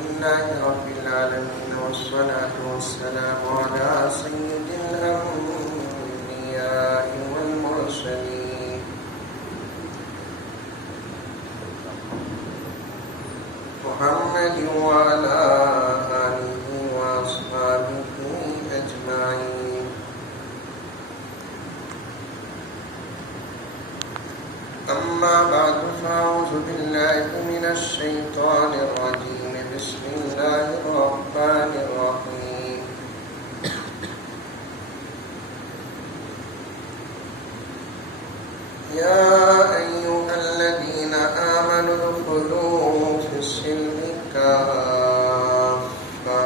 لله رب العالمين، والصلاة والسلام على سيد الأنبياء والمرسلين محمد وعلى آله وأصحابه أجمعين. أما بعد، فأعوذ بالله من الشيطان الرجيم. بسم الله الرحمن الرحيم. يا أيها الذين آمنوا ادخلوا في السلم كافة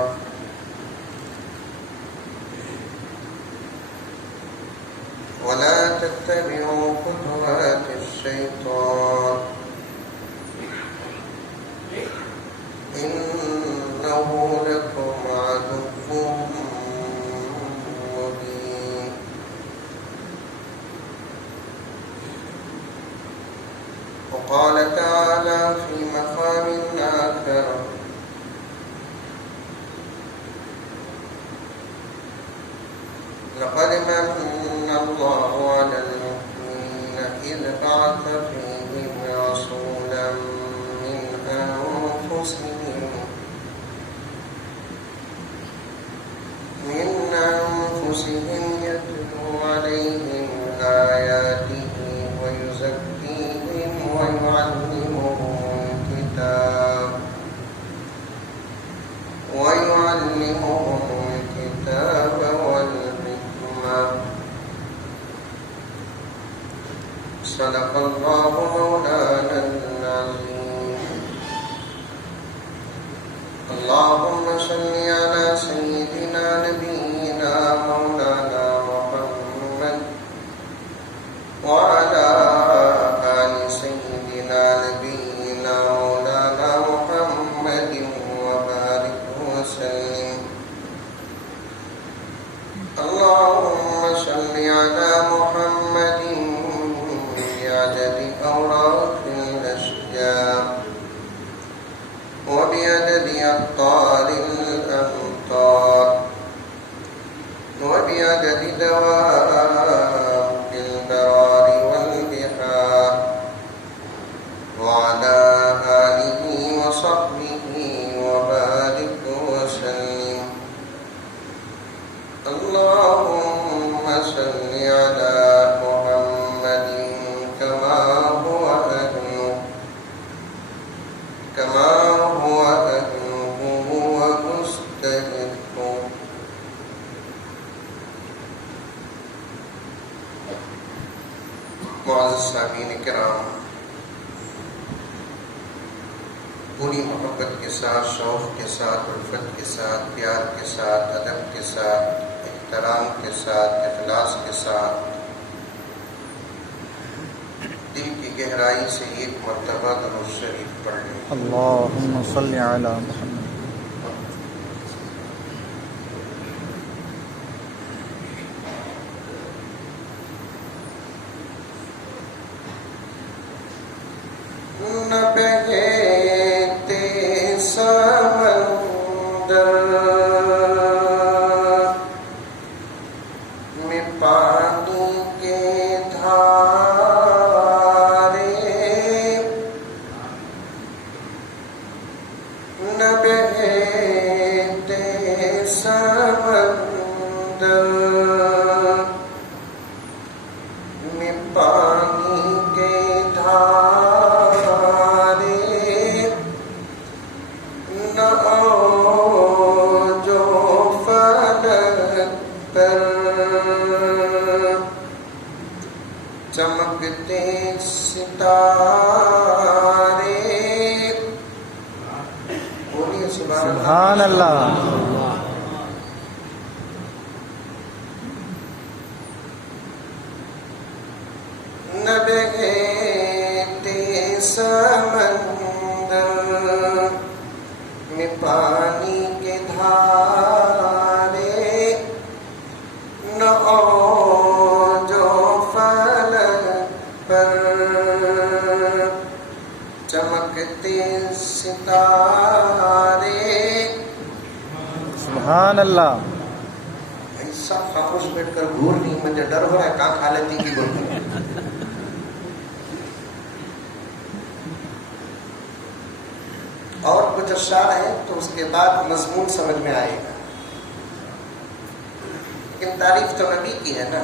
ولا تتبعوا خطوات الشيطان إنه لكم عدو مبين. وقال تعالى في مقام آخر: لقد من الله على المؤمنين إذ بعث فيهم رسولا من أنفسهم يتلو عليهم آياته ويزكيهم ويعلمهم الكتاب والحكمة. صدق الله مولانا العظيم. اللهم صل على سيدنا نبينا مولانا محمد وعلى آل سيدنا نبينا مولانا محمد وبارك وسلم. اللهم صل على محمد بعدد أوراق الأشجار وبعدد أقطار الأمطار وبعدد دواب البرار والبحار وعلى آله وصحبه وبارك وسلم. اللهم صل على محمد كما هو أهله ومستحقه. معزز سامعین کرام، پوری محبت کے ساتھ، شوق کے ساتھ، الفت کے ساتھ، پیار کے ساتھ، ادب کے ساتھ، احترام کے ساتھ، اخلاص کے ساتھ دل کی گہرائی سے ایک مرتبہ درود شریف پڑھ لیں. اللہم صلی علی محمد. نہ بہتے سمندر میں پانی کے دھارے، نہ بہتے سمندر میں پانی کے دھارے، نہ جو فلک پر چمکتے ستارے. بولیے سبحان اللہ. نہ بہتے سمندر میں پانی کے دھارے، نہ جو فلک پر چمکتے ستارے. سبحان اللہ. ایسا خاموش بیٹھ کر گھور نہیں, مجھے ڈر ہو رہا ہے کہاں کھا لیتی کی بولتی. اور کچھ اشعار ہیں تو اس کے بعد مضمون سمجھ میں آئے گا, لیکن تعریف تو نبی کی ہے نا.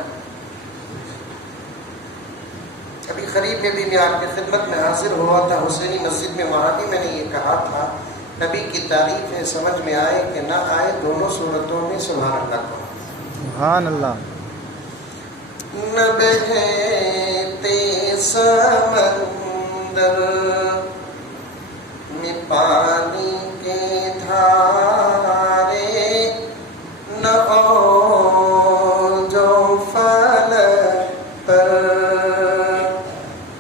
ابھی قریب میں بھی میں آپ کی خدمت میں حاضر ہوا تھا حسینی مسجد میں, وہاں بھی میں نے یہ کہا تھا نبی کی تعریف ہے, سمجھ میں آئے کہ نہ آئے دونوں صورتوں میں سبحان اللہ کو. سبحان اللہ. نہ بہتے سمندر میں پانی کے دھارے, نہ جو فلک پر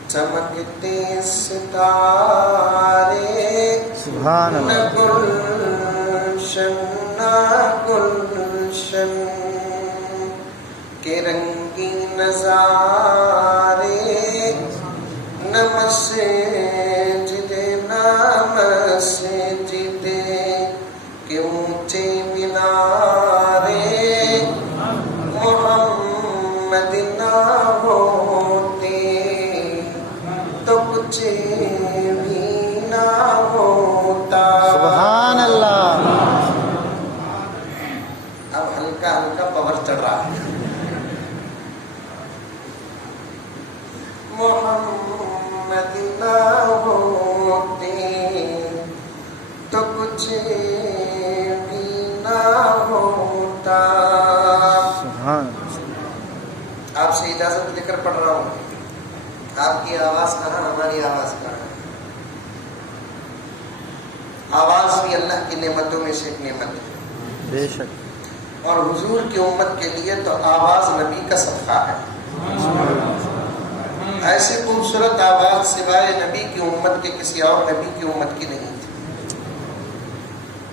چمکتے ستارے. سبحان نہ اللہ. گلشن نہ گلشن کے رنگی نظارے, نہ مسجد نہ مسجد کے اونچے مینارے. محمد نہ ہوتے تو کچھ بھی نہ ہوتا. سبحان اللہ. اب ہلکا ہلکا پاور چڑھ رہا ہے. محمد نہ ہوتے تو کچھ بھی نہ ہوتا. سبحان. آپ سے اجازت لے کر پڑھ رہا ہوں. آپ کی آواز کہاں, ہماری آواز کہاں. آواز بھی اللہ کی نعمتوں میں سے ایک نعمت ہے بے شک. اور حضور کی امت کے لیے تو آواز نبی کا صدقہ ہے. ایسی خوبصورت آواز سوائے نبی کی امت کے کسی اور نبی کی امت کی نہیں تھی.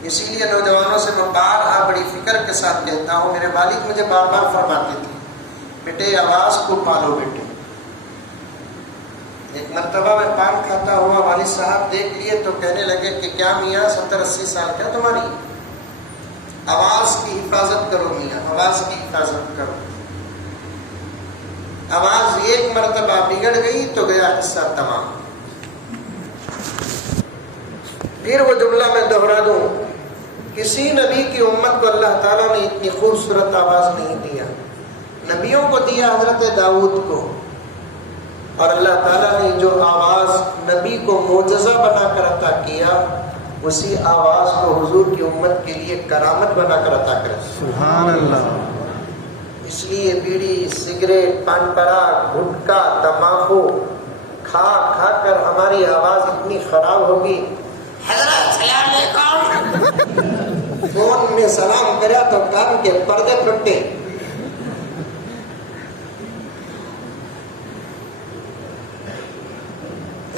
اسی لیے نوجوانوں سے میں بارہا بڑی فکر کے ساتھ کہتا ہوں, میرے والد مجھے بار بار فرماتے تھے بیٹے آواز کو پالو بیٹے. ایک مرتبہ میں پان کھاتا ہوا والد صاحب دیکھ لیے تو کہنے لگے کہ کیا میاں 70-80 سال کیا تمہاری, آواز کی حفاظت کرو میاں, آواز کی حفاظت کرو. آواز ایک مرتبہ بگڑ گئی تو گیا حصہ تمام. پھر وہ جملہ میں دوہرا دوں, کسی نبی کی امت کو اللہ تعالیٰ نے اتنی خوبصورت آواز نہیں دیا. نبیوں کو دیا حضرت داؤد کو, اور اللہ تعالیٰ نے جو آواز نبی کو معجزہ بنا کر عطا کیا اسی آواز کو حضور کی امت کے لیے کرامت بنا کر عطا کرے. سبحان اللہ. اس لیے بیڑی, سگریٹ, پان پراگ, گٹکا, تمباکو کھا کھا کر ہماری آواز اتنی خراب ہوگی. حضرت سلام علیکم, فون میں سلام کرا تو کان کے پردے پھٹے.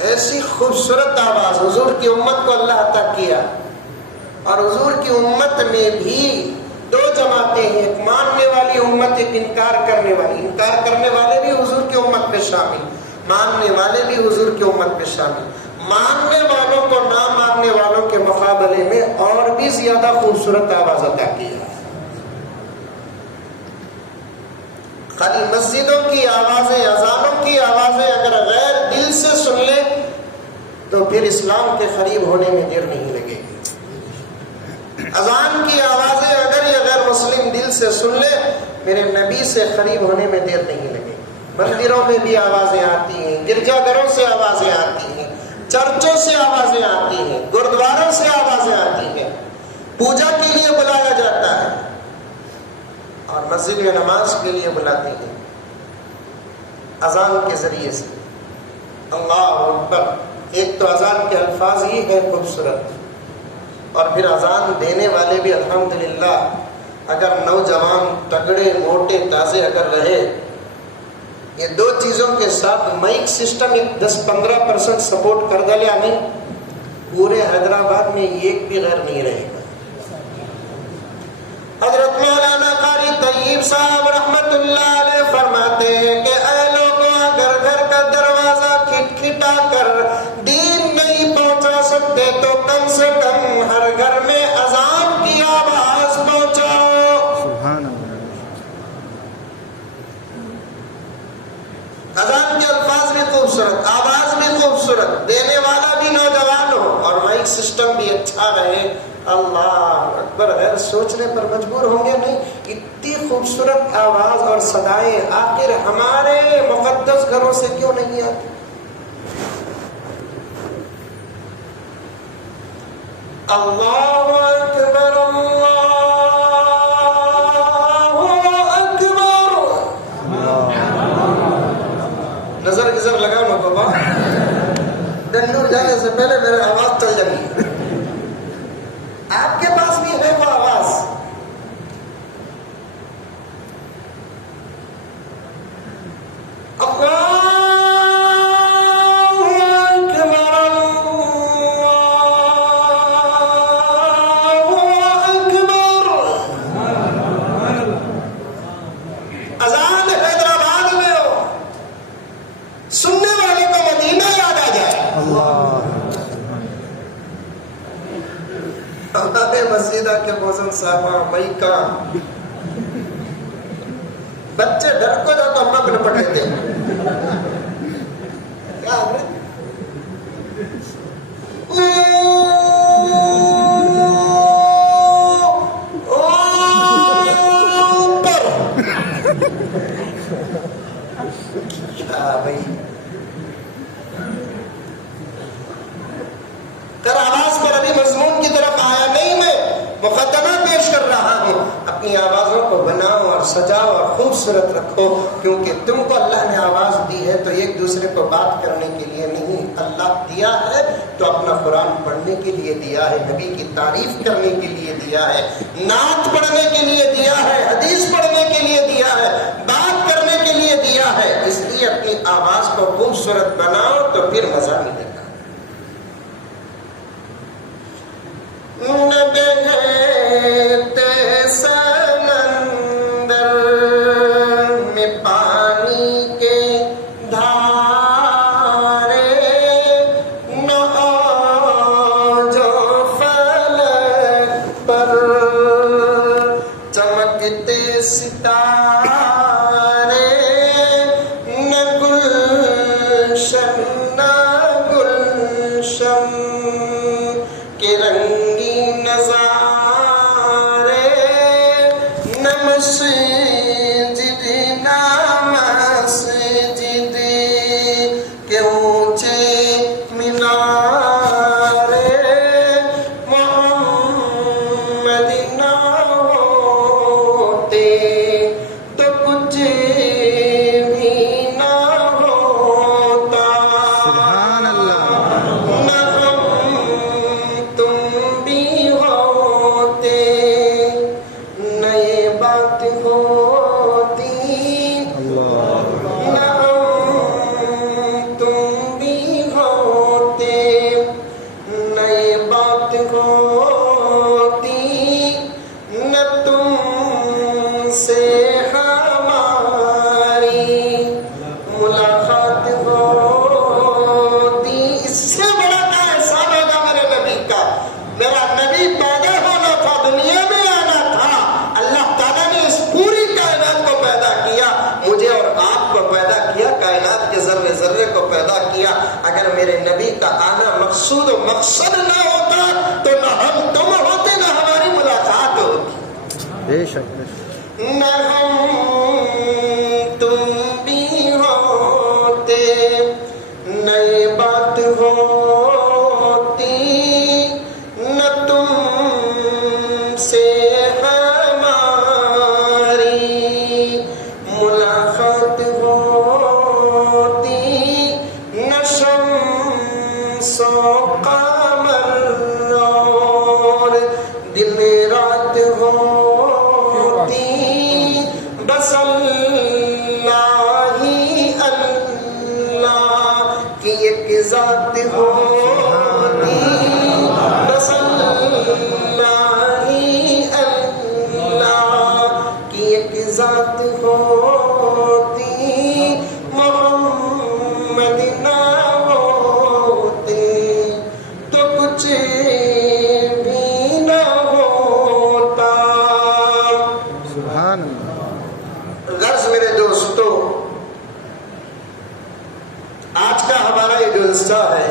ایسی خوبصورت آواز حضور کی امت کو اللہ عطا کیا. اور حضور کی امت میں بھی دو جماعتیں ہیں, ایک ماننے والی امت, ایک انکار کرنے والی. انکار کرنے والے بھی حضور کی امت میں شامل, ماننے والے بھی حضور کی امت میں شامل. ماننے والوں کو نہ ماننے والوں کے مقابلے میں اور بھی زیادہ خوبصورت آواز عطا کیا. خالی مسجدوں کی آوازیں, اذانوں کی آوازیں اگر غیر دل سے سن لے تو پھر اسلام کے قریب ہونے میں دیر نہیں لگے گی. اذان کی آوازیں اگر یہ غیر مسلم دل سے سن لے میرے نبی سے قریب ہونے میں دیر نہیں لگے. مندروں میں بھی آوازیں آتی ہیں, گرجا گھروں سے آوازیں آتی ہیں, چرچوں سے آوازیں آتی ہیں, گردواروں سے آوازیں آتی ہیں. پوجا کے لیے بلایا جاتا ہے اور مسجد میں نماز کے لیے بلاتے ہیں اذان کے ذریعے سے. اللہ اکبر. ایک تو اذان کے الفاظ ہی ہے خوبصورت, اور پھر اذان دینے والے بھی الحمدللہ اگر نوجوان, تگڑے, موٹے, تازے اگر رہے. یہ دو چیزوں کے ساتھ مائک سسٹم 10-15% سپورٹ کر ڈالے ہمیں, پورے حیدرآباد میں ایک بھی غیر نہیں رہے گا. حضرت مولانا قاری طیب صاحب رحمت اللہ علیہ فرماتے ہیں کہ اے لوگوں, اگر گھر کا دروازہ کھٹکھٹا کر دین نہیں پہنچا خوبصورت، آواز بھی خوبصورت، دینے والا بھی نوجوان ہو اور مائک سسٹم بھی اچھا رہے، اللہ اکبر، غیر سوچنے پر مجبور ہوں گے نہیں اتنی خوبصورت آواز اور صدائیں آخر ہمارے مقدس گھروں سے کیوں نہیں آتی؟ اللہ اکبر اللہ اکبر، نظر نظر لگا نا بابا، ڈنڈور جانے سے پہلے میرے آواز چل جائے، آپ کے پاس بھی ہے وہ آواز؟ کے موزن صاحبہ مائکہ بچے ڈر کو جا تو اماں کو لپٹ لیتے کیا بھائی تیرا آواز پر ابھی مضمون کی طرف آیا نہیں، میں مقدمہ پیش کر رہا ہوں، اپنی آوازوں کو بناؤ اور سجاؤ اور خوبصورت رکھو، کیونکہ تم کو اللہ نے آواز دی ہے تو ایک دوسرے کو بات کرنے کے لیے نہیں، اللہ دیا ہے تو اپنا قرآن پڑھنے کے لیے دیا ہے، نبی کی تعریف کرنے کے لیے دیا ہے، نعت پڑھنے کے لیے دیا ہے، حدیث پڑھنے کے لیے دیا ہے، بات کرنے کے لیے دیا ہے، اس لیے اپنی آواز کو خوبصورت بناؤ تو پھر مزہ ملے گا۔ سمندر میں پانی کے دھارے نہ جو فلک پر چمکتے ستارے نہ گلشن نہ گلشن کے رنگی نظارے نہ مسجد نہ مسجد کے اونچے مینارے محمد نہ ہوتے تو کچھ بھی نہ ہوتا، سبحان اللہ، نہ تم بھی ہوتے نہ یہ بات ہوتی، اللہ، نہ تم بھی ہوتے نہ یہ بات ہوتی، نہ تم سے ہماری ملاقات ہوتی۔ اس سے بڑا احسان ہوگا میرے نبی کا، میرا نبی پیدا ہونا تھا، دنیا میں آنا تھا، اللہ تعالیٰ نے اس پوری کائنات کو پیدا کیا، مجھے اور آپ کو پیدا کیا، کائنات کے ذرے ذرے کو پیدا کیا، اگر میرے نبی کا آنا مقصود و مقصد نہ ہوتا تو نہ ہم تم ہوتے نہ ہماری ملاقات ہوتی، بے شک بے شک، نہ ہم تم بھی ہوتے نہ یہ بات ہوتی، نہ تم سے ہماری ملاقات ہوتی، نہ شمس و قمر اور دن رات ہوتی، بس اللہ ہی اللہ کی ایک ذات ہوتی، بس اللہ ہی اللہ کی ایک ذات ہوتی، محمد نہ ہوتے تو کچھ بھی نہ ہوتا۔ سبحان اللہ، غرض میرے دوستو، آج جلسہ ہے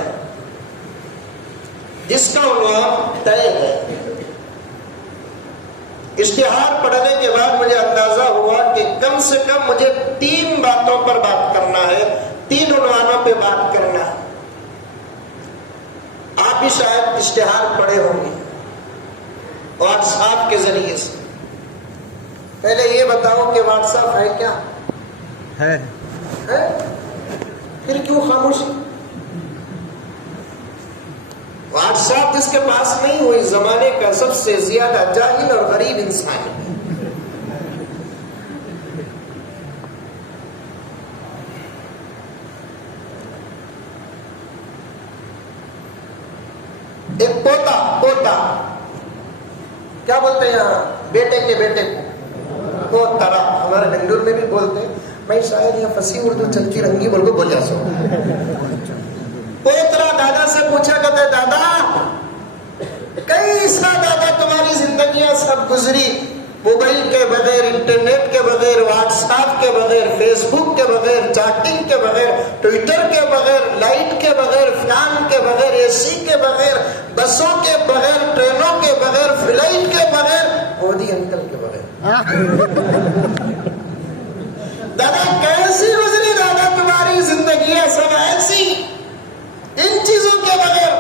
جس کا عنوان طے ہے. اشتہار پڑھنے کے بعد مجھے اندازہ ہوا کہ کم سے کم مجھے 3 باتوں پر بات کرنا ہے, 3 عنوانوں پہ بات کرنا ہے. آپ بھی شاید اشتہار پڑھے ہوں گے واٹس ایپ کے ذریعے سے. پہلے یہ بتاؤ کہ واٹس ایپ ہے کیا؟ ہے. پھر کیوں خاموشی؟ واٹس ایپ جس کے پاس نہیں ہوئی زمانے کا سب سے زیادہ جاہل اور غریب انسان ہے. ایک پوتا کیا بولتے ہیں یہاں بیٹے کے بیٹے کو پوترا, ہمارے بنگلور میں بھی بولتے ہیں. میں شاید یہاں فصیح اردو چلتی رنگی بول کو بولیا سو. پوترا دادا سے پوچھا کرتے, دادا کیسا دادا تمہاری زندگیاں سب گزری, موبائل کے بغیر, انٹرنیٹ کے بغیر, واٹس ایپ کے بغیر, فیس بک کے بغیر, چیٹنگ کے بغیر, ٹویٹر کے بغیر, لائٹ کے بغیر, فین کے بغیر, اے سی کے بغیر, بسوں کے بغیر, ٹرینوں کے بغیر, فلائٹ کے بغیر, مودی انکل کے بغیر. دادا کیسی گزری دادا تمہاری زندگیاں سب ایسی ان چیزوں کے بغیر.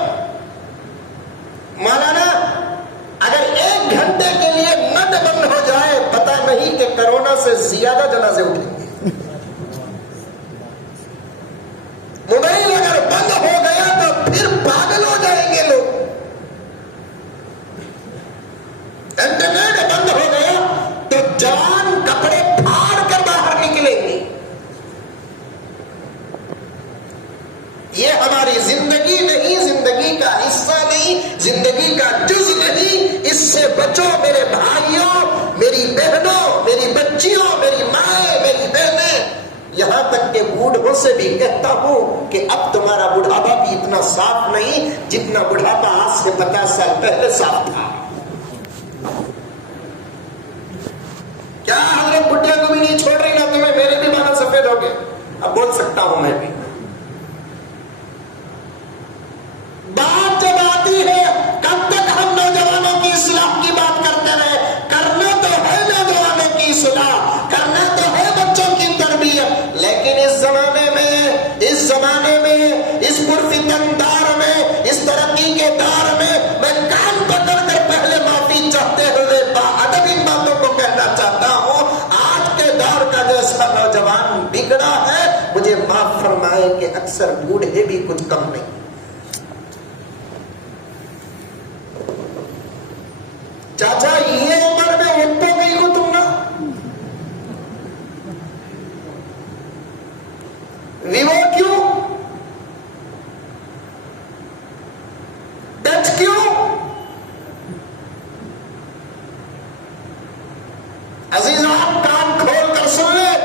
مولانا اگر 1 گھنٹے کے لیے نٹ بند ہو جائے پتہ نہیں کہ کرونا سے زیادہ جنازے اٹھیں گے. موبائل اگر بند ہو گیا تو پھر پاگل ہو جائیں گے لوگ. انٹرنیٹ بند ہو گیا تو جوان کپڑے پھاڑ کر باہر نکلیں گے. یہ ہماری زندگی نہیں, زندگی کا حصہ نہیں, زندگی کا جز نہیں. اس سے بچو میرے بھائیوں, میری بہنوں, میری بچیوں, میری مائیں, میری بہنیں. یہاں تک کہ بوڑھوں سے بھی کہتا ہوں کہ اب تمہارا بڑھاپا بھی اتنا صاف نہیں جتنا بڑھاپا آج سے 50 سال پہلے صاف تھا. کیا حضرت بڈھیا کو بھی نہیں چھوڑ رہی نا تمہیں؟ میرے بھی بال سفید ہو گئے, اب بول سکتا ہوں میں بھی. بات جب آتی ہے کب تک ہم نوجوانوں کی اصلاح کی بات کرتے رہے؟ کرنا تو ہے نوجوانوں کی اصلاح, کرنا تو ہے بچوں کی تربیت, لیکن اس زمانے میں, اس پرفتن دار میں, اس ترقی کے دار میں کان پکڑ کر پہلے معافی چاہتے ہوئے باادب ان باتوں کو کہنا چاہتا ہوں, آج کے دور کا جیسا نوجوان بگڑا ہے, مجھے معاف فرمائے کہ اکثر بوڑھے بھی کچھ کم نہیں. چاچا یہ عمر میں اٹھو گئی ہو تم نا, ویوو کیوں, ٹچ کیوں؟ عزیز آپ کان کھول کر سن لیں,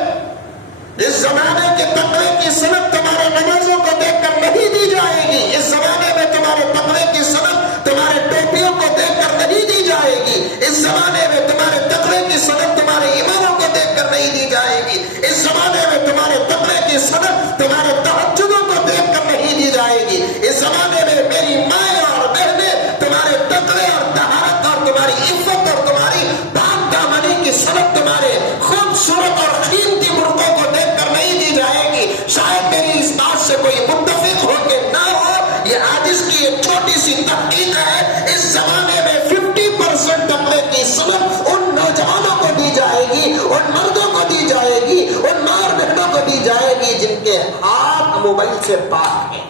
اس زمانے کے تقوی کی صنعت تمہارے نمازوں کو دیکھ کر نہیں دی جائے گی. اس زمانے میں تمہارے تقوی کی صنعت تمہارے ٹوپیوں کو دیکھ کر نہیں دی جائے گی. اس زمانے میں تمہارے تقوی کی صنعت تمہارے اماموں کو دیکھ کر نہیں دی جائے گی. اس زمانے میں تمہارے تقوی کی صنعت تمہارے تہجدوں کو دیکھ کر نہیں دی جائے گی. اس زمانے میں میری مائیں اور بہنیں تمہارے تقوی اور طہارت اور تمہاری عفت اور تمہاری پاک دامنی کی صنعت تمہارے خوبصورت اور قیمتی برقعوں کو دیکھ کر نہیں دی جائے گی. شاید میری اس بات سے کوئی متفق ہو کے نہ ہو, یہ عاجز کی ایک چھوٹی سی تحقیق ہے. اس زمانے میں 50% تقوی کی صنعت ان نوجوانوں کو دی جائے گی, ان مردوں کو دی جائے گی, ان ماں بہنوں کو دی جائے گی جن کے ہاتھ موبائل سے پاک ہیں.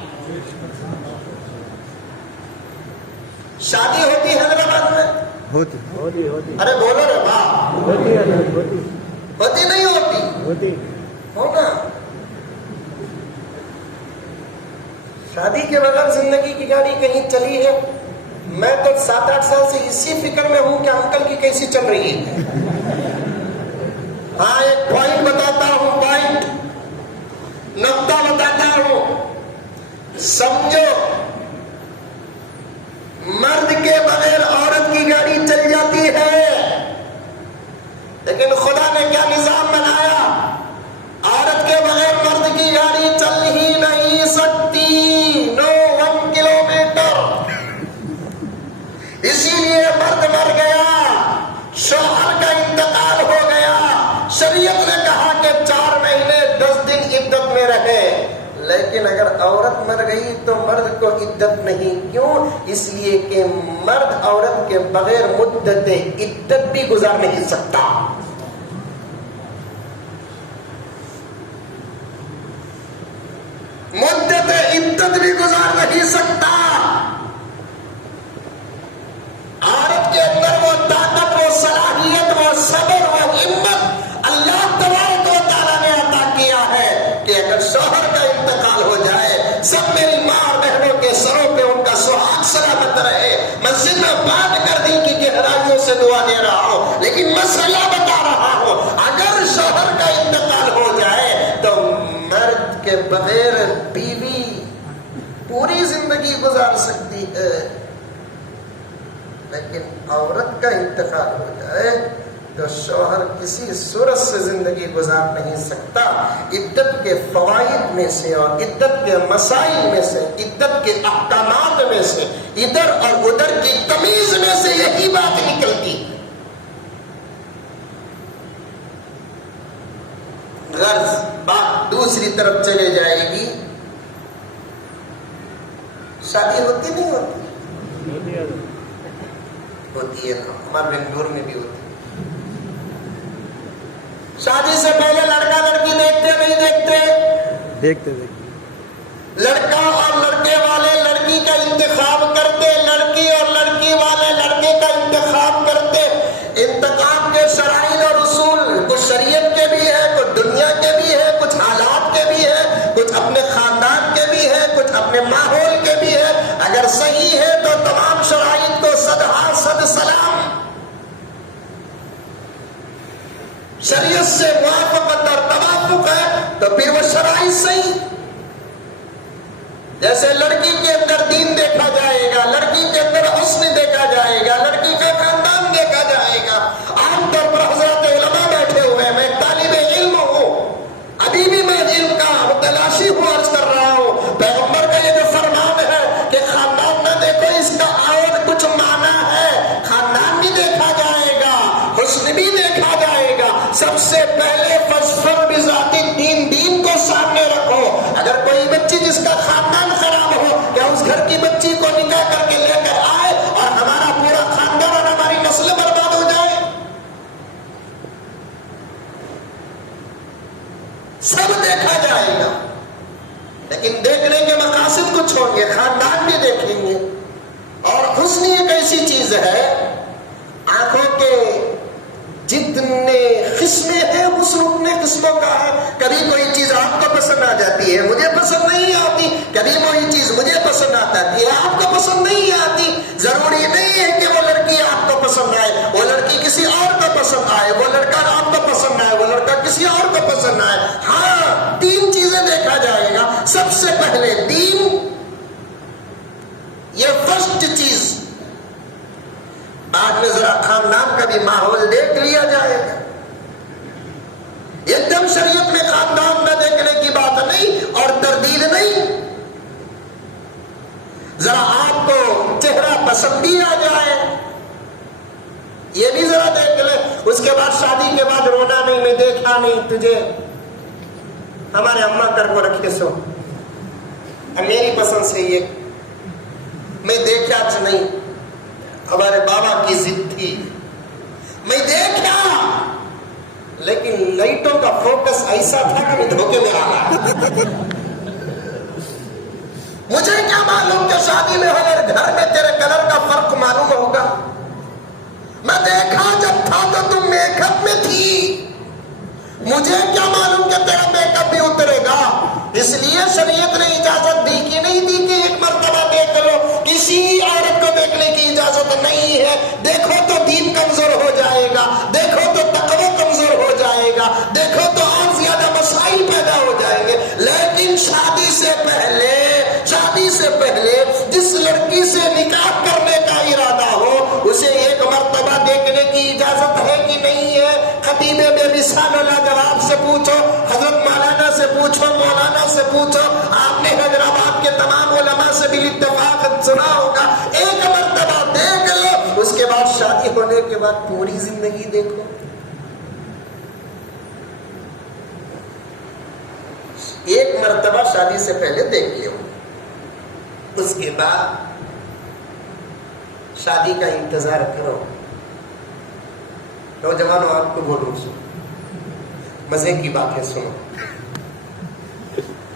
شادی ہوتی ہے حیدرآباد میں؟ ہوتی. ارے بولو رے باپ. ہوتی نہیں ہوتی؟ ہونا. شادی کے بغیر زندگی کی گاڑی کہیں چلی ہے؟ میں تو 7-8 سال سے اسی فکر میں ہوں کہ انکل کی کیسی چل رہی ہے. ہاں ایک پوائنٹ بتاتا ہوں, پوائنٹ نقطہ بتاتا ہوں. سمجھو مرد کے بغیر عورت کی گاڑی چل جاتی ہے, لیکن خدا نے کیا نظام بنایا, عورت کے بغیر مرد کی گاڑی چل ہی نہیں سکتی. لیکن اگر عورت مر گئی تو مرد کو عدت نہیں. کیوں؟ اس لیے کہ مرد عورت کے بغیر مدت عدت بھی گزار نہیں سکتا. مدت عدت بھی گزار نہیں سکتا. عورت کے اندر وہ طاقت، وہ صلاحیت، وہ صبر، وہ ہمت اللہ تبارک و تعالیٰ نے عطا کیا ہے کہ اگر شوہر کا انتقال ہو جائے، سب میری ماں اور بہنوں کے سروں پہ ان کا سہاگ سلامت رہے. مسجد میں بات کر دی کہ گہرائیوں سے دعا دے رہا ہوں، لیکن مسئلہ بتا رہا ہوں. اگر شوہر کا انتقال ہو جائے تو مرد کے بغیر بیوی پوری زندگی گزار سکتی ہے، لیکن عورت کا انتقال ہو جائے تو شوہر کسی صورت سے زندگی گزار نہیں سکتا. عدت کے فوائد میں سے اور عدت کے مسائل میں سے، عدت کے احکامات میں سے، ادھر اور ادھر کی تمیز میں سے یہی بات نکلتی. غرض بات دوسری طرف چلے جائے گی. شادی ہوتی نہیں ہوتی؟ ہوتی ہے. ہمارے بنگلور میں بھی ہوتی ہے. شادی سے پہلے لڑکا لڑکی دیکھتے نہیں دیکھتے؟ دیکھتے. لڑکا اور لڑکے والے لڑکی کا انتخاب کرتے، لڑکی اور لڑکی والے لڑکے کا انتخاب کرتے. انتخاب کے شرائط اور اصول کچھ شریعت کے بھی ہے، کچھ دنیا کے بھی ہے، کچھ حالات کے بھی ہے، کچھ اپنے خاندان کے بھی ہے، کچھ اپنے ماحول کے بھی ہے. اگر صحیح ہے تو تمام شرائط کو صد سلام. شریعت سے موافقت اور توافق ہے تو پھر وہ شرائط صحیح. جیسے لڑکی کے اندر دین دیکھا جائے گا، لڑکی کے اندر حسن دیکھا جائے گا، لڑکی کا خاندان دیکھا جائے گا. عام طور پر حضرات علماء بیٹھے ہوئے ہیں، میں طالب علم ہوں، ابھی بھی میں علم کا متلاشی ہوں، عرض کر رہا ہوں. پیغمبر کا یہ جو فرمان ہے کہ خاندان نہ دیکھو، اس کا اور کچھ معنی ہے. خاندان بھی دیکھا جائے گا، حسن بھی دیکھا جائے گا. سب سے پہلے فاظفر بذات الدین، دین کو سامنے رکھو. اگر کوئی بچی جس کا خاندان خراب ہو، کیا اس گھر کی بچی کو نکاح کر کے لے کر آئے اور ہمارا پورا خاندان اور ہماری نسل برباد ہو جائے؟ سب دیکھا جائے گا، لیکن دیکھنے کے مقاصد کچھ ہوں گے، خاندان بھی دیکھیں گے. اور حسن ایک ایسی چیز ہے، آنکھوں کے جتنے قسمیں ہیں حسن اتنے قسموں کا ہے. کبھی کوئی چیز آپ کو پسند آ جاتی ہے، مجھے پسند نہیں آتی. کبھی کوئی چیز مجھے پسند آتی ہے، آپ کو پسند نہیں آتی. ضروری نہیں ہے کہ وہ لڑکی آپ کو پسند آئے، وہ لڑکی کسی اور کو پسند آئے، وہ لڑکا آپ کو پسند آئے، وہ لڑکا کسی اور کو پسند آئے. ہاں، 3 چیزیں دیکھا جائے گا. سب سے پہلے دین، یہ فرسٹ چیز. بعد میں ذرا خاندان کا بھی ماحول دیکھ لیا جائے گا. ایک دم شریعت میں خاندان نہ دیکھنے کی بات نہیں اور تردید نہیں. ذرا آپ کو چہرہ پسند بھی آ جائے، یہ بھی ذرا دیکھ لیں. اس کے بعد شادی کے بعد رونا نہیں، میں دیکھا نہیں تجھے، ہمارے اماں کر کو رکھے سو، میری پسند سے یہ میں دیکھا نہیں، ہمارے بابا کی ضد تھی، میں دیکھا، لیکن لائٹوں کا فوکس ایسا تھا کہ میں دھوکے میں آ گیا. مجھے کیا معلوم کہ شادی میں ہمارے گھر میں تیرے کلر کا فرق معلوم ہوگا. میں دیکھا جب تھا تو تم میک اپ میں تھی، مجھے کیا معلوم کہ تیرا میک اپ بھی اترے گا. اس لیے شریعت نے اجازت دی کہ نہیں دی کہ ایک مرتبہ دیکھ لو. کسی عورت کو دیکھنے کی اجازت نہیں ہے. دیکھو تو دین کمزور ہو جائے گا، دیکھو تو تقوی کمزور ہو جائے گا، دیکھو تو اور زیادہ مسائل پیدا ہو جائیں گے. لیکن شادی سے پہلے جس لڑکی سے نکاح کرنے کا ارادہ ہو، اسے ایک مرتبہ دیکھنے کی اجازت ہے کہ نہیں ہے؟ خطیب بے مثال لاجواب سے پوچھو، حضرت مولانا سے پوچھو، مولانا سے پوچھو. آپ نے حیدرآباد کے تمام علماء سے بھی اتفاق سنا ہوگا. ایک مرتبہ دیکھ لو، اس کے بعد شادی ہونے کے بعد پوری زندگی دیکھو. ایک مرتبہ شادی سے پہلے دیکھ لیو، اس کے بعد شادی کا انتظار کرو۔ نوجوانوں آپ کو بولوں، مزے کی باتیں سنو۔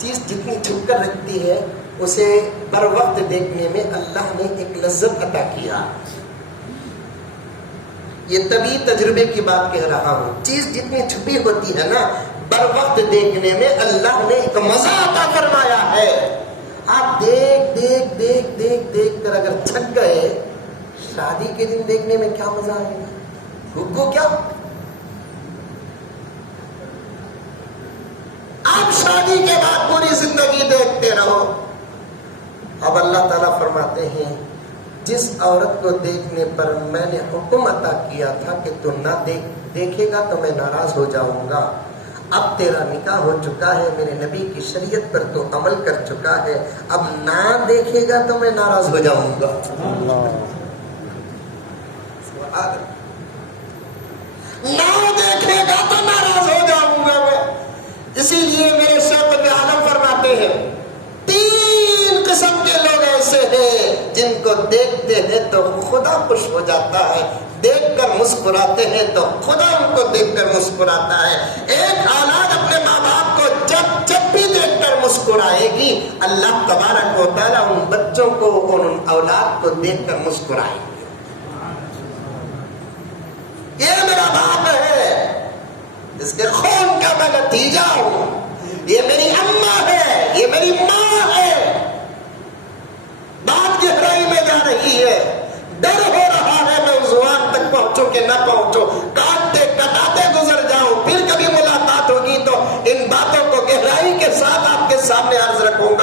چیز جتنی چھپ کر رکھتی ہے اسے بر وقت دیکھنے میں اللہ نے ایک لذت عطا کیا۔ یہ طبی تجربے کی بات کہہ رہا ہوں، چیز جتنی چھپی ہوتی ہے نا، بر وقت دیکھنے میں اللہ نے ایک مزہ عطا فرمایا ہے۔ آپ دیکھ کر اگر تھک گئے، شادی کے دن دیکھنے میں کیا مزہ آئے گا؟ رکو کیا؟ آپ شادی کے بعد پوری زندگی دیکھتے رہو۔ اب اللہ تعالیٰ فرماتے ہیں جس عورت کو دیکھنے پر میں نے حکم عطا کیا تھا کہ تو نہ دیکھے گا تو میں ناراض ہو جاؤں گا، اب تیرا نکاح ہو چکا ہے، میرے نبی کی شریعت پر تو عمل کر چکا ہے، اب نہ دیکھے گا تو میں ناراض ہو جاؤں گا۔ نہ دیکھے گا تو ناراض ہو جاؤں گا میں۔ اسی لیے میرے شیخ عالم فرماتے ہیں 3 قسم کے لوگ ایسے ہیں جن کو دیکھتے ہیں تو خدا خوش ہو جاتا ہے، دیکھ کر مسکراتے ہیں تو خدا ان کو دیکھ کر مسکراتا ہے۔ ایک اولاد اپنے ماں باپ کو جب بھی دیکھ کر مسکرائے گی، اللہ تبارک و تعالیٰ ان بچوں کو اور ان اولاد کو دیکھ کر مسکرائے گی۔ یہ میرا باپ ہے، اس کے خون کا میں نتیجہ ہوں، یہ میری اماں ہے، یہ میری ماں ہے۔ بات گہرائی میں جا رہی ہے، ڈر ہو رہا ہے میں اس زبان تک پہنچوں کہ نہ پہنچوں، کاٹتے کٹاتے گزر جاؤں، پھر کبھی ملاقات ہوگی تو ان باتوں کو گہرائی کے ساتھ آپ کے سامنے عرض کروں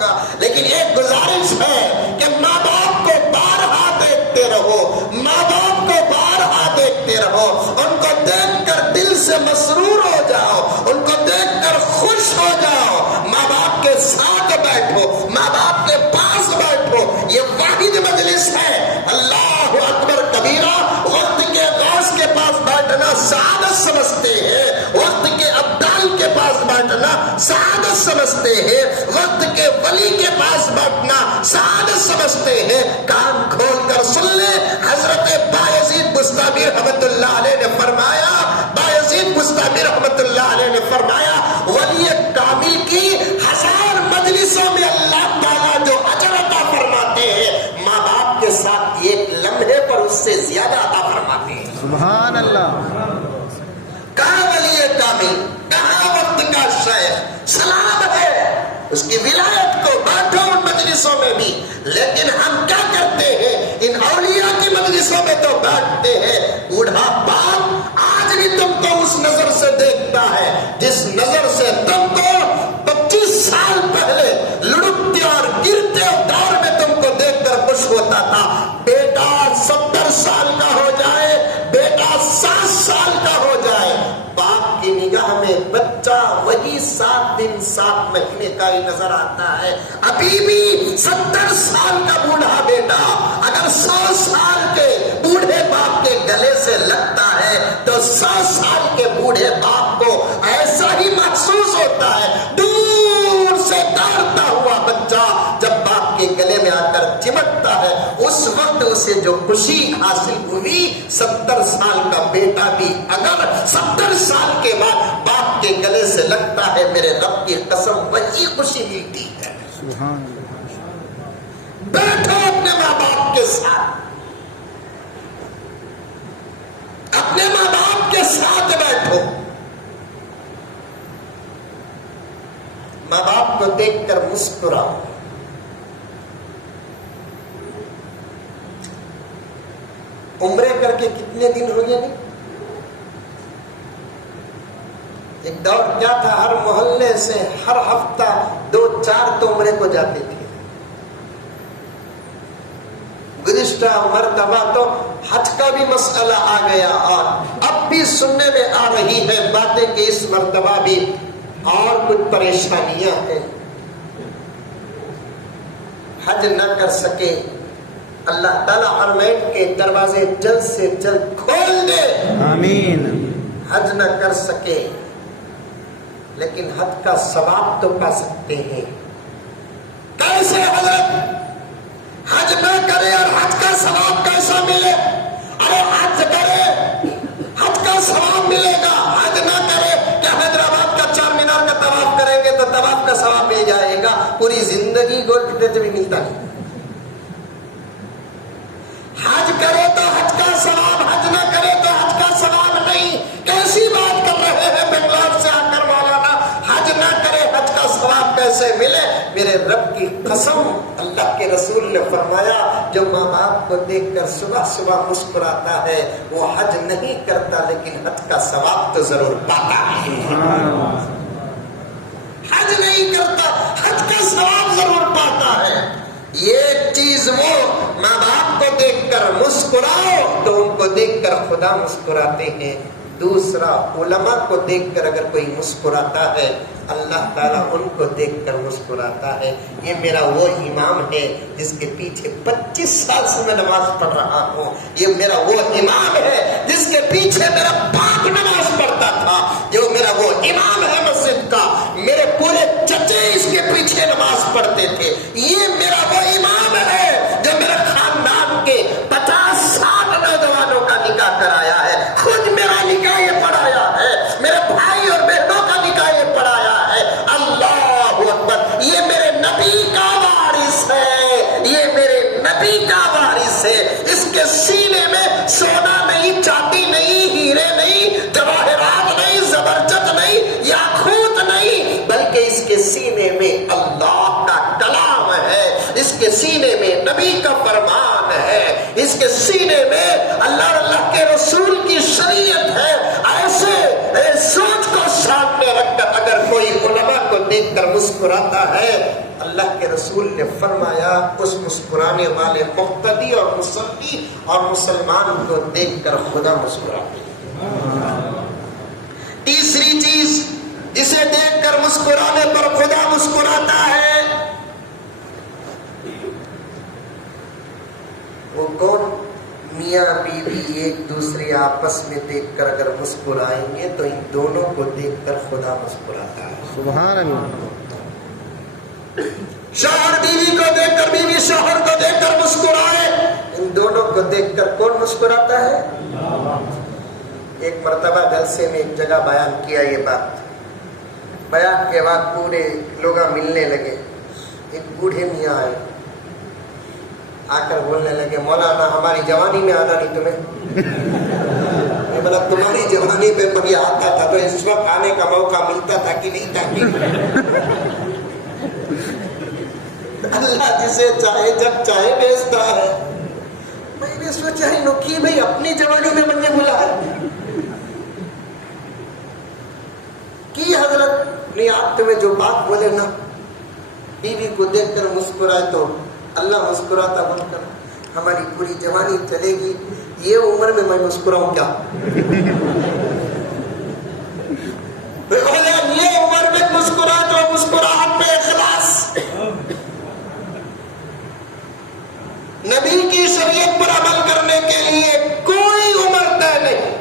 گا، لیکن ایک گزارش ہے کہ ماں باپ کو بارہا دیکھتے رہو، ماں باپ کو بارہا دیکھتے رہو، ان کو دیکھ کر دل سے مسرور ہو جاؤ، ان کو دیکھ کر خوش ہو جاؤ، ماں باپ کے ساتھ بیٹھو، ماں باپ کے پاس بیٹھو۔ یہ واحد مجلس ہے، اللہ اکبر کبیرہ، وقت کے غوث کے پاس بیٹھنا سعادت سمجھتے ہیں، وقت کے ابدال کے پاس بیٹھنا سعادت سمجھتے ہیں، وقت کے ولی کے پاس بیٹھنا سعادت سمجھتے ہیں۔ کان کھول کر سن لیں، حضرت بایزید بستامی رحمت اللہ علیہ نے فرمایا، بایزید بستامی رحمت اللہ علیہ نے فرمایا، ولی کامل کی 1000 مجلسوں میں اللہ تعالیٰ جو اجر عطا فرماتے ہیں، ماں باپ کے ساتھ ایک لمحے پر اس سے زیادہ عطا فرماتے ہیں۔ سبحان اللہ۔ کہاں ولی کامل، کہاں وقت کا شیخ، سلام ہے اس کی ولایت کو، بیٹھو ان مجلسوں میں بھی، لیکن ہم کیا کرتے ہیں؟ ان اولیاء کی مجلسوں میں تو بیٹھتے ہیں، بوڑھا باپ آج بھی تم کو اس نظر سے دیکھتا ہے جس نظر سے تم کو 25 سال پہلے لڑکتے اور گرتے دور میں تم کو دیکھ کر خوش ہوتا تھا۔ بیٹا 70 سال کا ہو جائے، بیٹا 7 سال کا ہو جائے، باپ کی نگاہ میں بچہ وہی 7 دن 7 مہینے کا ہی نظر آتا ہے۔ ابھی بھی 70 سال کا بوڑھا بیٹا اگر 100 سال کے بوڑھے باپ کے گلے سے لگتا ہے تو 100 سال کے بوڑھے باپ کو ایسا ہی محسوس ہوتا ہے۔ دور سے دوڑتا ہوا بچہ جب باپ کے گلے میں آ کر چمٹتا ہے، اس وقت اسے جو خوشی حاصل ہوئی، 70 سال کا بیٹا بھی اگر 70 سال کے بعد باپ کے گلے سے لگتا ہے، میرے رب کی قسم وہی خوشی ملتی ہے۔ سبحان اللہ۔ بیٹھو اپنے ماں باپ کے ساتھ، اپنے ماں باپ کے ساتھ بیٹھو، ماں باپ کو دیکھ کر مسکراؤ۔ عمرے کر کے کتنے دن ہو گئے؟ ایک دور کیا تھا، ہر محلے سے ہر ہفتہ 2-4 تو عمرے کو جاتے تھے۔ گزشتہ مرتبہ تو حج کا بھی مسئلہ آ گیا، اور اب بھی سننے میں آ رہی ہے باتیں کہ اس مرتبہ بھی اور کچھ پریشانیاں ہیں، حج نہ کر سکے۔ اللہ تعالیٰ حرمین کے دروازے جلد سے جلد کھول دے، آمین۔ حج نہ کر سکے لیکن حج کا ثواب تو پا سکتے ہیں. کیسے حضرت؟ حج نہ کرے اور حج کا ثواب کیسا ملے؟ ارے حج کرے حج کا ثواب ملے گا، حج نہ کرے کیا حیدرآباد کا چار مینار کا طواف کریں گے تو طواف کا ثواب مل جائے گا؟ پوری زندگی گول پھٹے بھی ملتا نہیں. حج کرے تو حج کا ثواب، حج نہ کرے تو حج کا ثواب نہیں. کیسی بات کر رہے ہیں بنگلور سے آ کر مولانا؟ حج نہ کرے حج کا ثواب کیسے ملے؟ میرے رب کی قسم، اللہ کے رسول نے فرمایا جو ماں باپ کو دیکھ کر صبح صبح مسکراتا ہے وہ حج نہیں کرتا لیکن حج کا ثواب تو ضرور پاتا ہے. حج نہیں کرتا، حج کا ثواب ضرور پاتا ہے. یہ چیز وہ ماں باپ کو دیکھ کر مسکراؤ تو ان کو دیکھ کر خدا مسکراتے ہیں. دوسرا، علماء کو دیکھ کر اگر کوئی مسکراتا ہے اللہ تعالیٰ ان کو دیکھ کر مسکراتا ہے. یہ میرا وہ امام ہے جس کے پیچھے 25 سال سے میں نماز پڑھ رہا ہوں. یہ میرا وہ امام ہے جس کے پیچھے میرا باپ نماز پڑھتا تھا. جو میرا وہ امام ہے مسجد کا، میرے پورے چچے اس کے پیچھے نماز پڑھتے تھے. یہ میرا وہ امام ہے جو میرے خاندان کے 50-60 نوجوانوں کا نکاح کرایا ہے. خود میرا نکاح یہ پڑھایا ہے، میرے بھائی اور بہنوں کا نکاح یہ پڑھایا ہے. اللہ اکبر! یہ میرے نبی کا وارث ہے، یہ میرے نبی کا وارث ہے. اس کے سینے میں سونا نہیں، چاندی نہیں، ہیرے نہیں، جواہرات نہیں، زبرجد نہیں، یاقوت نہیں، بلکہ اس کے سینے میں اللہ کا کلام ہے. اس کے سینے میں نبی کا فرمان ہے. اس کے سینے میں اللہ اور اللہ کے رسول کی شریعت ہے. ایسے سوچ کو سامنے رکھ کر اگر کوئی علماء کو دیکھ کر مسکراتا ہے، اللہ کے رسول نے فرمایا اس مسکرانے والے مقتدی اور مصلی اور مسلمان کو دیکھ کر خدا مسکراتے. تیسری چیز، جسے دیکھ کر مسکرانے پر خدا مسکراتا ہے وہ کون؟ میاں بیوی ایک دوسرے آپس میں دیکھ کر اگر مسکرائیں گے تو ان دونوں کو دیکھ کر خدا مسکراتا ہے. سبحان اللہ. شوہر بیوی کو دیکھ کر، بیوی شوہر کو دیکھ کر مسکرائے، ان دونوں کو دیکھ کر کون مسکراتا ہے؟ ایک مرتبہ جلسے میں ایک جگہ بیان کیا یہ بات. بیان کے بعد پورے لوگ ملنے لگے. ایک بوڑھے میاں آئے، آ کر بولنے لگے مولانا ہماری جوانی میں آنا نہیں تمہیں؟ بولا تمہاری جوانی میں کبھی آتا تھا تو اس وقت آنے کا موقع ملتا تھا کہ نہیں تھا؟ اللہ جسے چاہے جب چاہے بھیجتا ہے. میں نے سوچا کہ بھائی اپنی جوانی میں مجھے بلا ہے کی حضرت نہیں. آپ تمہیں جو بات بولے نا، بیوی کو دیکھ کر مسکرائے تو اللہ مسکراتا بن کر. ہماری پوری جوانی چلے گی، یہ عمر میں میں مسکراؤں کیا؟ یہ عمر میں مسکرا تو مسکراہٹ میں اخلاص. نبی کی شریعت پر عمل کرنے کے لیے کوئی عمر طے نہیں.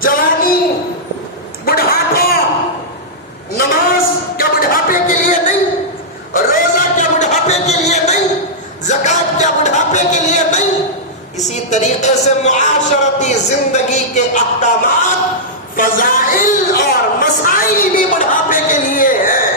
جوانی، بڑھاپا، نماز کیا بڑھاپے کے لیے نہیں؟ روزہ کیا بڑھاپے کے لیے نہیں؟ زکات کیا بڑھاپے کے لیے نہیں؟ اسی طریقے سے معاشرتی زندگی کے احکامات، فضائل اور مسائل بھی بڑھاپے کے لیے ہیں.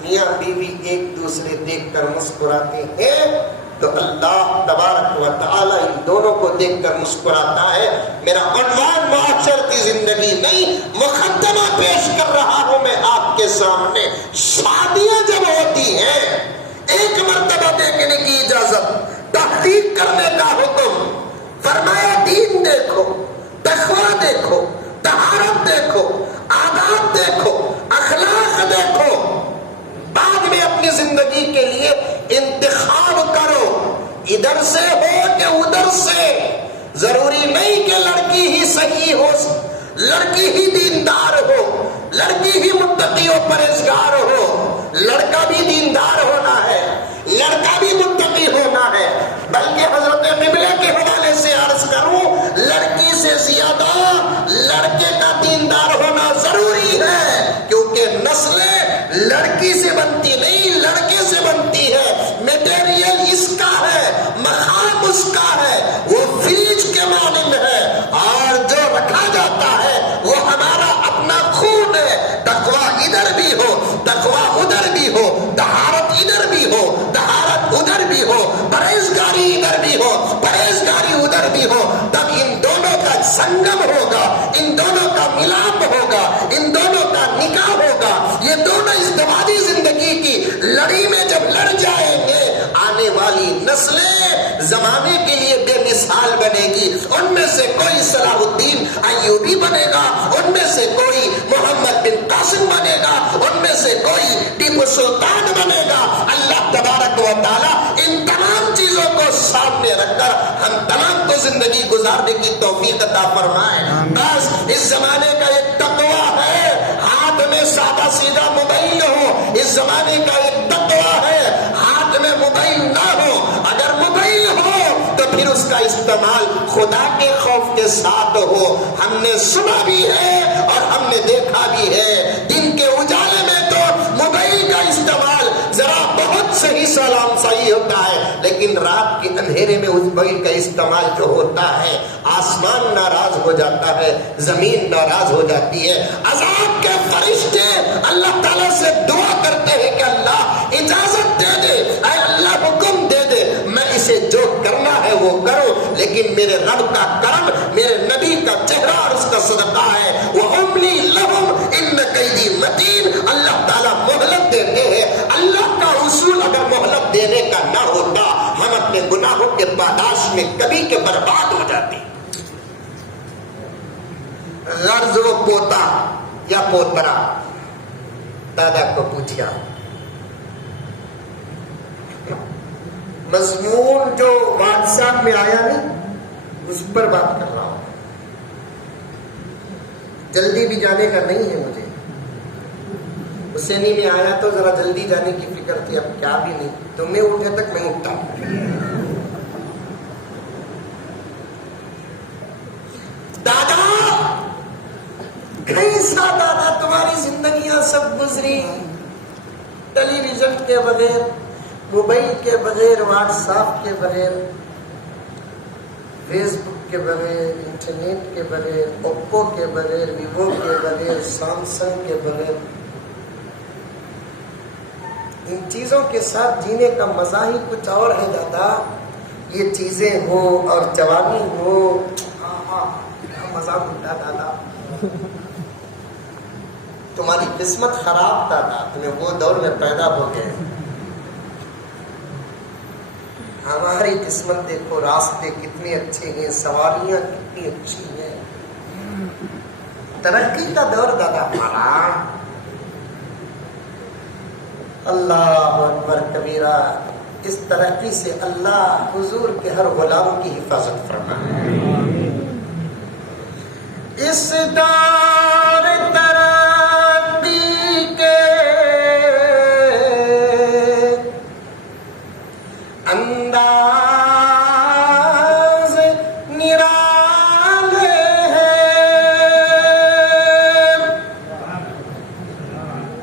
میاں بیوی ایک دوسرے دیکھ کر مسکراتے ہیں تو اللہ تبارک و تعالی ان دونوں کو دیکھ کر مسکراتا ہے. میرا عنوان معاشرتی زندگی نہیں، مقدمہ پیش کر رہا ہوں میں آپ کے سامنے. شادیاں جب ہوتی ہیں، ایک مرتبہ دیکھنے کی اجازت، تحقیق کرنے کا حکم. فرمایا دین دیکھو، تقویٰ دیکھو، طہارت دیکھو، آداب دیکھو، اخلاق دیکھو. بعد میں اپنی زندگی کے لیے انتخاب کرو، ادھر سے ہو کہ ادھر سے. ضروری نہیں کہ لڑکی ہی صحیح ہو، لڑکی ہی دیندار ہو، لڑکی ہی متقی و پرہیزگار ہو. لڑکا بھی دیندار ہونا ہے، لڑکا بھی متقی ہونا ہے. بلکہ حضرت قبلہ کے حوالے سے عرض کروں، لڑکی سے زیادہ لڑکے کا دیندار ہونا یہ نسلیں لڑکی سے بنتی نہیں، لڑکے سے بنتی ہے، میٹیریل اس کا ہے، مقام اس کا ہے، وہ فریج کے مانند ہے، اور جو رکھا جاتا ہے وہ ہمارا اپنا خون ہے۔ تقویٰ ادھر بھی ہو، تقویٰ ادھر بھی ہو، طہارت ادھر بھی ہو، طہارت ادھر بھی ہو، پرہیزگاری ادھر بھی ہو، پرہیزگاری ادھر بھی ہو، تب ان دونوں کا سنگم ہوگا، ان دونوں کا ملاپ ہوگا، ان دونوں کا نکاح ہوگا۔ یہ دونوں ازدواجی زندگی کی لڑی میں جب لڑ جائیں گے، آنے والی نسلیں زمانے کے لیے بے مثال بنے گی۔ ان میں سے کوئی صلاح الدین ایوبی بنے گا، ان میں سے کوئی محمد بن قاسم بنے گا، ان میں سے کوئی ٹیپو سلطان بنے گا۔ اللہ تبارک و تعالی ان تمام چیزوں کو سامنے رکھ کر ہم تمام کو زندگی گزارنے کی توفیق عطا فرمائے۔ بس اس زمانے کا ایک تقویٰ ہے، ہاتھ میں سادہ سیدھا موبائل ہو۔ اس زمانے کا ایک تقویٰ ہے، ہاتھ میں موبائل نہ ہو۔ اگر موبائل ہو تو پھر اس کا استعمال خدا کے خوف کے ساتھ ہو۔ ہم نے سنا بھی ہے اور ہم نے دیکھا بھی ہے، دن کے اجالے میں تو موبائل کا استعمال ذرا بہت صحیح سلام صحیح ہوتا ہے، لیکن رات کے اندھیرے میں اس موبائل کا استعمال جو ہوتا ہے، آسمان ناراض ہو جاتا ہے، زمین ناراض ہو جاتی ہے۔ عذاب کے فرشتے اللہ تعالیٰ سے دعا کرتے ہیں کہ اللہ اجازت دے دے، اے اللہ حکم دے دے، میں اسے جو کرنا ہے وہ کرو، لیکن میرے رب کا کرم، میرے نبی کا چہرہ اور اس کا صدقہ ہے۔ وَأُمْلِي لَهُمْ إِنَّ كَيْدِي مَتِينٌ۔ اللہ تعالیٰ مہلت دیتے ہیں۔ اللہ کا اصول اگر مہلت دینے کا نہ ہوتا، ہم اپنے گناہوں کے پاداش میں کبھی کے برباد ہو جاتے۔ غرض و پوتا یا پوترا دادا کو پوچھا، مضمون جو واٹس ایپ میں آیا نہیں اس پر بات کر رہا ہوں، جلدی بھی جانے کا نہیں ہے مجھے۔ حسینی میں آیا تو ذرا جلدی جانے کی فکر تھی، اب کیا بھی نہیں، تمہیں اٹھے تک میں اٹھتا ہوں۔ دادا کیسا دادا تمہاری زندگیاں سب گزری، ٹیلی ویژن کے بغیر، موبائل کے بغیر، واٹس ایپ کے بغیر، فیس بک کے بغیر، انٹرنیٹ کے بغیر، اوپو کے بغیر، ویوو کے بغیر، سیمسنگ کے بغیر۔ ان چیزوں کے ساتھ جینے کا مزہ ہی کچھ اور ہے دادا۔ یہ چیزیں ہو اور جوانی ہو، مزہ ملتا دادا۔ تمہاری قسمت خراب دادا، تمہیں وہ دور میں پیدا ہو گئے۔ ہماری قسمت دیکھو، راستے کتنے اچھے ہیں، سواریاں کتنی اچھی ہیں، ترقی کا دور دادا ہمارا۔ اللہ اکبر کبیرہ۔ اس ترقی سے اللہ حضور کے ہر غلام کی حفاظت فرمائے۔ اس دور ترقی کے انداز نرالے ہیں۔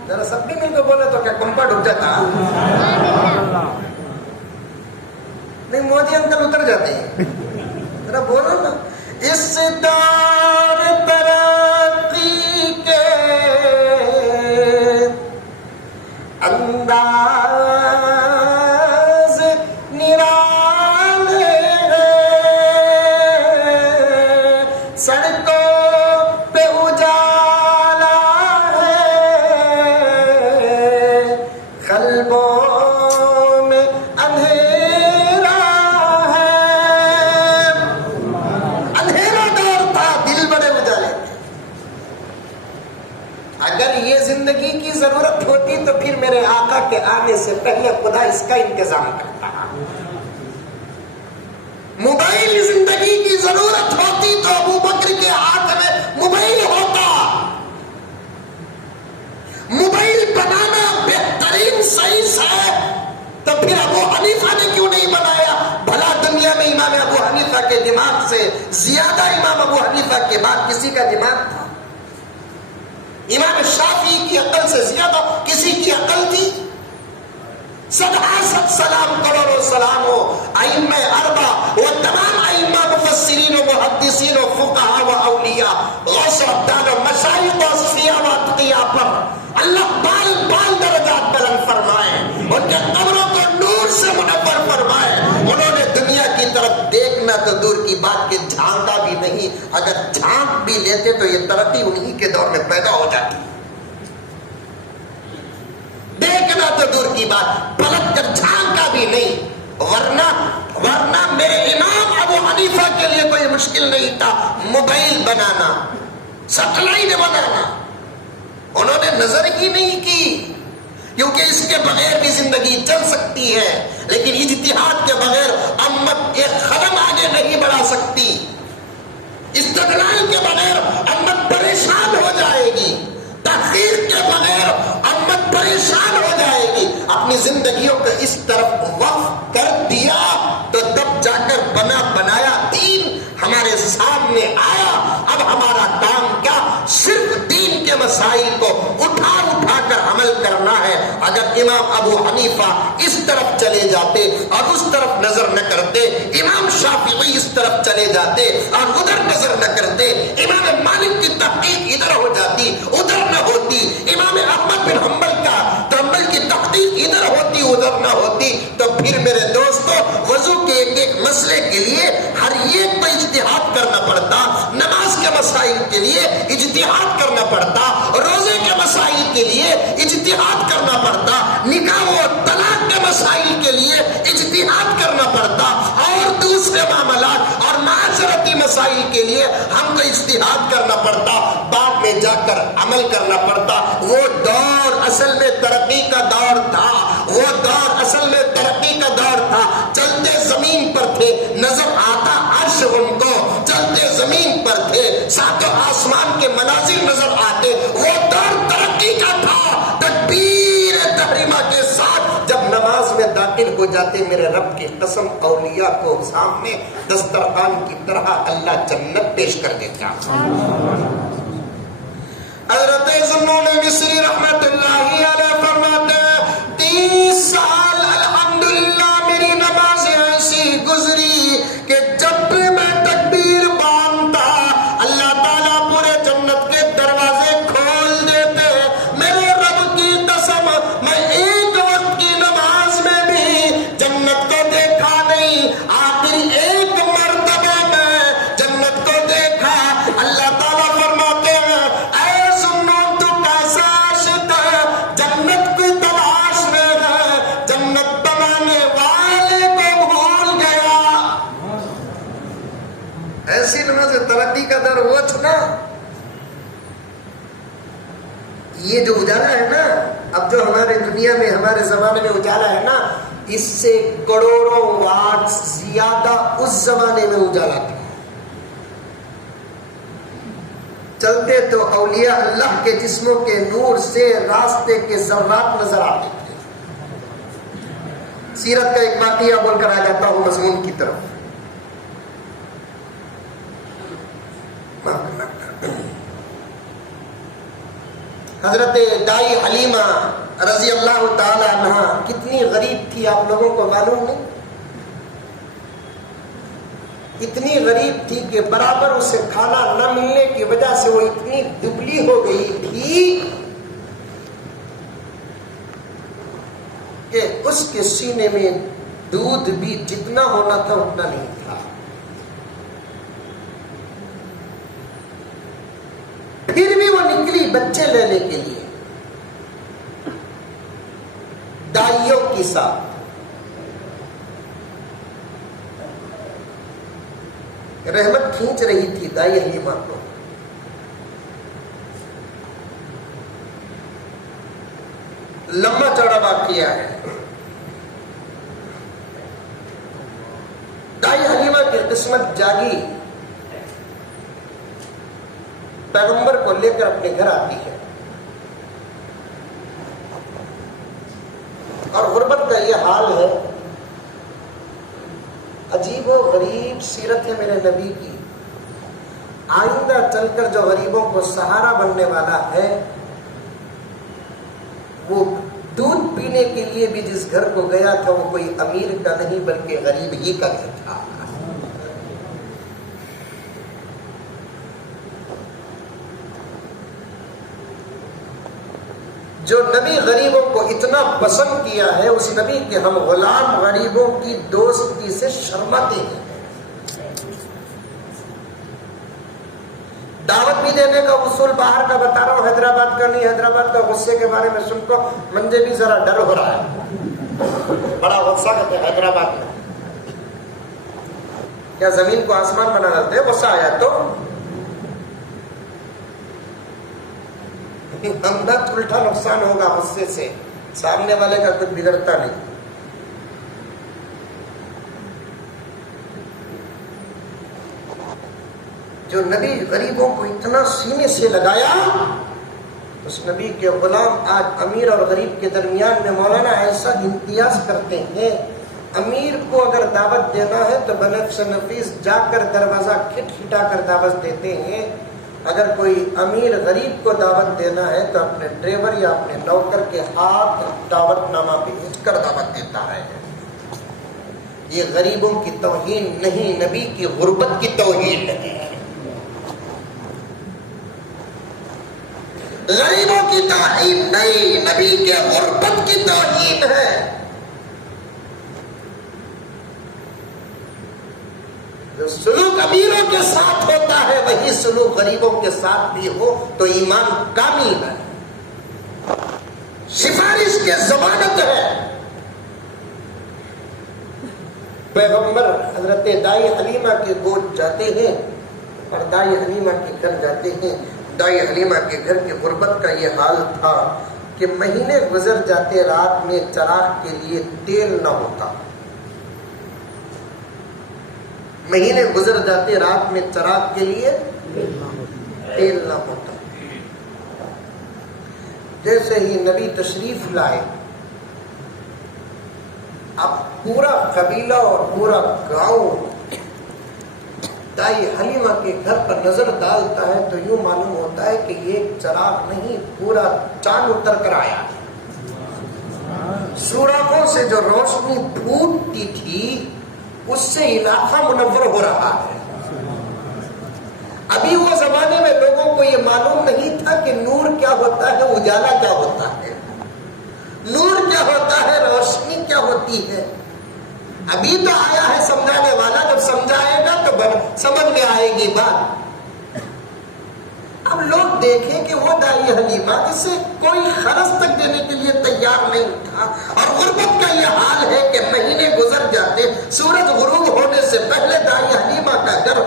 ذرا سب بھی مل کو بولے تو کیا کمپا ڈوب جاتا؟ نہیں، مودی انکل اتر جاتے ہیں، ذرا بولو نا۔ اس دور ترقی کے انداز نرالے ہیں، سڑکوں پہ اجالا ہے، قلبوں میں اندھیرا ہے۔ اندھیرا دور تھا، دل بڑے اجالے تھے۔ اگر یہ زندگی کی ضرورت ہوتی تو پھر میرے آقا کے آنے سے پہلے خدا اس کا انتظام کرتا۔ موبائل زندگی کی ضرورت ہوتی تو ابو بکر کے ہاتھ میں موبائل ہوتا۔ موبائل بنانا بہترین سائنس ہے تو پھر ابو حنیفہ نے کیوں نہیں بنایا؟ بھلا دنیا میں امام ابو حنیفہ کے دماغ سے زیادہ امام ابو حنیفہ کے بعد کسی کا دماغ تھا؟ امام شافعی کی عقل سے زیادہ کسی کی عقل تھی؟ سب سلام کروڑوں سلام ہو ائمہ اربع و تمام ائمہ مفسرین و محدثین و فقہاء و اولیاء غوث و ابدال و مشایخ و اصفیاء و اتقیاء پر اللہ بال بال درجات بلند فرمائے، ان کے قبروں کو نور سے منور فرمائے۔ انہوں نے دنیا کی طرف دیکھنا تو دور کی بات کہ جھانکا بھی نہیں، اگر جھانک بھی لیتے تو یہ ترقی انہی کے دور میں پیدا ہو جاتی۔ دیکھنا تو دور کی بات، پلٹ کر جھانکا بھی نہیں، ورنہ میرے امام ابو حنیفہ کے لیے کوئی مشکل نہیں تھا موبائل بنانا، سیٹلائٹ بنانا، انہوں نے نظر ہی نہیں کی، کیونکہ اس کے بغیر بھی زندگی چل سکتی ہے، لیکن اجتہاد کے بغیر امت ایک قدم آگے نہیں بڑھا سکتی، استدلال کے بغیر امت پریشان ہو جائے گی، تحقیق کے بغیر امت پریشان ہو جائے گی۔ اپنی زندگیوں کو اس طرف وقف کر دیا تو تب جا کر بنایا دین ہمارے سامنے آیا۔ اب ہمارا کام کیا؟ صرف دین کے مسائل کو اٹھا کر عمل کرنا ہے۔ اگر امام ابو حنیفہ اس طرف چلے جاتے اور اس طرف نظر نہ کرتے، امام شافعی اس طرف چلے جاتے اور ادھر نظر نہ کرتے، امام مالک کی تحقیق ادھر ہو جاتی ادھر نہ ہوتی، امام احمد بن حنبل کی تحقیق ادھر ہوتی ادھر نہ ہوتی، تو پھر میرے دوستو وضو کے ایک مسئلے کے لیے ہر ایک کو اجتہاد کرنا پڑتا، نماز کے مسائل کے لیے اجتہاد کرنا پڑتا، روزے کے مسائل کے لیے اجتہاد کرنا پڑتا، نکاح و طلاق کے مسائل کے لیے اجتہاد کرنا پڑتا، اور دوسرے معاملات اور معاشرتی مسائل کے لیے ہم کو اجتہاد کرنا پڑتا، بعد میں جا کر عمل کرنا پڑتا۔ وہ دور اصل میں ترقی کا دور تھا، وہ دور اصل میں ترقی کا دور تھا، چلتے زمین پر تھے، نظر آتا عرش ان کو، چلتے زمین پر تھے، ساتوں آسمان کے مناظر نظر آتے، وہ دور ترقی کا تھا۔ تکبیر تحریمہ کے ساتھ جب نماز میں داخل ہو جاتے، میرے رب کی قسم اولیاء کو سامنے دسترخوان کی طرح اللہ جنت پیش کر دیتا۔ حضرت ذوالنون مصری رحمت اللہ علیہ فرماتے ہیں 30 سال الحمدللہ میری نماز ایسی گزری کہ جب بھی میں تکبیر باندھتا اللہ تعالیٰ پورے جنت کے دروازے کھول دیتے۔ میرے رب کی قسم میں ایک وقت کی نماز میں بھی جنت کو دیکھا نہیں، آخری ایک مرتبہ میں جنت کو دیکھا۔ اللہ تعالیٰ فرماتے ہیں ترقی کا در وہ تھا۔ یہ جو اجالا ہے نا، اب جو ہمارے دنیا میں ہمارے زمانے میں اجالا ہے نا، اس سے کروڑوں واٹ زیادہ اس زمانے میں اجالا تھا۔ چلتے تو اولیاء اللہ کے جسموں کے نور سے راستے کے ذرات نظر آتے تھے۔ سیرت کا ایک واقعہ بول کر آ جاتا ہوں مضمون کی طرف۔ حضرت دائی حلیمہ رضی اللہ تعالی عنہ کتنی غریب تھی آپ لوگوں کو معلوم نہیں؟ اتنی غریب تھی کہ برابر اسے کھانا نہ ملنے کی وجہ سے وہ اتنی دبلی ہو گئی تھی کہ اس کے سینے میں دودھ بھی جتنا ہونا تھا اتنا نہیں تھا۔ پھر بھی وہ نکلی بچے لینے کے لیے دائیوں کے ساتھ۔ رحمت کھینچ رہی تھی دائی حلیمہ کو۔ لمبا چوڑا واقعہ ہے۔ دائی حلیمہ کی قسمت جاگی، پیغمبر کو لے کر اپنے گھر آتی ہے، اور غربت کا یہ حال ہے، عجیب و غریب سیرت ہے میرے نبی کی۔ آئندہ چل کر جو غریبوں کو سہارا بننے والا ہے وہ دودھ پینے کے لیے بھی جس گھر کو گیا تھا وہ کوئی امیر کا نہیں بلکہ غریب ہی کا گھر تھا. جو نبی غریبوں کو اتنا پسند کیا ہے اس نبی کے ہم غلام غریبوں کی دوستی سے شرماتے ہیں. دعوت بھی دینے کا اصول باہر کا بتا رہا ہوں، حیدرآباد کا نہیں. حیدرآباد کا غصے کے بارے میں سن کو مجھے بھی ذرا ڈر ہو رہا ہے. بڑا غصہ کرتے ہیں حیدرآباد میں. کیا زمین کو آسمان بنا ڈالتے ہیں؟ غصہ آیا تو اندر الٹا نقصان ہوگا غصے سے، سامنے والے کا کچھ بگڑتا نہیں. جو نبی غریبوں کو اتنا سینے سے لگایا، اس نبی کے غلام آج امیر اور غریب کے درمیان میں مولانا ایسا امتیاز کرتے ہیں. امیر کو اگر دعوت دینا ہے تو بنفس نفیس جا کر دروازہ کھٹکھٹا کر دعوت دیتے ہیں. اگر کوئی امیر غریب کو دعوت دینا ہے تو اپنے ڈرائیور یا اپنے نوکر کے ہاتھ دعوت نامہ بھیج کر دعوت دیتا ہے. یہ غریبوں کی توہین نہیں، نبی کی غربت کی توہین نہیں. غریبوں کی توہین نہیں، نبی کے غربت کی توہین ہے. جو سلوک امیروں کے ساتھ ہوتا ہے وہی سلوک غریبوں کے ساتھ بھی ہو تو ایمان کامل ہے. سفارش کی ضمانت ہے. پیغمبر حضرت دائی حلیمہ کے گود جاتے ہیں اور دائی حلیمہ کے گھر جاتے ہیں. دائی حلیمہ کے گھر کی غربت کا یہ حال تھا کہ مہینے گزر جاتے رات میں چراغ کے لیے تیل نہ ہوتا. مہینے گزر جاتے رات میں چراغ کے لیے تیل نہ ہوتا. جیسے ہی نبی تشریف لائے اب پورا قبیلہ اور پورا گاؤں دائی حلیمہ کے گھر پر نظر ڈالتا ہے تو یوں معلوم ہوتا ہے کہ یہ چراغ نہیں پورا چاند اتر کر آیا. سوراخوں سے جو روشنی پھوٹتی تھی اس سے علاقہ منور ہو رہا ہے. ابھی وہ زمانے میں لوگوں کو یہ معلوم نہیں تھا کہ نور کیا ہوتا ہے، اجالا کیا ہوتا ہے، نور کیا ہوتا ہے، روشنی کیا ہوتی ہے. ابھی تو آیا ہے سمجھانے والا، جب سمجھائے گا تو سمجھ میں آئے گی بات. اب لوگ دیکھیں کہ وہ دائی حلیمہ جسے کوئی خرچ تک دینے کے لیے تیار نہیں تھا اور غربت کا یہ حال ہے کہ مہینے گزر جاتے، سورج غروب ہونے سے پہلے دائی حلیمہ کا گھر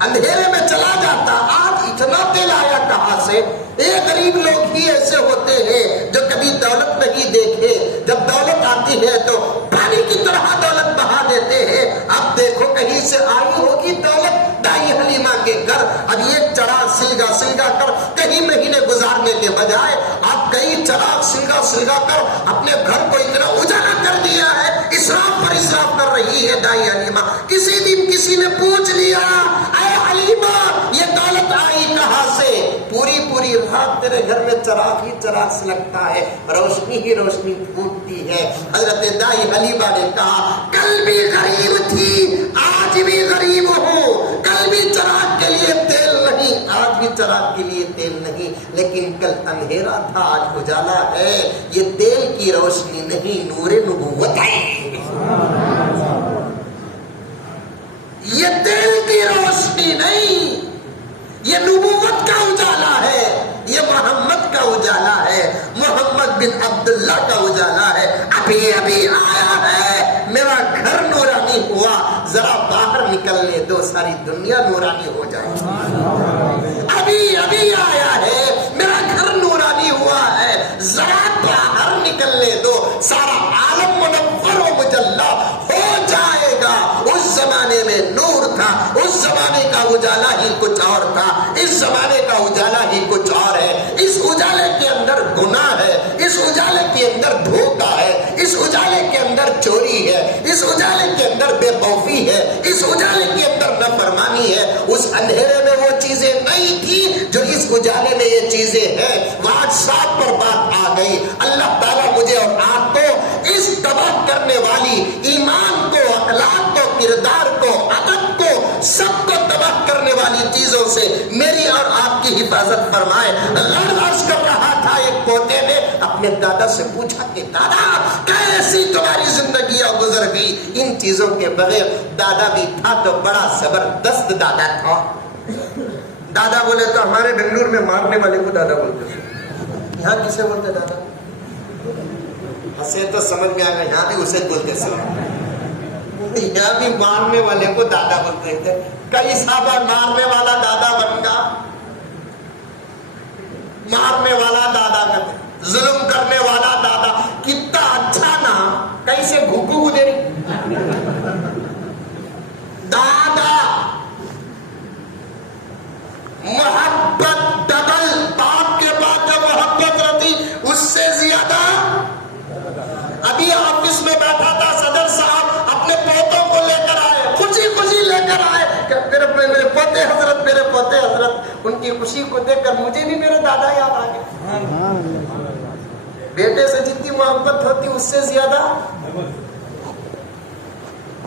اندھیرے میں چلا جاتا. آج اتنا تیل آیا کہاں سے؟ یہ غریب لوگ ہی ایسے ہوتے ہیں جو کبھی دولت نہیں دیکھے، جب دولت آتی ہے تو پانی کی طرح دولت بہا دیتے ہیں. اب دیکھو کہیں سے آئی ہوگی دولت دائی حلیمہ کے گھر. اب یہ چراغ سلگا کر کئی مہینے گزارنے کے بجائے اب کئی چراغ سلگا کر اپنے گھر کو اتنا اجالا کر دیا ہے. اسراف پر اسراف کر رہی ہے دائی حلیمہ. کسی دن کسی نے پوچھ لیا، اے حلیمہ یہ دولت آئی کہاں سے؟ پوری رات تیرے گھر میں چراغ ہی چراغ سے لگتا ہے، روشنی ہی روشنی پھوٹتی ہے. حضرت دائی حلیمہ نے کہا کل بھی غریب تھی آج بھی غریب ہوں. کل بھی چراغ کے لیے تیل نہیں، آج بھی چراغ کے لیے تیل نہیں، لیکن کل اندھیرا تھا آج اجالا ہے. یہ تیل کی روشنی نہیں، نور نبوت ہے. یہ تیل کی روشنی نہیں، یہ نبوت کا اجالا ہے، یہ محمد کا اجالا ہے، محمد بن عبداللہ کا اجالا ہے. ابھی آیا ہے، میرا گھر نورانی ہوا، ذرا باہر نکلنے دو ساری دنیا نورانی ہو جائے. ابھی آیا ہے، میرا گھر نورانی ہوا ہے، ذرا باہر نکلنے دو سارا عالم منور و مجلہ ہو جائے گا. اس زمانے میں نور تھا، اس زمانے کا اجالا ہی کچھ اور تھا، اس زمانے کا اجالا ہی کچھ اور ہے. اس اجالے کے اندر گناہ ہے، اس اجالے کے اندر دھوکہ ہے، اس اجالے کے اندر چوری ہے، اس اجالے کے اندر بے خوفی ہے، اس اجالے کے اندر نافرمانی ہے. اس اندھیرے میں وہ چیزیں نہیں تھی جو اس اجالے میں یہ چیزیں ہیں. آج صاف پر بات آ گئی. اللہ تعالیٰ کرنے والی، ایمان کو، اخلاق کو، کردار کو، ادب کو، سب کو تباہ کرنے والی چیزوں سے میری اور آپ کی حفاظت فرمائے۔ عرض کر رہا تھا، ایک پوتے نے اپنے دادا سے پوچھا کہ دادا کیسی تمہاری زندگیاں گزر گئی ان چیزوں کے بغیر؟ دادا بھی تھا تو بڑا زبردست دادا تھا۔ دادا بولے تو ہمارے بنگلور میں مارنے والے کو دادا بولتے تھے، یہاں کسے بولتے دادا؟ ہنسے تو سمجھ میں آ گیا، یہاں بھی اسے بولتے سر، یہاں بھی مارنے والے کو دادا بولتے تھے۔ کئی صحابہ مارنے والا دادا بن گیا، مارنے والا دادا کہتے، ظلم کرنے والا دادا، کتنا اچھا نام، کیسے گھوگو دے رہی دادا۔ محبت ڈبل، باپ کے بعد جو محبت رہتی اس سے زیادہ۔ ابھی آفس میں بیٹھا تھا صدر صاحب، اپنے پوتوں کو لے کر آئے، خوشی خوشی لے کر آئے کہ میرے پوتے حضرت، میرے پوتے حضرت۔ ان کی خوشی کو دیکھ کر مجھے بھی میرا دادا یاد آ گیا۔ بیٹے سے جتنی محبت ہوتی اس سے زیادہ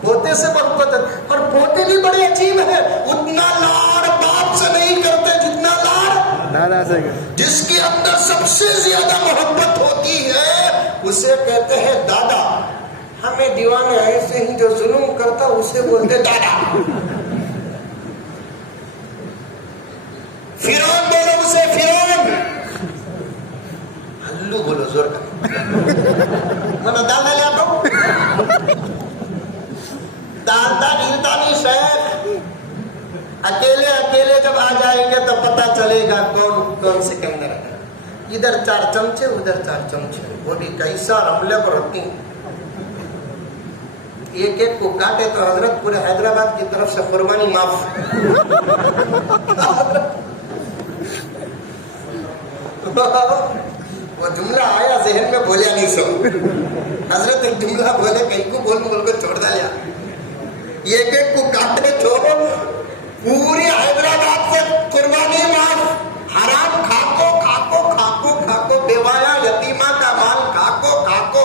پوتے سے محبت ہے، اور پوتے بھی بڑے عجیب ہیں، اتنا لاڑ باپ سے نہیں کرتے جتنا لاڑ دادا سے۔ جس کے اندر سب سے زیادہ محبت ہوتی ہے اسے کہتے ہیں دادا۔ ہمیں دیوانے ایسے ہی جو ظلم کرتا اسے بولتے دادا۔ فرعون بولو اسے فرعون، ہلو بولو زور کا، منا دادا لیا تو دادا گرتا نہیں شیخ۔ اکیلے اکیلے جب آ جائیں گے تو پتہ چلے گا کون کون سکندر ہے۔ ادھر 4 چمچے ادھر 4 چمچے، وہ بھی کیسا رملے پر رکھتی، ایک ایک کو کاٹے تو حضرت پورے حیدرآباد کی طرف سے قربانی معاف۔ وہ جملہ آیا ذہن میں، بولیا نہیں سب۔ حضرت ایک جملہ بولے، کہیں کو بول کو چھوڑ دیا، ایک ایک کو کاٹے تو پوری حیدرآباد سے قربانی معاف۔ حرام کھاکو کھاکو کھاکو کھاکو، بیوایا یتیمہ کا مال کھاکو کھاکو،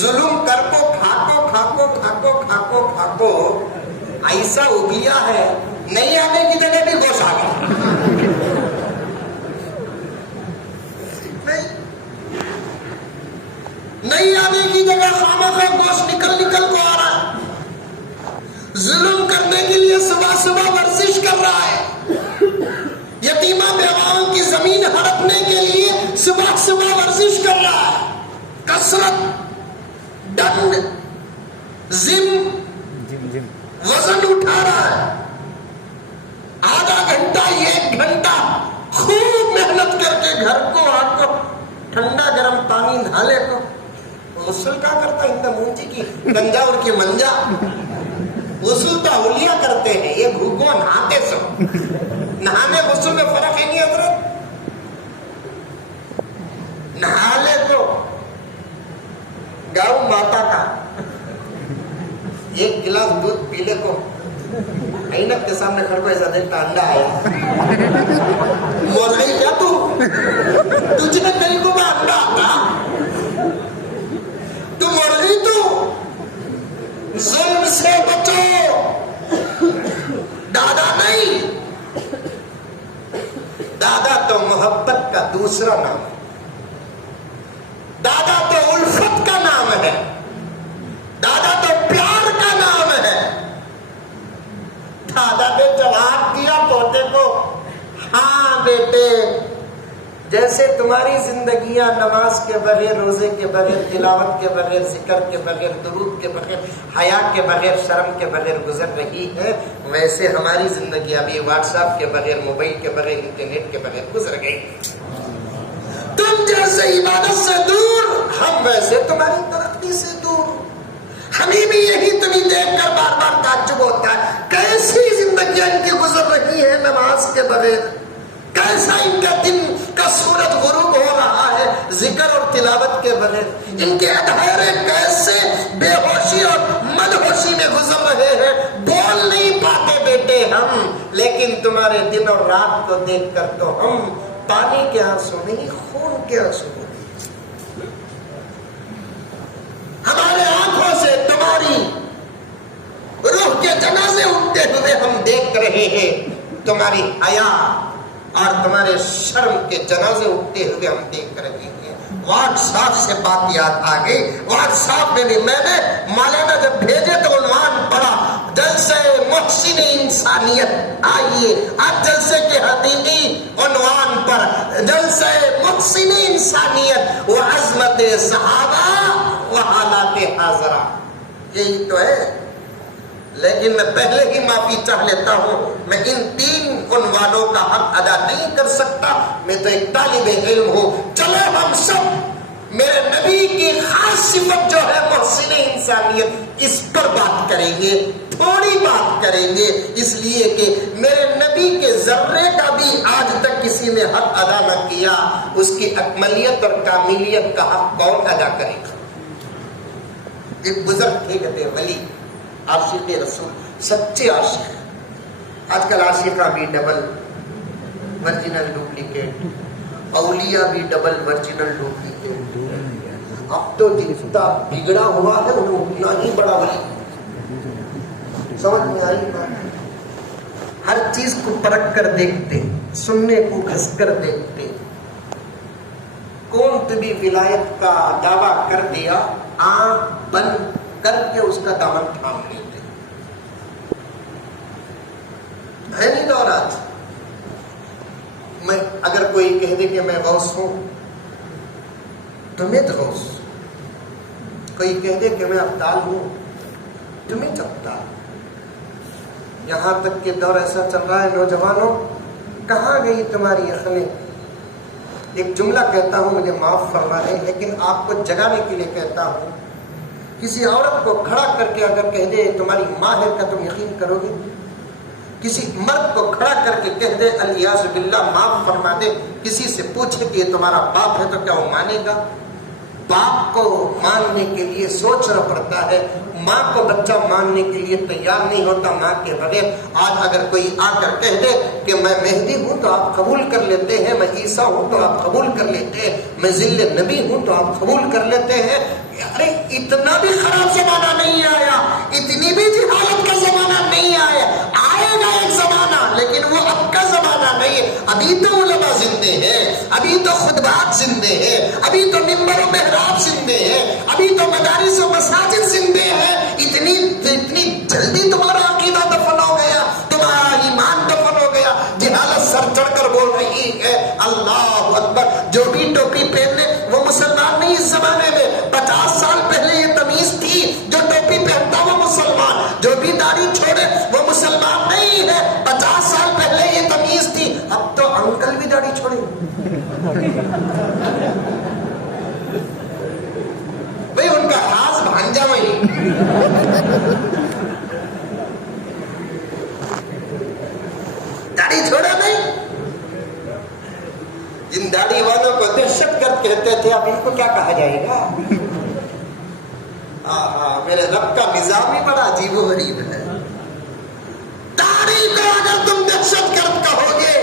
ظلم کر کو کھاکو کھاکو کھاکو کھاکو کھاکو، ایسا ہو گیا ہے نہیں آنے کی جگہ بھی گوشت آ گیا۔ نہیں آنے کی جگہ خامخواہ گوشت نکل نکل کو آ رہا ہے۔ ظلم کرنے کے لیے صبح صبح ورزش کر رہا ہے، یتیمہ بیواؤں کی زمین ہڑپنے کے لیے صبح صبح ورزش کر رہا ہے، کثرت، ڈنڈ، وزن اٹھا رہا ہے، آدھا گھنٹہ 1 گھنٹہ خوب محنت کر کے گھر کو آ کو ٹھنڈا گرم پانی نہالے کو غسل کا کرتا ہے، مونجی کی تنجاور کی منجا غسل تو اولیاء کرتے ہیں، یہ گھوگو نہاتے سو، نہانے غسل میں فرق ہے نہیں حضرت۔ نہالے کو گاؤں ماتا کا 1 گلاس دودھ پیلے کو اینک کے سامنے کھڑ کو ایسا دیکھتا انڈا آیا، مول رہی کیا تجھے کہیں کو میں انڈا آتا، تو مول رہی تو ظلم سے بچو۔ دادا نہیں، دادا تو محبت کا دوسرا نام ہے، دادا تو الفت کا نام ہے، دادا تو پیار کا نام ہے۔ دادا نے جواب دیا پوتے کو، ہاں بیٹے، جیسے تمہاری زندگیاں نماز کے بغیر، روزے کے بغیر، تلاوت کے بغیر، ذکر کے بغیر، درود کے بغیر، حیا کے بغیر، شرم کے بغیر گزر رہی ہے، ویسے ہماری زندگی ابھی واٹس ایپ کے بغیر، موبائل کے بغیر، انٹرنیٹ کے بغیر گزر گئی۔ تم جیسے عبادت سے دور، ہم ویسے تمہاری ترقی سے دور۔ ہمیں بھی یہی تمہیں دیکھ کر بار بار تعجب ہوتا ہے، کیسی زندگیاں ان کی گزر رہی ہیں نماز کے بغیر، کیسا ان کا دن کا سورج غروب ہو رہا ہے ذکر اور تلاوت کے بغیر، ان کے ادھیرے کیسے بے ہوشی اور مدہوشی میں گزر رہے ہیں، بول نہیں پاتے بیٹے ہم، لیکن تمہارے دن اور رات کو دیکھ کر تو ہم پانی کے آنسو نہیں، خون کے آنسو، ہمارے آنکھوں سے رہے ہیں، تمہاری حیا اور تمہارے شرم کے جنازے اٹھتے ہوئے ہم دیکھ رہے ہیں۔ واٹس ایپ سے بات یاد آ گئی، واٹس ایپ میں بھی میں نے مولانا جب بھیجے تو عنوان پڑا جلسے محسن انسانیت۔ آئیے اب جلسے کے حقیقی عنوان پر جلسے محسن انسانیت و عظمت صحابہ و حالات حاضرہ، یہی تو ہے۔ لیکن میں پہلے ہی معافی چاہ لیتا ہوں، میں ان 3 عنوانوں کا حق ادا نہیں کر سکتا، میں تو ایک طالب علم ہوں۔ چلو ہم سب میرے نبی کی خاص صفت جو ہے محسن انسانیت، اس پر بات کریں گے، تھوڑی بات کریں گے، اس لیے کہ میرے نبی کے ذرے کا بھی آج تک کسی نے حق ادا نہ کیا، اس کی اکملیت اور کاملیت کا حق کون ادا کرے گا؟ ایک بزرگ تھے کہتے ولی، عاشق رسول، سچے عاشق۔ آج کل عاشقہ بھی ڈبل ورجنل ڈپلیکیٹ، اولیاء بھی ڈبل ورجنل ڈپلیکیٹ۔ اب تو جتنا بگڑا ہوا ہے وہ اتنا ہی بڑا ولی۔ سمجھ میں آئی بات؟ ہر چیز کو پرکھ کر دیکھتے، سننے کو گھس کر دیکھتے۔ کون طبی ولایت کا دعویٰ کر دیا، آنکھ بند کر کے اس کا دامن تھام لیتے۔ ہے نہیں دور آج؟ میں اگر کوئی کہہ دے کہ میں غوث ہوں تمہیں تو غوث، کوئی کہہ دے کہ میں ابدال ہوں تمہیں تو ابدال۔ یہاں تک کہ دور ایسا چل رہا ہے، نوجوانوں کہاں گئی تمہاری عقلیں؟ ایک جملہ کہتا ہوں، مجھے معاف فرما دیں، لیکن آپ کو جگانے کے لیے کہتا ہوں۔ کسی عورت کو کھڑا کر کے اگر کہہ دے تمہاری ماں ہے، کیا تم یقین کرو گے؟ کسی مرد کو کھڑا کر کے کہہ دے الیاذ باللہ معاف فرما دے، کسی سے پوچھے کہ یہ تمہارا باپ ہے، تو کیا وہ مانے گا؟ باپ کو ماننے کے لیے سوچنا پڑتا ہے، ماں کو بچہ ماننے کے لیے تیار نہیں ہوتا ماں کے بغیر۔ آج اگر کوئی آ کر کہہ دے کہ میں مہدی ہوں تو آپ قبول کر لیتے ہیں، میں عیسیٰ ہوں تو آپ قبول کر لیتے ہیں، میں ذل نبی ہوں تو آپ قبول کر لیتے ہیں۔ ارے اتنا بھی خراب زمانہ نہیں آیا، اتنی بھی جہالت کا زمانہ نہیں آیا، آئے گا ایک زمانہ، لیکن وہ اب کا زمانہ نہیں ہے۔ ابھی تو علماء زندے ہیں، ابھی تو خطبات زندے ہیں، ابھی تو منبر و محراب زندے ہیں، ابھی تو مدارس و مساجد زندے ہیں۔ اتنی جلدی تمہارا عقیدہ دفن ہو گیا، تمہارا ایمان دفن ہو گیا، جہالت سر چڑھ کر بول رہی ہے اللہ اکبر۔ جو بھی ٹوپی پہننے وہ مسلمان نہیں، اس زمانے میں 50 سال پہلے یہ تمیز تھی، جو ٹوپی پہنتا وہ مسلمان، جو بھی داڑھی چھوڑے وہ مسلمان نہیں ہے۔ 50 سال پہلے یہ تمیز تھی، اب تو انکل بھی داڑھی چھوڑے۔ بھئی ان کا خاص بھانجا وہی۔ داڑھی چھوڑا نہیں۔ جن داڑھی والوں کو دہشت گرد کہتے تھے، اب ان کو کیا کہا جائے گا؟ میرے رب کا نظام ہی بڑا عجیب و غریب ہے۔ داڑھی کو اگر تم دہشت گرد کہو گے،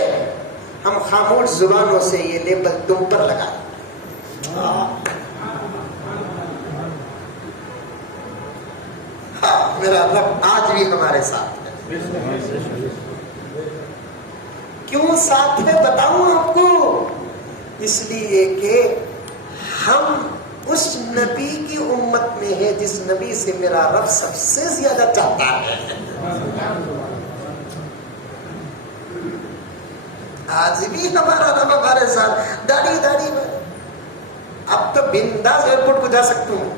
ہم خاموش زبانوں سے یہ لیبل تم پر لگائیں۔ میرا رب آج بھی ہمارے ساتھ ہے۔ کیوں ساتھ ہے بتاؤں آپ کو؟ اس لیے کہ ہم اس نبی کی امت میں ہے جس نبی سے میرا رب سب سے زیادہ چاہتا ہے۔ آج بھی ہمارا رب ہمارے ساتھ داڑھی میں۔ اب تو بنداس ایئرپورٹ کو جا سکتا ہوں،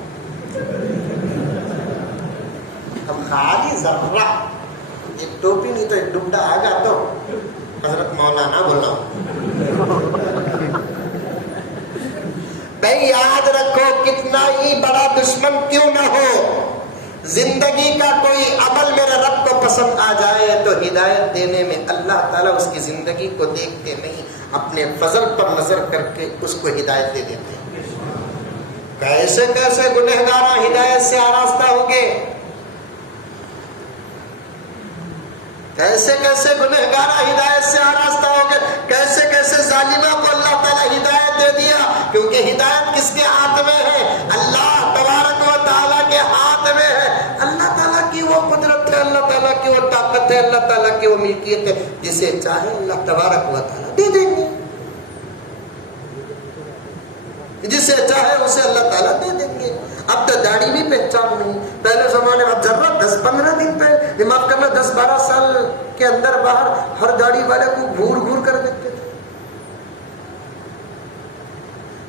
اب خالی ذرہ ایک ٹوپی نہیں تو ایک ڈبڈا آ جاتا ہوں، حضرت مولانا بول رہا ہوں۔ بھائی یاد رکھو، کتنا ہی بڑا دشمن کیوں نہ ہو، زندگی کا کوئی عمل میرے رب کو پسند آ جائے تو ہدایت دینے میں اللہ تعالیٰ اس کی زندگی کو دیکھتے نہیں، اپنے فضل پر نظر کر کے اس کو ہدایت دے دیتے ہیں۔ کیسے کیسے گنہگار ہدایت سے آراستہ ہوں گے، کیسے کیسے گنہگار ہدایت سے آراستہ ہو گئے، کیسے کیسے ظالموں کو اللہ تعالیٰ ہدایت دے دیا، کیونکہ ہدایت کس کے ہاتھ میں ہے؟ اللہ تبارک و تعالیٰ کے ہاتھ میں ہے۔ اللہ تعالیٰ کی وہ قدرت ہے، اللہ تعالیٰ کی وہ طاقت ہے اللہ تعالیٰ کی وہ ملکیت ہے، جسے چاہے اللہ تبارک و تعالیٰ دے دیں گے، جسے چاہے اسے اللہ تعالیٰ دے دیں گے۔ اب تو داڑھی بھی پہچان نہیں، پہلے زمانے میں اب ضرورت 10-15 دن پہ معاف کرنا 10-12 سال کے اندر باہر ہر داڑھی والے کو گھور گھور کر دیتے تھے۔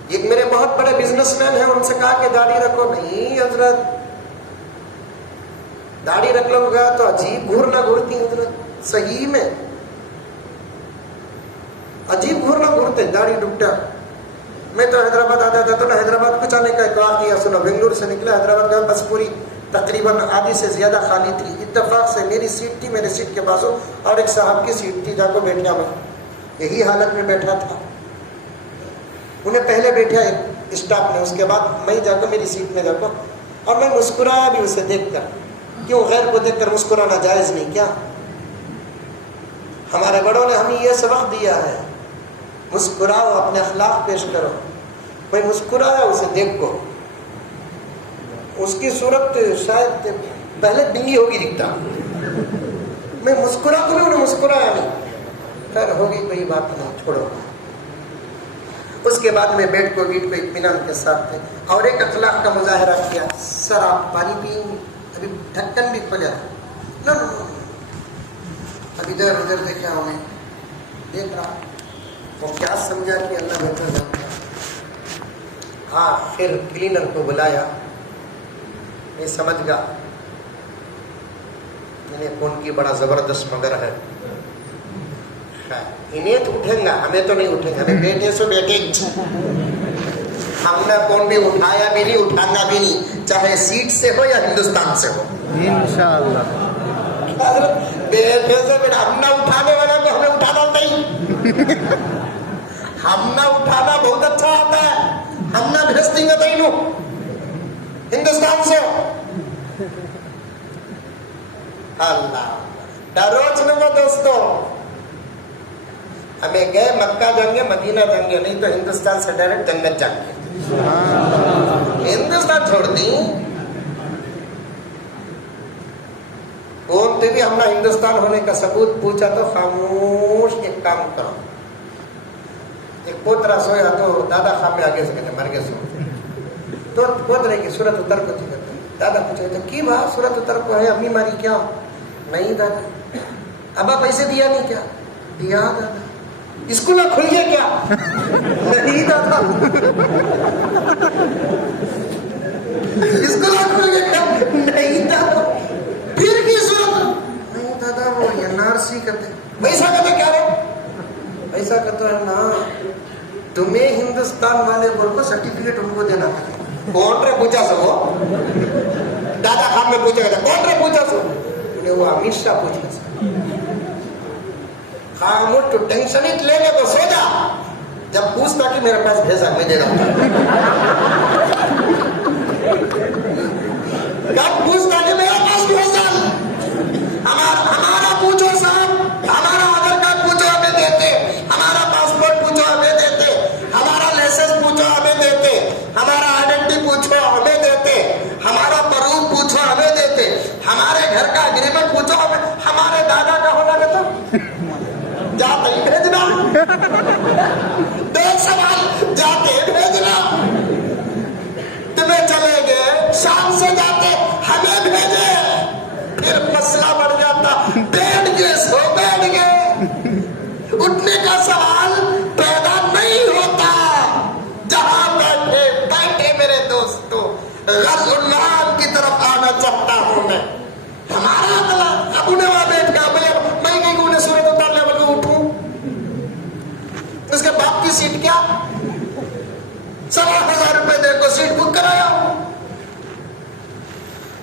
ایک میرے بہت بڑے بزنس مین ہیں، ان سے کہا کہ داڑھی رکھو، نہیں حضرت داڑھی رکھ لو گا تو عجیب گھورنا گھورتی حضرت، صحیح میں عجیب گھورنا گھورتے داڑھی ڈبٹا۔ میں تو حیدرآباد آتا تھا تو نہ حیدرآباد کچھ آنے کا اتفاق کیا، سنا بنگلور سے نکلا حیدرآباد گیا، بس پوری تقریباً آدھی سے زیادہ خالی تھی، اتفاق سے میری سیٹ تھی، میرے سیٹ کے پاس اور ایک صاحب کی سیٹ تھی، جا کو بیٹھا میں یہی حالت میں بیٹھا تھا، انہیں پہلے بیٹھا ایک اسٹاف نے، اس کے بعد میں جا کر میری سیٹ میں جا کر، اور میں مسکرایا بھی اسے دیکھ کر، کیوں غیر کو دیکھ کر مسکرانا جائز نہیں کیا؟ ہمارے بڑوں نے ہمیں یہ سبق دیا ہے، مسکراؤ، اپنے اخلاق پیش کرو۔ میں مسکرایا اسے دیکھ کو، اس کی صورت شاید پہلے ڈنگی ہوگی دکھتا، میں مسکرا تو نہیں، انہیں مسکرایا نہیں، خیر ہوگی کوئی بات نہیں، چھوڑو۔ اس کے بعد میں بیٹھ کو اطمینان کے ساتھ تھے، اور ایک اخلاق کا مظاہرہ کیا، سر آپ پانی پئیں گے؟ ابھی ڈھکن بھی کھولا ہے، ابھی ادھر ادھر دیکھا ہمیں دیکھ رہا، وہ کیا سمجھا کہ اللہ بہتر جانتا ہے۔ ہاں پھر کلینر کو بلایا، میں سمجھ گا انہیں کون کی بڑا زبردست مگر ہے، انہیں تو اٹھیں گا، ہمیں تو نہیں اٹھیں گا، ہمیں بیٹے سے بیٹے، ہم نے کون بھی اٹھایا بھی نہیں، اٹھانا بھی نہیں، چاہے سیٹ سے ہو یا ہندوستان سے ہو انشاءاللہ۔ بیٹے سے بیٹا، ہم نہ اٹھانے والا تو ہمیں اٹھانا نہیں، ہم نہ اٹھانا بہت اچھا آتا ہے، ہم نہ بھیج دیں گے تینوں ہندوستان سے، اللہ ڈروچ نہ دوستوں، ہمیں گئے مکہ جائیں گے، مدینہ جائیں گے، نہیں تو ہندوستان سے ڈائریکٹ جنت جائیں گے، ہندوستان چھوڑ دیں کون بھی، ہم نے ہندوستان ہونے کا ثبوت پوچھا تو خاموش ایک کام کرو، ایک پوترا سویا تو دادا خواب میں آگے سے کہتے مر گئے سو، تو پوترے کی صورت اتر کو تھی، دادا پوچھے تو کی بات صورت اتر کو ہے، امی ماری کیا؟ نہیں دادا۔ ابا پیسے دیا نہیں کیا؟ دیا دادا۔ اسکول کھل گیا کیا؟ نہیں دادا۔ اسکول کھل گیا کیا؟ نہیں دادا۔ پھر کی صورت؟ نہیں دادا، وہ NRC کرتے، پیسہ کہتے کیا رہے؟ پیسہ کہتے ہے نا، تمہیں ہندوستان والے بول کو سرٹیفکیٹ ان کو دینا ہے۔ کون رے پوچھا سو؟ دادا خان میں پوچھا گیا کون رے پوچھا سو؟ وہ امت شاہ پوچھا سو۔ خاموش، تو ٹینشن ہی لے لے تو سو جا، جب پوچھتا کہ میرے پاس بھیجا میں دے رہا ہوں، جب پوچھتا کہ میرے پاس بھیجا، ہمارا پوچھو صاحب، ہمارا آدھار کارڈ پوچھو ہمیں دیتے، ہمارا پاسپورٹ پوچھو ہمیں دیتے، ہمارا لائسنس پوچھو ہمیں دیتے، ہمارا آئیڈینٹی پوچھو ہمیں دیتے، ہمارا پروف پوچھو ہمیں دیتے، ہمارے گھر کا اگریمنٹ پوچھو ہمیں، ہمارے دادا کا ہونا کہ تو جاتے ہی بھیجنا، بے سوال جاتے بھیجنا، تمہیں چلے گئے شام سے جاتے ہمیں بھیجے، پھر مسئلہ بڑھ جاتا، بیٹھ گئے سو بیٹھ گئے، اٹھنے کا سوال پیدا نہیں ہوتا، جہاں بیٹھے بیٹھے میرے دوستو، غزل اللہ کی طرف آنا چاہتا ہوں میں، ہمارا اگلا اب انہیں وہاں بیٹھ گیا، میں کہیں کہ انہیں سورت اتار لے بلکہ اٹھوں، اس کے باپ کی سیٹ کیا 7,000 روپے دے کو سیٹ بک کرایا،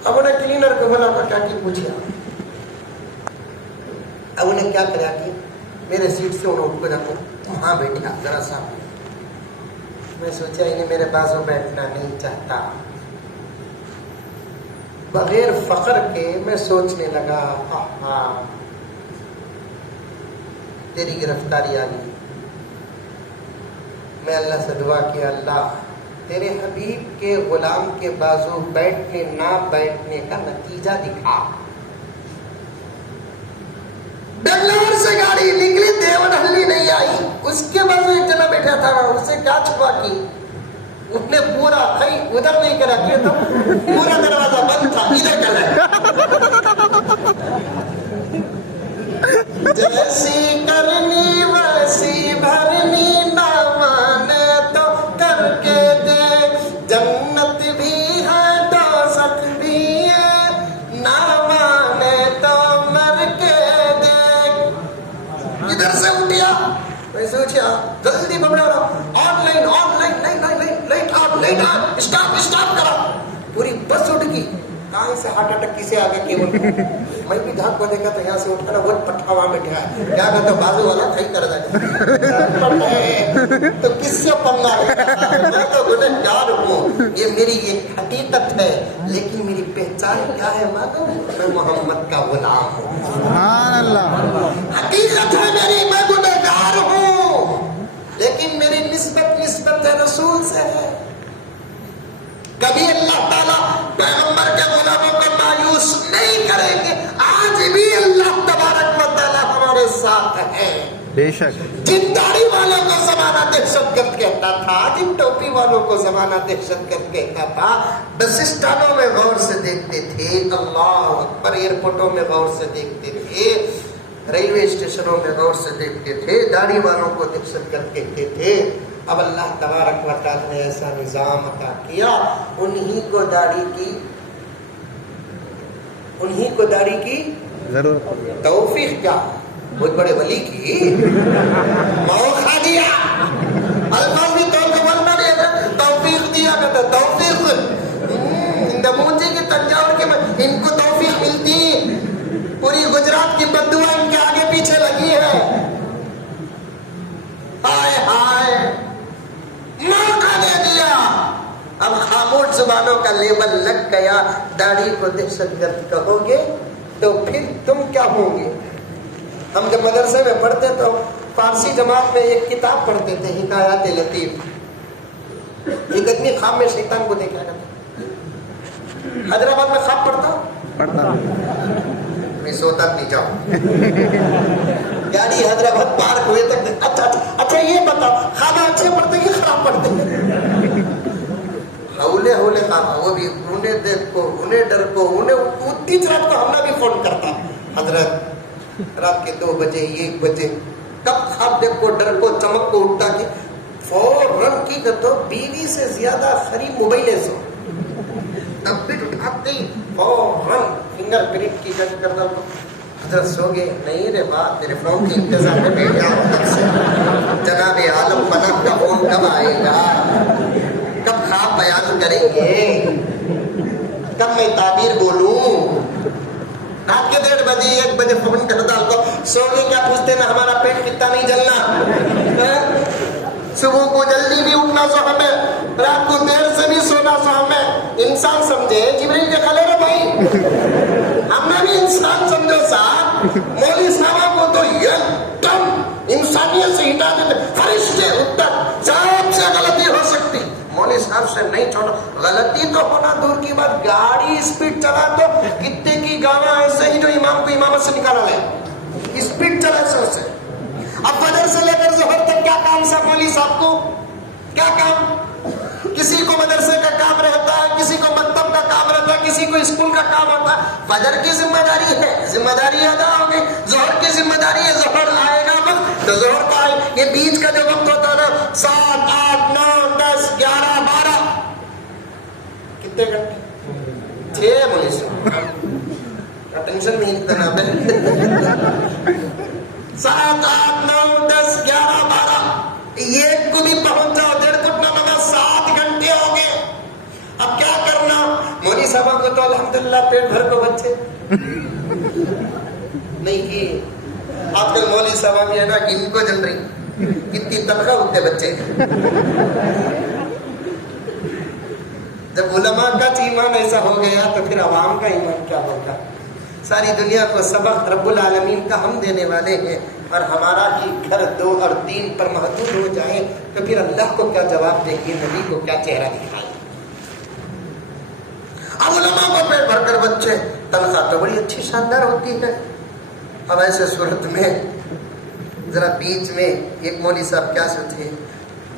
اب انہیں کلینر کو بنا کر کیا کی پوچھا، اب انہیں کیا کریا کہ میرے سیٹ سے انہیں اٹھ کو جاتا وہاں بیٹھا ذرا سا، میں سوچا انہیں میرے پاس وہ بیٹھنا نہیں چاہتا، بغیر فخر کے میں سوچنے لگا تیری گرفتاری آ گئی، میں اللہ سے دعا کیا، اللہ تیرے حبیب کے غلام کے بازو بیٹھنے نہ بیٹھنے کا نتیجہ دکھا، بنگلور سے گاڑی نکلی دیوڈہلی نہیں آئی, اس کے بعد ایک جنا بیٹھا تھا نا, اس سے کیا چھپا کی اس نے پورا کہیں ادھر نہیں کرا کیا تو پورا دروازہ بند تھا, ادھر کر جیسی کرنی ویسی بھرنی, نہ مانے تو کر کے دے, جنت بھی ہے دوزخ بھی ہے, نہ مانے تو مر کے دے. ادھر سے اٹھیا میں سوچا جلدی پکڑا رہا, on line light on, stop کرا, پوری بس اٹھ گئی. کہاں سے ہارٹ اٹیک کسے آگے کیول میں بھی دھاک کو دیکھا تو یہاں سے اٹھ کر وہ پٹھا وہاں بیٹھا ہے, کیا کہتا بازو والا کھائی کر دے تو کس سے پنگا ہے, میں تو گنہگار ہوں, یہ میری ایک حقیقت ہے, لیکن میری پہچان کیا ہے معلوم, میں محمد کا غلام ہوں. سبحان اللہ. حقیقت ہے میری, میں گنہگار ہوں, لیکن میری نسبت ہے رسول سے ہے. کبھی اللہ تعالیٰ پیغمبر کے غلاموں کو مایوس نہیں کریں گے. آج بھی اللہ تبارک و تعالیٰ ہمارے ساتھ ہے. بے شک. جن داڑھی والوں کو زمانہ دہشت گرد کہتا تھا, جن ٹوپی والوں کو زمانہ دہشت گرد کہتا تھا, بس اسٹانوں میں غور سے دیکھتے تھے, اللہ اکبر, ایئرپورٹوں میں غور سے دیکھتے تھے, ریلوے اسٹیشنوں میں غور سے دیکھتے تھے, داڑھی والوں کو دہشت گرد کہتے تھے. اب اللہ تبارک و تعالی نے ایسا نظام عطا کیا, انہی کو داڑھی کی ضرور توفیق کیا بہت بڑے ولی کی ماؤ کھا دیا, الفاظ بھی توفیق دیا کرتا, توفیق نمونجے کی تنجاور کے ان کو توفیق ملتی, پوری گجرات کی بددعا ان کے آگے پیچھے لگی ہے. ہائے ہائے, موقع دے دیا, اب خاموش زبانوں کا لیبل لگ گیا. داڑھی کو دہشت گرد کہو گے تو پھر تم کیا ہوں گے. ہم جب مدرسے میں پڑھتے تو فارسی جماعت میں ایک کتاب پڑھتے تھے, حکایات لطیف. ایک آدمی خواب میں شیطان کو دیکھا کرتا, حیدرآباد میں خواب پڑھتا میں سوتا نہیں جاؤں, گاڑی حیدرآباد پارک ہوئے تک. اچھا یہ بتاؤ, خواب اچھے پڑھتے کہ خراب پڑھتے؟ ہولے خواب, وہ بھی انہیں دیکھ کو, انہیں ڈر کو, انہیں اتنی رات کو ہم نے بھی فون کرتا, حضرت رات کے 2 بجے 1 بجے کب خواب دیکھ کو, ڈر کو, چمک کو اٹھتا کہ فوراً کی کرتا, بیوی سے زیادہ قریب موبائل ہے. سو تب بھی اٹھاتے ہی فوراً فنگر پرنٹ کی جنگ کرنا. حضرت سو گئے نہیں رے بات, میرے فون کے انتظار میں بیٹھ جاؤ, جناب عالم فلک کا فون کب آئے گا, کب خواب بیان کریں گے, کب میں تعبیر بولوں. رات کے 1:30 بجے 1 بجے فون کرتا کو, سو گئے کیا پوچھتے نا ہمارا پیٹ کتنا نہیں جلنا, صبح کو جلدی بھی اٹھنا سو ہمیں, رات کو دیر سے بھی سونا سو ہمیں. انسان سمجھے جبریل کے کھلے رہے بھائی, ہم نے بھی انسان سمجھو صاحب. مولوی صاحب کو تو ایک دم انسانیت سے ہٹا دیتے, فرشتے اتر, سب سے غلطی ہو سکتی, مولوی صاحب سے نہیں چھوڑا. غلطی تو ہونا دور کی بات, گاڑی اسپیڈ چلا تو کتنے کی گانا ایسے ہی جو امام کو امامت سے نکالا لے, اسپیڈ چلا سو سے. اب فجر سے لے کر ظہر تک کیا کام سا مولوی صاحب کو, کیا کام, کسی کو مدرسے کا کام رہتا ہے, کسی کو مکتب کا کام رہتا ہے, کسی کو اسکول کا کام ہوتا ہے. فجر کی ذمہ داری ہے, ذمہ داری ادا ہو گئی. ظہر کی ذمہ داری ہے, ظہر آئے گا وقت تو ظہر کا آئے. یہ بیچ کا جو وقت ہوتا ہے نا 7 8 9 10 11 12 کتنے گھنٹے, 6 مولوی صاحب ٹینشن نہیں اتنا ہے. 7 8 9 10 11 12 ایک کو بھی پہنچ جاؤ, 1.5 گھنٹہ لگا, 7 گھنٹے ہو گئے. اب کیا کرنا, مولوی صاحب کو تو الحمدللہ پیٹ بھر کو بچے نہیں کی. آج کل مولوی صاحب بھی ہے نا کہ ان کو جل رہی, کتنی تنخواہ ہوتے بچے. جب علماء کا ایمان ایسا ہو گیا تو پھر عوام کا ایمان کیا ہوگا. ساری دنیا کو سبق رب العالمین کا ہم دینے والے ہیں, اور ہمارا ہی گھر 2 اور 3 پر محدود ہو جائے تو پھر اللہ کو کیا جواب دیں گے, نبی کو کیا چہرہ دکھائیں. اب علماء کو پیٹ بھر کر بچے, تنخواہ تو بڑی اچھی شاندار ہوتی ہے, اب ایسے صورت میں ذرا بیچ میں ایک مولوی صاحب کیا سوچے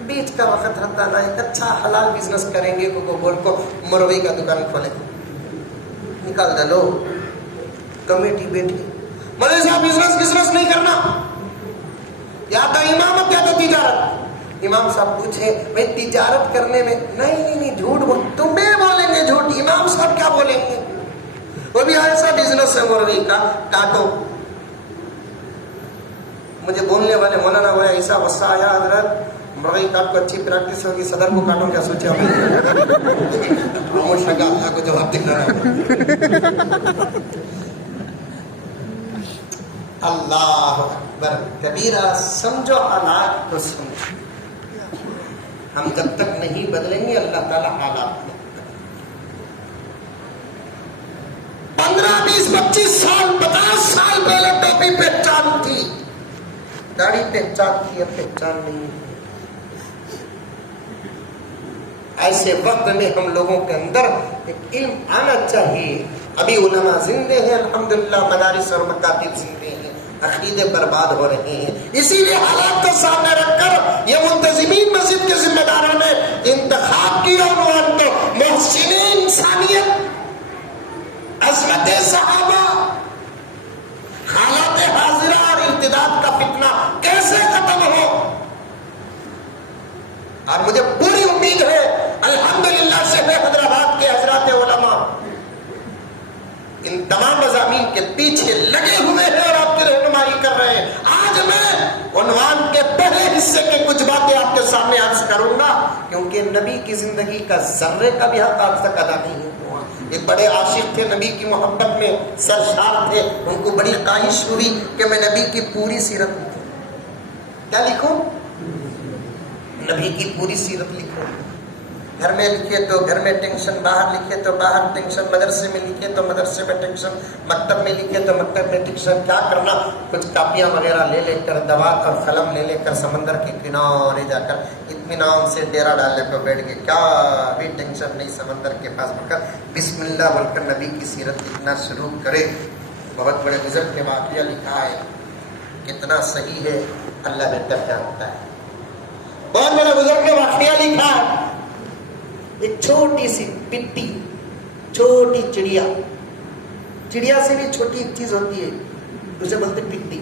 بیچ کا وقت رہتا نا ایک اچھا حلال بزنس کریں گے کو بول کو مروی کا دکان کھولے نکال ڈالو کمیٹی بیٹھی مولوی صاحب بزنس نہیں کرنا یا تو امامت یا تو تجارت. امام صاحب پوچھے بھائی تجارت کرنے میں نہیں جھوٹ بول تمہیں بولیں گے جھوٹ امام صاحب کیا بولیں گے وہ بھی ایسا بزنس ہے مروی کا کاٹو. مجھے بولنے والے مولانا ہوا ایسا غصہ آیا حضرت مروی کاٹ کو اچھی پریکٹس ہوگی صدر کو کاٹوں کیا سوچا اللہ کو جواب دینا اللہ اکبر کبیرہ. سمجھو حالات کو سمجھو ہم جب تک نہیں بدلیں گے اللہ تعالیٰ حالات میں 15 20 25 سال 50 سال پہلے ٹوپی پہچان تھی داڑھی پہچان تھی اب پہچان نہیں. ایسے وقت میں ہم لوگوں کے اندر ایک علم آنا چاہیے. ابھی علماء زندے ہیں الحمدللہ مدارس اور مکاتب زندے ہیں عقیدے برباد ہو رہے ہیں. اسی لیے حالات کو سامنے رکھ کر یہ منتظمین مسجد کے ذمہ داروں نے انتخاب کیا عنوان کو محسنین انسانیت عظمت صحابہ حالات حاضرہ اور ارتداد کا فتنہ کیسے ختم ہو. اور مجھے پوری امید ہے الحمدللہ سے حیدرآباد کے حضرات علماء ان تمام مضامین کے پیچھے لگے ہوئے ہیں اور آپ کی رہنمائی کر رہے ہیں. آج میں عنوان کے پہلے حصے کے کچھ باتیں آپ کے سامنے عرض کروں گا کیونکہ نبی کی زندگی کا ذرے کا بھی حق آج تک ادا نہیں ہوا. ایک بڑے عاشق تھے نبی کی محبت میں سرشار تھے ان کو بڑی خواہش ہوئی کہ میں نبی کی پوری سیرت لکھوں. کیا لکھوں؟ نبی کی پوری سیرت لکھوں. گھر میں لکھے تو گھر میں ٹینشن باہر لکھے تو باہر ٹینشن مدرسے میں لکھے تو مدرسے میں ٹینشن مکتب میں لکھے تو مکتب میں ٹینشن. کیا کرنا کچھ کاپیاں وغیرہ لے کر دوا اور قلم لے کر سمندر کے کنارے جا کر اطمینان سے ڈیرا ڈالنے کو بیٹھ گئے. کیا بھی ٹینشن نہیں سمندر کے پاس بڑھ کر بسم اللہ بول کر نبی کی سیرت لکھنا شروع کرے. بہت بڑے بزرگ کے واقعہ لکھا ہے کتنا صحیح ہے اللہ بہتر جانتا ہے. بہت بڑے بزرگ نے واقعہ لکھا ہے ایک چھوٹی سی پٹی چھوٹی چڑیا سے بھی چھوٹی ایک چیز ہوتی ہے اسے بولتے پٹی.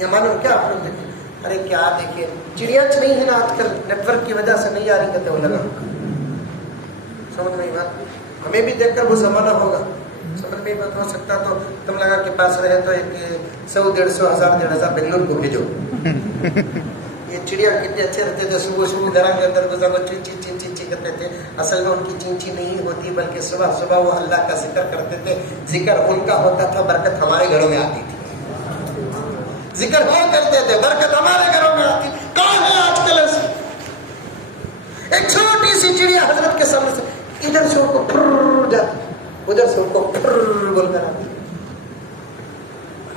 یہ معلوم کیا آپ لوگ دیکھیں ارے کیا دیکھیں چڑیا نہیں ہے نا آج کل نیٹ ورک کی وجہ سے نہیں آ رہی کہتے وہ لگا سمجھ نہیں بات ہمیں بھی دیکھ کر وہ زمانہ ہوگا سمجھ نہیں بات ہو سکتا تو تم لگا کے پاس رہے تو ایک 100 150 1000 1500 بنگلور کو بھیجو. یہ چڑیا کتنے اچھے رہتے تھے صبح گھر کے اندر گزر چینچی کرتے تھے. اصل میں ان کی چینچی نہیں ہوتی بلکہ صبح وہ اللہ کا ذکر کرتے تھے. ذکر ان کا ہوتا تھا برکت ہمارے گھروں میں آتی تھی. ذکر وہ کرتے تھے برکت ہمارے گھروں میں آتی. کون ہے آج کل ایسے ایک چھوٹی سی چڑیا حضرت کے سامنے سے ادھر سے ان کو پھر جاتی ادھر سے ان کو پھر بول کر آتی.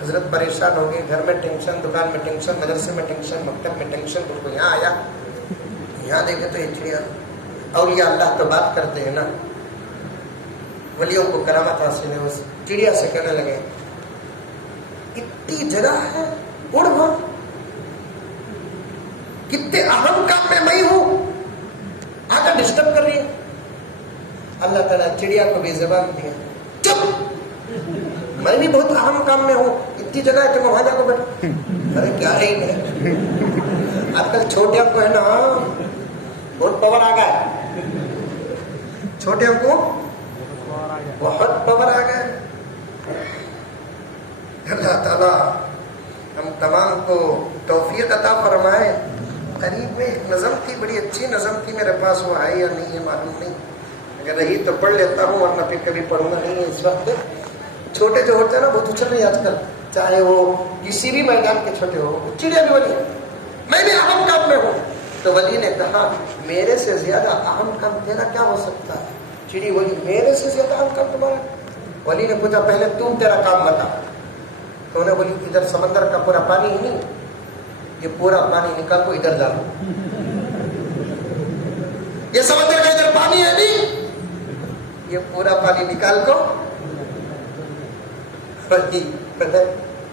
حضرت پریشان ہو گئے. گھر میں ٹینشن دکان میں ٹینشن مدرسے میں ٹینشن مکتب میں ٹینشن. ان کو یہاں آیا یہاں دیکھے تو یہ چڑیا اولیاء اللہ تو بات کرتے ہیں نا ولیوں کو کرامت حاصل ہے. اس چڑیا سے کہنے لگے اتنی جگہ ہے اڑ ہو کتنے اہم کام میں ہوں آ کر ڈسٹرب کر رہی ہے. اللہ تعالیٰ چڑیا کو بھی زبان دیا چپ میں بھی بہت اہم کام میں ہوں اتنی جگہ ہے کہ وہاں جا کو بیٹھ. ارے کیا ہے آج کل چھوٹیوں کو ہے نا بہت پاور آ گیا ہے. چھوٹیوں کو بہت پاور آ گیا ہے. اللہ تعالیٰ ہم تمام کو توفیق عطا فرمائے. قریب میں ایک نظم تھی بڑی اچھی نظم تھی میرے پاس وہ ہے یا نہیں ہے معلوم نہیں. اگر رہی تو پڑھ لیتا ہوں ورنہ پھر کبھی پڑھوں گا نہیں. اس وقت چھوٹے جو ہوتے ہیں نا بہت اچھل رہے ہیں آج کل چاہے وہ کسی بھی میدان کے چھوٹے ہو. چڑیا بھی ولی میں بھی اہم کام میں ہوں. تو ولی نے کہا میرے سے زیادہ اہم کام تیرا کیا ہو سکتا ہے. چڑی ولی میرے سے زیادہ اہم کام تمہارا. ولی نے پوچھا پہلے تم تیرا کام بتا. تو انہیں بولی ادھر سمندر کا پورا پانی ہی نہیں یہ پورا پانی نکال کو ادھر ڈالو. یہ سمندر کا ادھر پانی ہے نہیں یہ پورا پانی نکال کو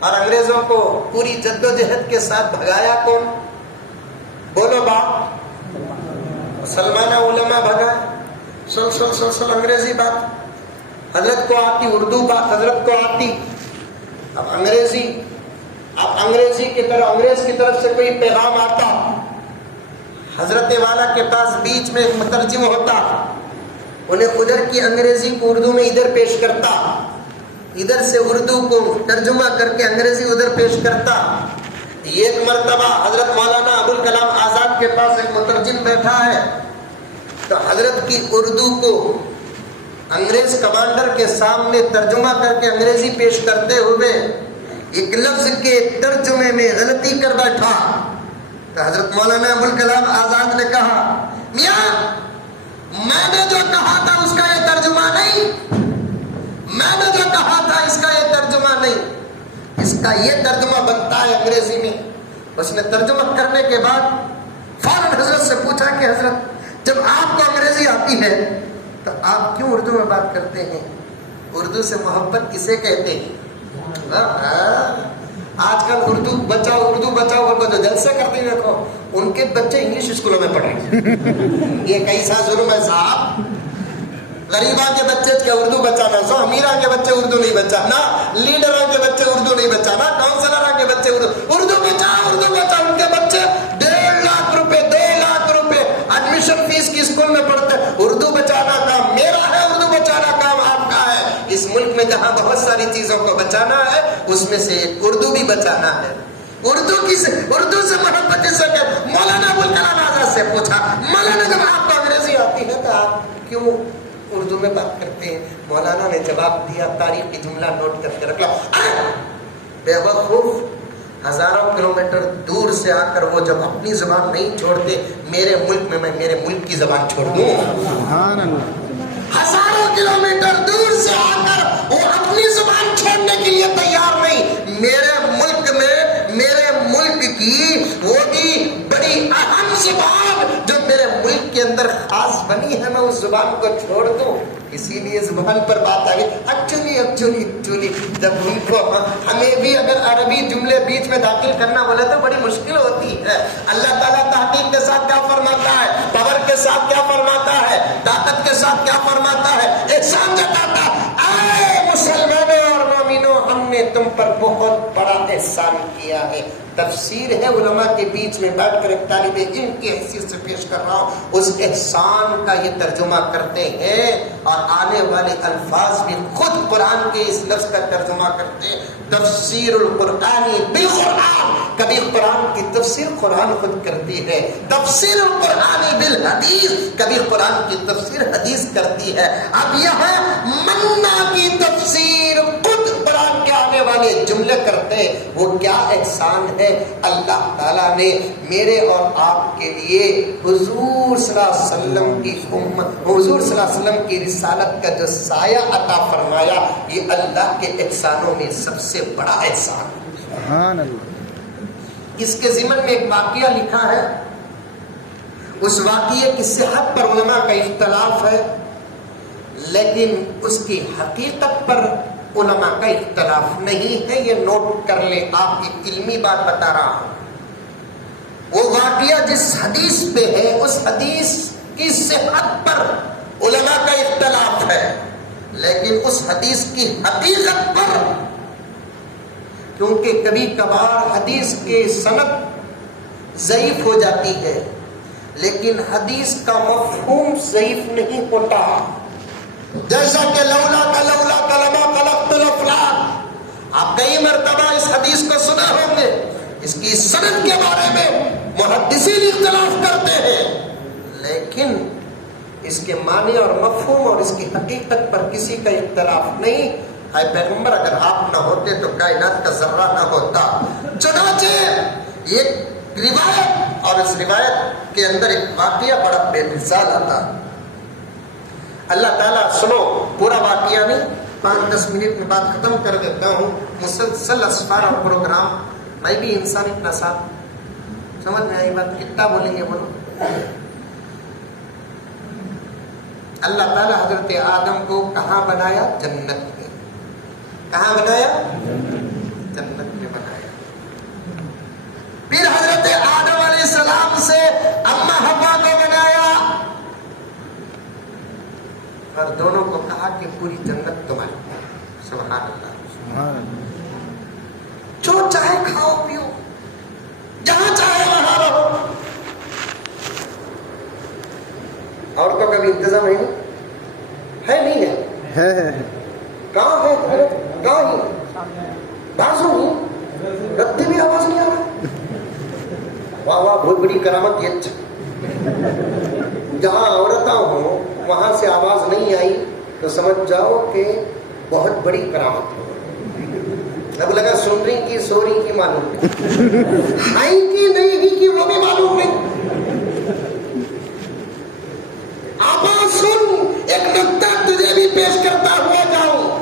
اور انگریزوں کو پوری جدوجہد کے ساتھ بھگایا کون؟ بولو باپ، مسلمانہ علماء بھگائے. سل انگریزی بات، حضرت کو آتی اردو بات، حضرت کو آتی. اب انگریزی کی طرف، انگریز کی طرف سے کوئی پیغام آتا، حضرت والا کے پاس بیچ میں ایک مترجم ہوتا، انہیں ادھر کی انگریزی کو اردو میں ادھر پیش کرتا، ادھر سے اردو کو ترجمہ کر کے انگریزی ادھر پیش کرتا. ایک مرتبہ حضرت مولانا ابوالکلام آزاد کے پاس ایک مترجم بیٹھا ہے، تو حضرت کی اردو کو انگریز کمانڈر کے سامنے ترجمہ کر کے انگریزی پیش کرتے ہوئے ایک لفظ کے ترجمے میں غلطی کر بیٹھا. تو حضرت مولانا ابوالکلام آزاد نے کہا، میاں میں نے جو کہا تھا اس کا یہ ترجمہ نہیں، میں نے جو کہا تھا اس کا یہ ترجمہ نہیں، اس کا یہ ترجمہ بنتا ہے انگریزی میں. اس نے ترجمہ کرنے کے بعد فوراً حضرت سے پوچھا کہ حضرت جب آپ کو انگریزی آتی ہے تو آپ کیوں اردو میں بات کرتے ہیں؟ اردو سے محبت کسے کہتے ہیں؟ آج کل اردو بچاؤ کو جو جلسے کرتے ہیں، دیکھو ان کے بچے انگلش اسکولوں میں پڑھیں. یہ کیسا ظلم ہے صاحب. غریباں کے بچے کے اردو بچانا سو، امیراں کے بچے اردو نہیں بچانا، لیڈراں کے بچے اردو نہیں بچانا، کاؤنسلراں کے بچے اردو بچا. ان کے بچے 1.5 لاکھ روپے 2 لاکھ روپے ایڈمیشن فیس کی اسکول میں پڑھتے. اردو بچانا کام میرا ہے، اردو بچانا کام آپ کا ہے. اس ملک میں جہاں بہت ساری چیزوں کو بچانا ہے اس میں سے ایک اردو بھی بچانا ہے. اردو سے محبت سے مولانا ابوالکلام آزاد سے پوچھا، مولانا جب آپ کو انگریزی آتی ہے تو آپ کیوں اردو میں بات کرتے ہیں؟ مولانا نے جواب دیا، تاریخی جملہ نوٹ کر کے رکھ لو. بے وقوف، ہزاروں کلومیٹر دور سے آ کر وہ جب اپنی زبان نہیں چھوڑتے، میرے ملک میں میرے ملک کی زبان چھوڑ دوں؟ سبحان اللہ. ہزاروں کلومیٹر دور سے آ کر وہ اپنی زبان چھوڑنے کے لیے تیار نہیں. میرے ملک میں میرے ملک کی وہ بھی بڑی اہم زبان جو میرے ملک کے اندر خاص بنی ہے، میں اس زبان کو چھوڑ دوں؟ اسی لیے زبان پر بات آ گئی. ایکچولی جب ان کو ہمیں بھی اگر عربی جملے بیچ میں داخل کرنا بولے تو بڑی مشکل ہوتی ہے. اللہ تعالیٰ تحقیق کے ساتھ کیا فرماتا ہے، پاور کے ساتھ کیا فرماتا ہے، طاقت کے ساتھ کیا فرماتا ہے، احسان جتاتا. اے مسلمانوں اور مومنوں، ہم نے تم پر بہت بڑا احسان کیا ہے. تفسیر ہے علماء کے بیچ میں بیٹھ کر ایک طالب علم کی حیثیت سے پیش کر رہا ہوں. اس احسان کا یہ ترجمہ کرتے ہیں اور آنے والے الفاظ بھی خود قرآن کے اس لفظ کا ترجمہ کرتے ہیں. تفسیر القرآنی بالقرآن، کبھی قرآن کی تفسیر قرآن خود کرتی ہے. تفسیر القرآنی بالحدیث، کبھی قرآن کی تفسیر حدیث کرتی ہے. اب یہاں منا کی تفسیر خود قرآن کے آنے والے جملے کرتے ہیں. وہ کیا احسان ہے اللہ تعالیٰ نے میرے اور آپ کے لیے حضور صلی اللہ علیہ وسلم کی امت، حضور صلی اللہ علیہ وسلم کی رسالت کا جو سایہ عطا فرمایا، یہ اللہ کے احسانوں میں سب سے بڑا احسان. سبحان اللہ. اس کے ضمن میں ایک واقعہ لکھا ہے. اس واقعے کی صحت پر علماء کا اختلاف ہے، لیکن اس کی حقیقت پر علماء کا اختلاف نہیں ہے. یہ نوٹ کر لیں، آپ کی علمی بات بتا رہا ہوں. وہ واقعہ جس حدیث پہ ہے اس حدیث کی صحت پر علماء کا اختلاف ہے، لیکن اس حدیث کی حقیقت پر، کیونکہ کبھی کبھار حدیث کے سند ضعیف ہو جاتی ہے لیکن حدیث کا مفہوم ضعیف نہیں ہوتا. جیسا کہ لولا لما خلقت الافلاک، آپ کئی مرتبہ اس حدیث کو سنا ہوں گے. اس کی سند کے بارے میں محدثین اختلاف کرتے ہیں، لیکن اس کے معنی اور مفہوم اور اس کی حقیقت پر کسی کا اختلاف نہیں. اے پیغمبر، اگر آپ نہ ہوتے تو کائنات کا ذرہ نہ ہوتا. چنانچہ ایک روایت، اور اس روایت کے اندر ایک واقعہ بڑا بے مثال آتا. اللہ تعالیٰ، سنو پورا واقعہ نہیں، 5-10 منٹ میں بات ختم کر دیتا ہوں. مسلسل اسفار اور پروگرام، میں بھی انسان اتنا صاحب، سمجھ میں آئی بات؟ کتنا بولیں گے بولو. اللہ تعالیٰ حضرت آدم کو کہاں بنایا؟ جنت میں. کہاں بنایا؟ جنت. اور دونوں کو کہا کہ پوری جنت تمہاری. سبحان اللہ. سبحان اللہ. جو چاہے کھاؤ پیو، جہاں چاہے وہاں رہو. اور تو کبھی انتظام ہے نہیں ہے. کہاں ہے کہاں ہی بازو ہی رتے بھی آواز نہیں آ رہا. واہ واہ، بہت بڑی کرامت یہ. جہاں عورتیں ہوں وہاں سے آواز نہیں آئی تو سمجھ جاؤ کہ بہت بڑی کرامت ہو. اب لگا سن رہی کی سو رہی کی معلوم نہیں، آئی کی نہیں ہی کی وہ بھی معلوم نہیں. آواز سن، ایک نقطہ تجھے بھی پیش کرتا ہوا جاؤں.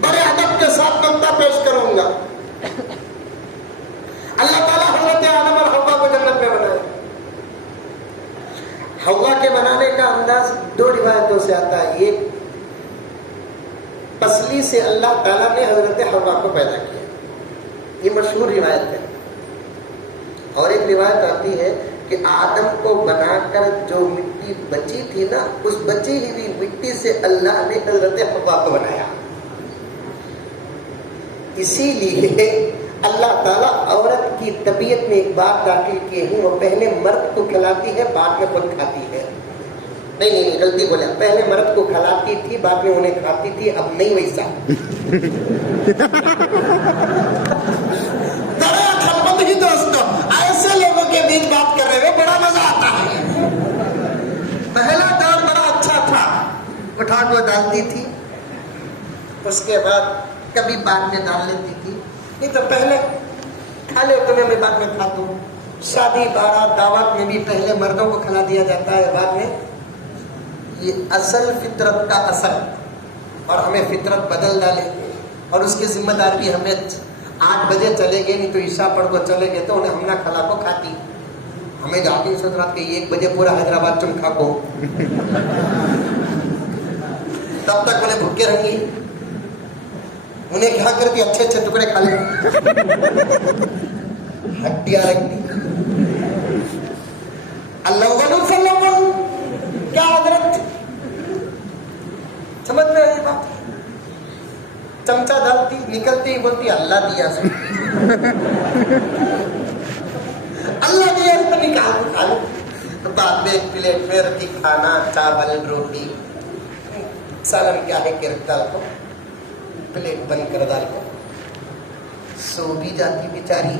بڑے ادب کے ساتھ نقطہ پیش کروں گا. اللہ تعالیٰ حضرت آدم اور حوا کو جنت میں بنائے. حوا کے بنانے کا انداز دو روایتوں سے آتا ہے. ایک پسلی سے اللہ تعالیٰ نے حضرت حوا کو پیدا کیا، یہ مشہور روایت ہے. اور ایک روایت آتی ہے کہ آدم کو بنا کر جو مٹی بچی تھی نا، اس بچی ہوئی مٹی سے اللہ نے حضرت حوا کو بنایا. اسی لیے اللہ تعالیٰ عورت کی طبیعت میں ایک بات داخل کی ہے، وہ پہلے مرد کو کھلاتی ہے بعد میں خود کھاتی ہے. نہیں غلطی بولا، پہلے مرد کو کھلاتی تھی بعد میں انہیں کھاتی تھی. اب نہیں ویسا. ہی دوستوں ایسے لوگوں کے بیچ بات کر رہے ہوئے بڑا مزہ آتا ہے. پہلا دور بڑا اچھا تھا، اٹھا کو ڈالتی تھی، اس کے بعد کبھی بعد میں ڈال لیتی تھی. نہیں تو پہلے کھا لے تمہیں میں بعد میں کھا دوں. شادی بارات دعوت میں بھی پہلے مردوں کو کھلا دیا جاتا ہے بعد میں. یہ اصل فطرت کا اثر، اور ہمیں فطرت بدل ڈالے. اور اس کی ذمہ دار بھی ہمیں 8 بجے چلے گئے، نہیں تو عشاء پڑھ کو چلے گئے تو انہیں ہم نہ کھلا کو کھاتی. ہمیں جاتی سوچ رات کے 1 بجے پورا حیدرآباد تم کھا کو، تب تک انہیں بھوکے رہیں گی. انہیں کیا کرتی اچھے اچھے ٹکڑے کھا لیں، ہڈیاں رکھ دی. اللہ کیا حضرت سمجھ میں آئی بات. چمچہ ڈالتی نکلتی بولتی اللہ دیا سے، اللہ دیا تو نکال کو کھا لو. بعد میں ایک پلیٹ میں رتی کھانا، چاول روٹی سالن کیا ہے کہ ڈال کو پلیٹ بند کر ڈال کو سو بھی جاتی بیچاری.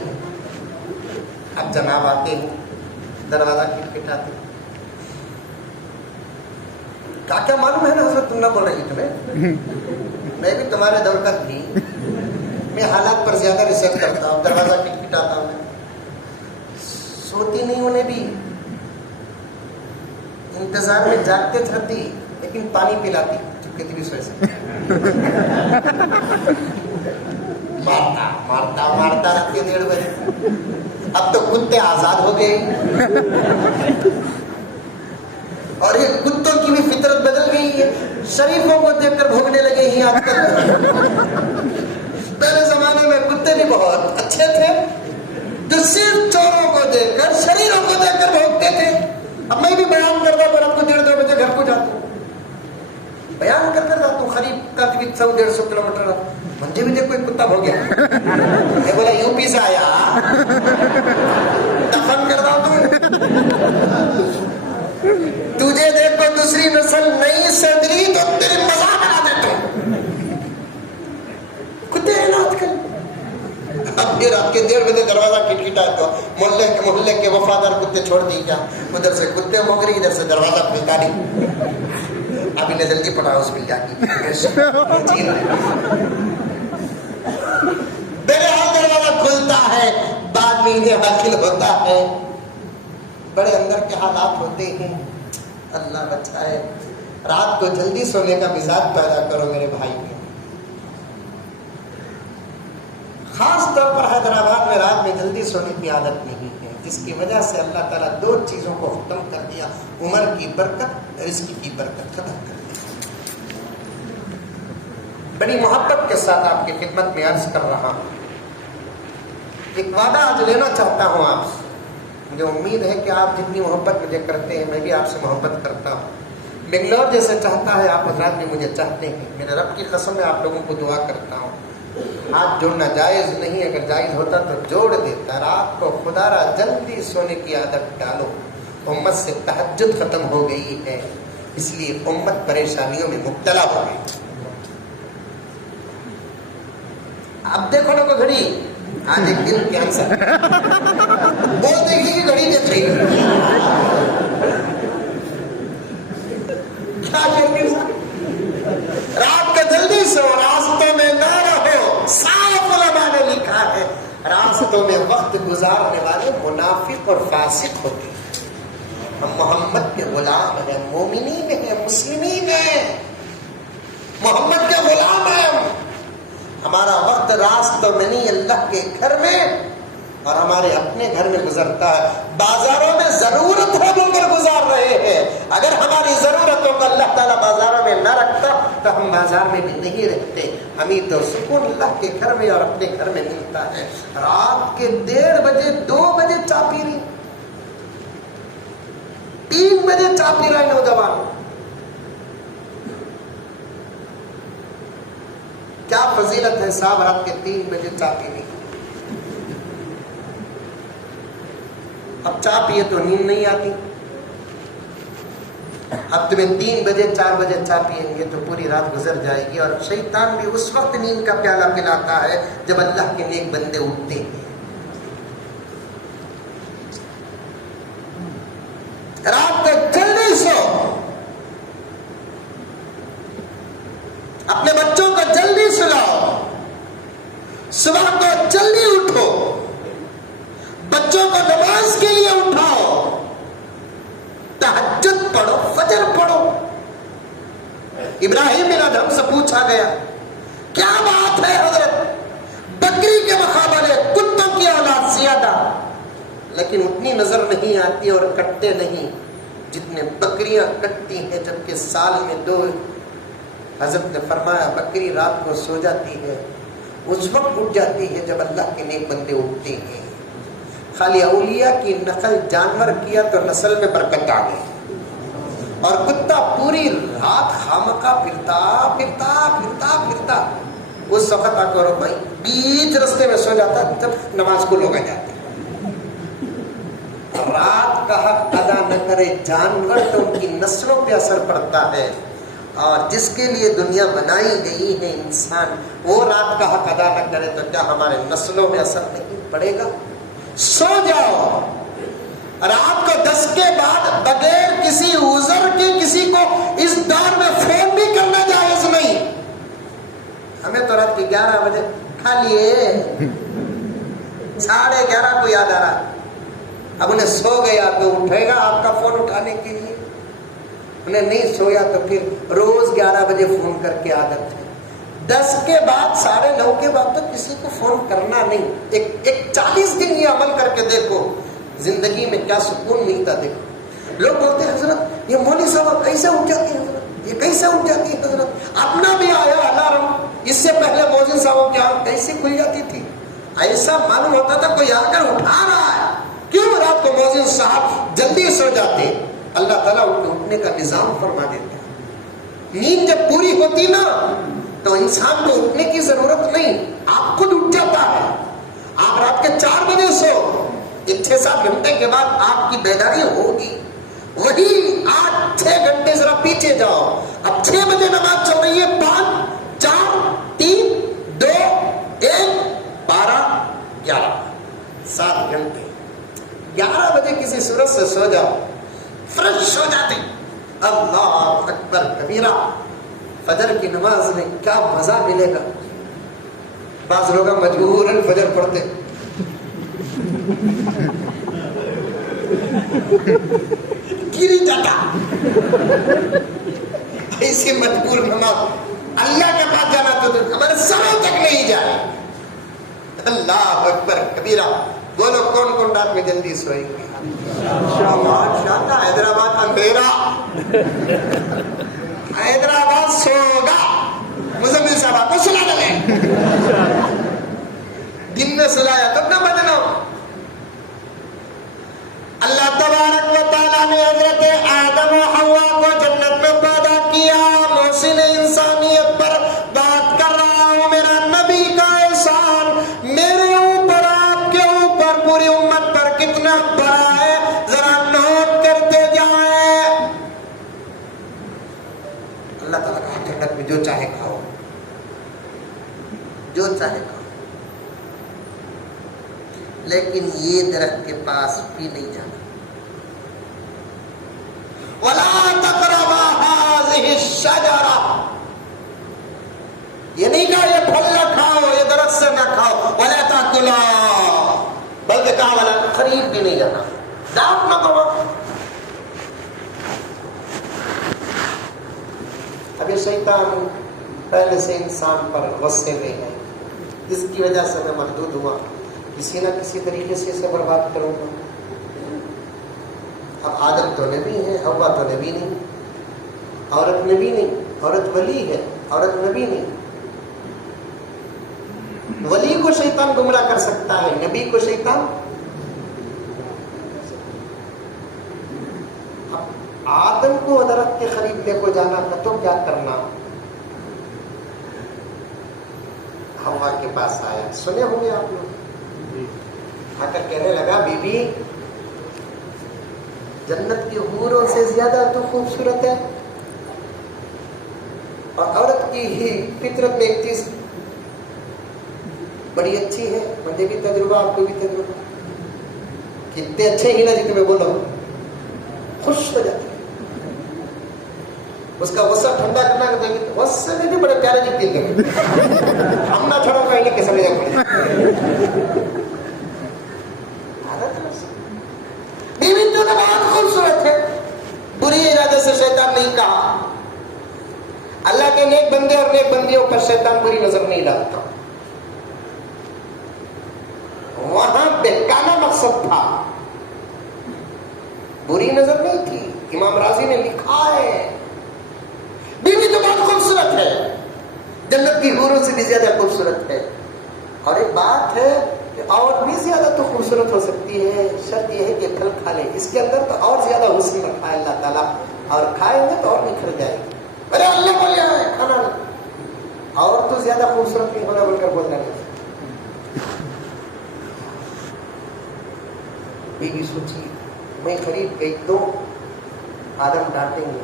اب جناب آتے ہیں، دروازہ کھٹکھٹاتے. کیا معلوم ہے نا حضرت تم نہ بول رہی تمہیں، میں بھی تمہارے دور کا تھی. میں حالات پر زیادہ ریسرچ کرتا ہوں، دروازہ کھٹکھٹاتا ہوں. سوتی نہیں انہیں بھی انتظار میں جاگتے رہتی، لیکن پانی پلاتی چپکے تھی بھی سوئے سے. مارتا رکھتے 1:30 بجے. اب تو کتے آزاد ہو گئے، اور یہ کتوں کی بھی فطرت بدل گئی ہے. شریفوں کو دیکھ کر بھوکنے لگے ہی آج کل. پہلے زمانے میں کتے بھی بہت اچھے تھے جو صرف چوروں کو دیکھ کر شریروں کو دیکھ کر بھوکتے تھے. اب میں بھی بیان کرتا ہوں، رات کو 1:30 بجے گھر کو جاتا ہوں، بیان کر کر جاتا ہوں. قریب تقریباً 100-150 کلومیٹر مجھے بھی دیکھ کوئی کتا ہو گیا. میں بولا یو پی سے آیا، دفن کر رہا ہوں. تجھے دیکھو دوسری نسل نہیں صدری تو تیری مزاح بنا دیتا ہوں. کتے ہیں نا آج کل. اب پھر رات کے 1:30 بجے دروازہ کھٹکھٹاتا، محلے کے وفادار کتے چھوڑ دی کیا؟ ادھر سے کتے موگری، ادھر سے دروازہ کھلتا نہیں. اب انہیں جلدی پڑھاؤ اس مل جاتی. بہرحال دروازہ کھلتا ہے، بعد میں انہیں حاصل ہوتا ہے. بڑے اندر کے حالات ہوتے ہیں. اللہ بچائے. رات کو جلدی سونے کا مزاج پیدا کرو میرے بھائی. خاص طور پر حیدرآباد میں رات میں جلدی سونے کی عادت نہیں ہے، جس کی وجہ سے اللہ تعالیٰ 2 چیزوں کو ختم کر دیا: عمر کی برکت، رزق کی برکت ختم کر دیا. بڑی محبت کے ساتھ آپ کی خدمت میں عرض کر رہا ہوں. ایک وعدہ آج لینا چاہتا ہوں آپ سے. مجھے امید ہے کہ آپ جتنی محبت مجھے کرتے ہیں میں بھی آپ سے محبت کرتا ہوں. بنگلور جیسے چاہتا ہے آپ حضرات بھی مجھے چاہتے ہیں. میرے رب کی قسم میں آپ لوگوں کو دعا کرتا ہوں, ہاتھ جوڑنا جائز نہیں, اگر جائز ہوتا تو جوڑ دیتا. رات کو خدا را جلدی سونے کی عادت ڈالو. امت سے تہجد ختم ہو گئی ہے, اس لیے امت پریشانیوں میں مبتلا ہو گئی. اب دیکھو نا کو گھڑی, آج ایک دن کینسر بول دیکھیے کہ گھڑی دیکھ رہی رات کو جلدی سو, راستوں میں نہ رہو. صاف علماء نے لکھا ہے راستوں میں وقت گزارنے والے منافق اور فاسق ہوتے ہیں. ہم محمد کے غلام ہیں, مومنین ہیں, مسلمین ہیں, محمد کے غلام ہیں. ہمارا وقت راستوں میں نہیں, اللہ کے گھر میں اور ہمارے اپنے گھر میں گزرتا ہے. بازاروں میں ضرورت ہے بول کر گزار رہے ہیں. اگر ہماری ضرورتوں کو اللہ تعالیٰ بازاروں میں نہ رکھتا تو ہم بازار میں بھی نہیں رہتے. ہمیں تو سکون اللہ کے گھر میں اور اپنے گھر میں ملتا ہے. رات کے 1:30 بجے 2 بجے چائے پی رہی, 3 بجے چائے پی رہا ہے نوجوان. کیا فضیلت ہے صاحب رات کے 3 بجے چائے پینے کی. اب چائے پیے تو نیند نہیں آتی. اب تمہیں 3 بجے 4 بجے چائے پیئیں گے تو پوری رات گزر جائے گی. اور شیطان بھی اس وقت نیند کا پیالہ پلاتا ہے جب اللہ کے نیک بندے اٹھتے ہیں. رات کو جلدی سو, اپنے بچوں کو جلدی سلاؤ, صبح کو جلدی اٹھو, بچوں کو نماز کے لیے اٹھاؤ, تہجد پڑھو, فجر پڑھو. ابراہیم بن ادھم سے پوچھا گیا کیا بات ہے حضرت, بکری کے مقابلے کتوں کی اولاد زیادہ, لیکن اتنی نظر نہیں آتی اور کٹتے نہیں جتنے بکریاں کٹتی ہیں, جبکہ سال میں 2. حضرت نے فرمایا بکری رات کو سو جاتی ہے, اس وقت اٹھ جاتی ہے جب اللہ کے نیک بندے اٹھتے ہیں. خالی اولیاء کی نقل جانور کیا تو نسل میں برکت آ گئی, اور کتا پوری رات خامخواہ پھرتا پھرتا پھرتا پھرتا اس وقت آ کر بھائی بیچ رستے میں سو جاتا جب نماز کو لوگ آ جاتے. رات کا حق ادا نہ کرے جانور تو ان کی نسلوں پہ اثر پڑتا ہے, اور جس کے لیے دنیا بنائی گئی ہے انسان, وہ رات کا حق ادا نہ کرے تو کیا ہمارے نسلوں میں اثر نہیں پڑے گا. سو جاؤ. رات کو 10 کے بعد بغیر کسی عذر کے کسی کو اس دور میں فون بھی کرنا جائز نہیں. ہمیں تو رات کے 11 بجے کھا لیے, 11:30 کو یاد آ رہا, اب انہیں سو گیا تو اٹھے گا آپ کا فون اٹھانے کے لیے. انہیں نہیں سویا تو پھر روز 11 بجے فون کر کے عادت ہے. 10 کے بعد 9:30 کے بعد تو کسی کو فون کرنا نہیں. ایک 40 دن یہ عمل کر کے دیکھو, زندگی میں کیا سکون ملتا. دیکھو لوگ بولتے ہیں حضرت یہ مولوی صاحب کیسے اٹھ جاتی ہے, حضرت یہ کیسے اٹھ جاتی ہے. حضرت اپنا بھی آیا الارم, اس سے پہلے مؤذن صاحب کی آنکھ کیسے کھل جاتی تھی. ایسا معلوم ہوتا تھا کوئی آ کر اٹھا رہا ہے. کیوں رات کو مؤذن صاحب جلدی سو جاتے, اللہ تعالیٰ ان کے اٹھنے کا نظام فرما دیتا ہے. نیند جب پوری ہوتی نا تو انسان کو اٹھنے کی ضرورت نہیں, آپ خود اٹھ جاتا ہے. آپ رات کے 4 بجے سو, 6-7 گھنٹے کے بعد آپ کی بیداری ہوگی. وہی 8-6 گھنٹے ذرا پیچھے جاؤ. اب 6 بجے نماز چل رہی ہے, 5 4 3 2 1 12 11 7 گھنٹے. 11 بجے کسی صورت سے سو جاؤ, فریش ہو جاتے. اللہ اکبر کبیرہ. فجر کی نماز میں کیا مزہ ملے گا. بعض لوگ مجبوراً فجر پڑھتے, گری جاتا ایسے مجبور نماز. اللہ کے پاس جانا تو ہمارے سروں تک نہیں جائے. اللہ اکبر کبیرہ. بولو کون کون رات میں جلدی سوئیں گے. حیدرآباد اندھیرا, حیدرآباد سوگا. مزمل صاحب آپ کو سلا دیں, دن میں سلایا تب نہ بدلو. اللہ تبارک و تعالیٰ نے حضرت آدم و حوا کو جنت میں اللہ تعالیٰ کہا جنت میں جو چاہے کھاؤ، جو چاہے کھاؤ، لیکن یہ درخت کے پاس بھی نہیں جانا۔ وَلَا تَقْرَبَا هَٰذِهِ الشَّجَرَةَ، یہ نہیں کہا یہ پھل نہ کھاؤ، یہ درخت سے نہ کھاؤ، وَلَا تَأْكُلَا، بلکہ کہا وَلَا، قریب بھی نہیں جانا، دعوت نہ دو۔ اب یہ شیطان پہلے سے انسان پر غصے میں ہے، جس کی وجہ سے میں مردود ہوا، کسی نہ کسی طریقے سے اسے برباد کروں گا۔ اب آدم تو نبی ہے، حوا تو نبی نہیں، عورت نبی نہیں، عورت ولی ہے، عورت نبی نہیں۔ ولی کو شیطان گمراہ کر سکتا ہے، نبی کو شیطان۔ آدم کو درخت کے قریب لے کو جانا تھا تو کیا کرنا؟ حوا کے پاس آیا، سنے ہوں گے آپ لوگ، آ کر کہنے لگا بی بی جنت کی حوروں سے زیادہ تو خوبصورت ہے، اور عورت کی ہی فطرت میں ایک چیز بڑی اچھی ہے، مجھے بھی تجربہ، آپ کو بھی تجربہ، کتنے اچھے ہی نا جی تمہیں بولو، خوش ہو جاتی، اس کا غصہ ٹھنڈا کرنا کہ غصے میں بھی بڑے پیارے جی دل کے ہم نہ چھوڑو کہیں کہ سمجھا بیوی تو بہت خوبصورت ہے، بری ارادے سے شیطان نہیں کہا، اللہ کے نیک بندے اور نیک بندیوں پر شیطان بری نظر نہیں ڈالتا، وہاں بہکانا مقصد تھا، بری نظر نہیں تھی۔ امام راضی نے لکھا ہے بیوی تو بہت خوبصورت ہے، جنت کی حوروں سے بھی زیادہ خوبصورت ہے، اور ایک بات ہے کہ اور بھی زیادہ تو خوبصورت ہو سکتی ہے، شرط یہ ہے کہ پھل کھا لیں، اس کے اندر تو اور زیادہ حسن رکھا ہے اللہ تعالیٰ، اور کھائیں گے تو اور نکھر جائے گی۔ ارے اللہ بولے کھانا نہیں، اور تو زیادہ خوبصورت نہیں ہونا بول کر بولنا نہیں۔ بیوی سوچی میں قریب گئی تو آدم ڈانٹیں گے،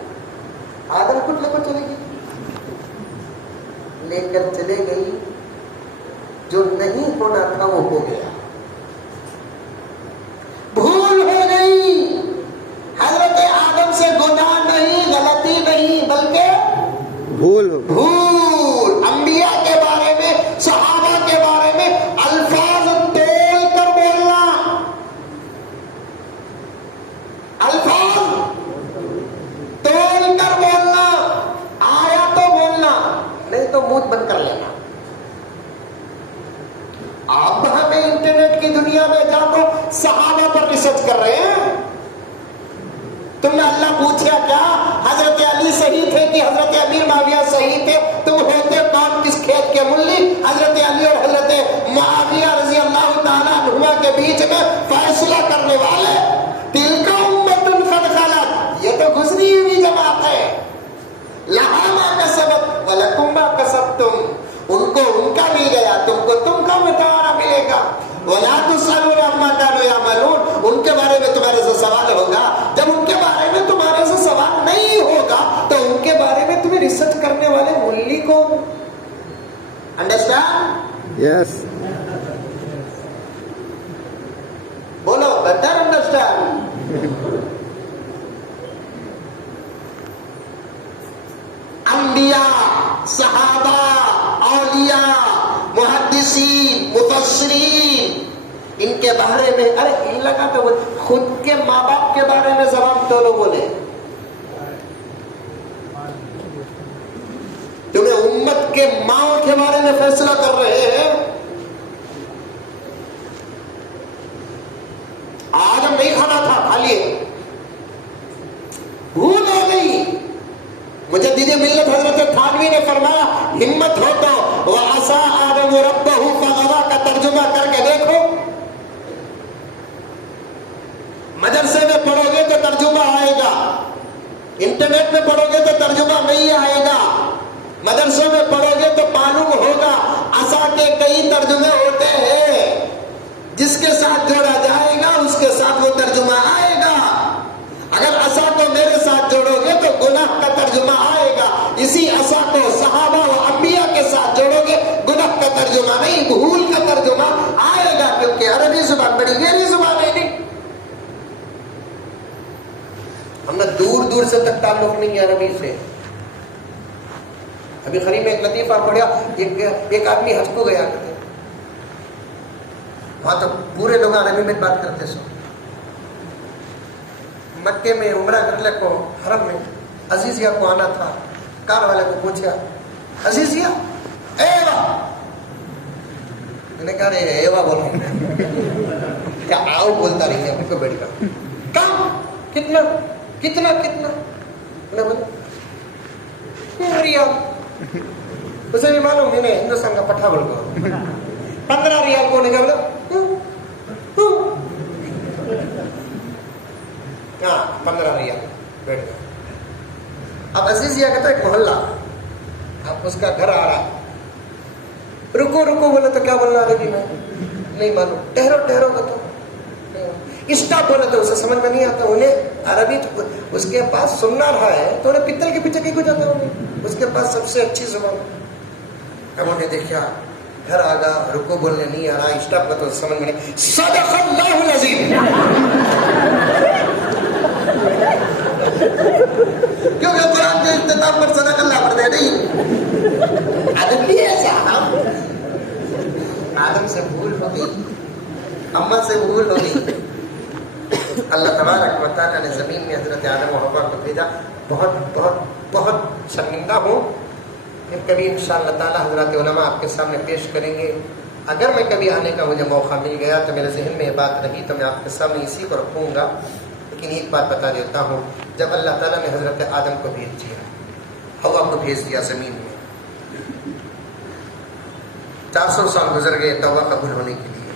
آدم کچھ لے کر چلے گی، لے کر چلے گئی، جو نہیں ہونا تھا وہ ہو گیا، بھول ہو گئی، حضرت آدم سے گناہ نہیں، غلطی نہیں، بلکہ بھول۔ انبیاء کے بارے میں، صحابہ کے بارے میں الفاظ تول کر بولنا، الفاظ تول کر بولنا، آیا تو بولنا، نہیں تو منہ بند کر لینا۔ آپ ہمیں انٹرنیٹ کی دنیا میں جا تو صحابہ پر ریسرچ کر رہے ہیں، تم نے اللہ پوچھا کیا حضرت علی صحیح تھے کہ حضرت امیر معاویہ صحیح تھے؟ تم ہوتے کون کس کھیت کے ملی؟ حضرت علی اور حضرت معاویہ رضی اللہ تعالیٰ عنہما کے بیچ میں فیصلہ کرنے والے۔ تلک امۃ قد خلت، یہ تو گزری ہوئی جماعت ہے، لہا ما کسبت ولکم ما کسبتم، ان کو ان کا مل گیا، تم کو تم کا تمہارا ملے گا، ولا تسألون عما كانوا يعملون، ان کے بارے میں تمہارے سے سوال ہوگا، جب ان کے بارے میں تمہارے سے سوال نہیں ہوگا تو ان کے بارے میں تمہیں ریسرچ کرنے والے ملی کو انڈرسٹینڈ؟ یس، بولو بیٹر انڈرسٹینڈ۔ انبیاء، صحابہ، اولیاء، محدثین، مفسرین، ان کے بارے میں ارے ان لگا تو خود کے ماں باپ کے بارے میں زبان تو لوگ بولے، تمہیں امت کے ماں کے بارے میں فیصلہ کر رہے ہیں۔ آدم نہیں کھانا تھا، کھا لیے، بھول ہو گئی۔ مجدد ملت حضرت تھانوی نے فرمایا ہمت ہو تو وعصا آدم ربہ فغوا کا ترجمہ کر کے دیکھو، مدرسے میں پڑھو گے تو ترجمہ آئے گا، انٹرنیٹ میں پڑھو گے تو ترجمہ نہیں آئے گا، مدرسوں میں پڑھو گے تو معلوم ہوگا عصا کے کئی ترجمے ہوتے ہیں، جس کے ساتھ جوڑا جائے گا اس کے ساتھ وہ ترجمہ آئے گا۔ اگر عصا کو میرے ساتھ جوڑو گے تو گناہ کا ترجمہ آئے گا، اسی عصا کو صحابہ و انبیاء کے ساتھ جوڑو گے گناہ کا ترجمہ نہیں بھول کا ترجمہ آئے گا، کیونکہ عربی زبان بڑی گہری زبان ہے نہیں. ہم نے دور دور سے تک تعلق نہیں ہے عربی سے. ابھی خریب میں ایک لطیفہ پڑھا، ایک آدمی حج کو گیا کرتے وہاں تو پورے لوگ عربی میں بات کرتے سو. مکے میں عمرہ کرنے کو حرم میں عزیزیہ کو آنا تھا. کار والے کو پوچھا عزیزیہ ایوا، میں نے کہا ایوا بول رہا ہوں کیا آؤ بولتا رہی ہے کو بیٹھ کر کام کتنا کتنا کتنا میں بولا ریال. اسے بھی معلوم میں نے ہندوستان کا پٹھا بول کو 15 ریال کو نکال دو. ہاں 15 ریال بیٹھ گیا. اب عزیزیہ کا تو ایک محلہ، اب اس کا گھر آ رہا، رکو رکو بولے تو کیا بولنا عربی میں نہیں معلوم، ٹہرو ٹہرو کا تو اسٹاپ بولے تو اسے سمجھ میں نہیں آتا. انہیں عربی اس کے پاس سننا رہا ہے تو انہیں پتل کے پیچھے کہیں کو جاتا ہے، اس کے پاس سب سے اچھی زبان. اب انہیں دیکھا گھر آ گا، رکو بولنے نہیں آ رہا، اسٹاپ کا تو سمجھ میں نہیں. صدق اللہ العظیم. کیونکہ قرآن کے اختتام پر صدق اللہ پڑھ دے نہیں. عادت بھی ہے صاحب، آدم سے بھول ہو گئی، اماں سے بھول ہو گئی. اللہ تبارک و تعالیٰ نے زمین میں حضرت آدم و حوا کو بھیجا. بہت بہت بہت شرمندہ ہوں. پھر کبھی انشاءاللہ تعالیٰ حضرات علماء آپ کے سامنے پیش کریں گے. اگر میں کبھی آنے کا مجھے موقع مل گیا تو میرے ذہن میں یہ بات رہی تو میں آپ کے سامنے اسی کو رکھوں گا. لیکن ایک بات بتا دیتا ہوں، جب اللہ تعالیٰ نے حضرت آدم کو بھیج دیا، ہوا کو بھیج دیا زمین میں، 400 سال گزر گئے توبہ قبول ہونے کے لیے.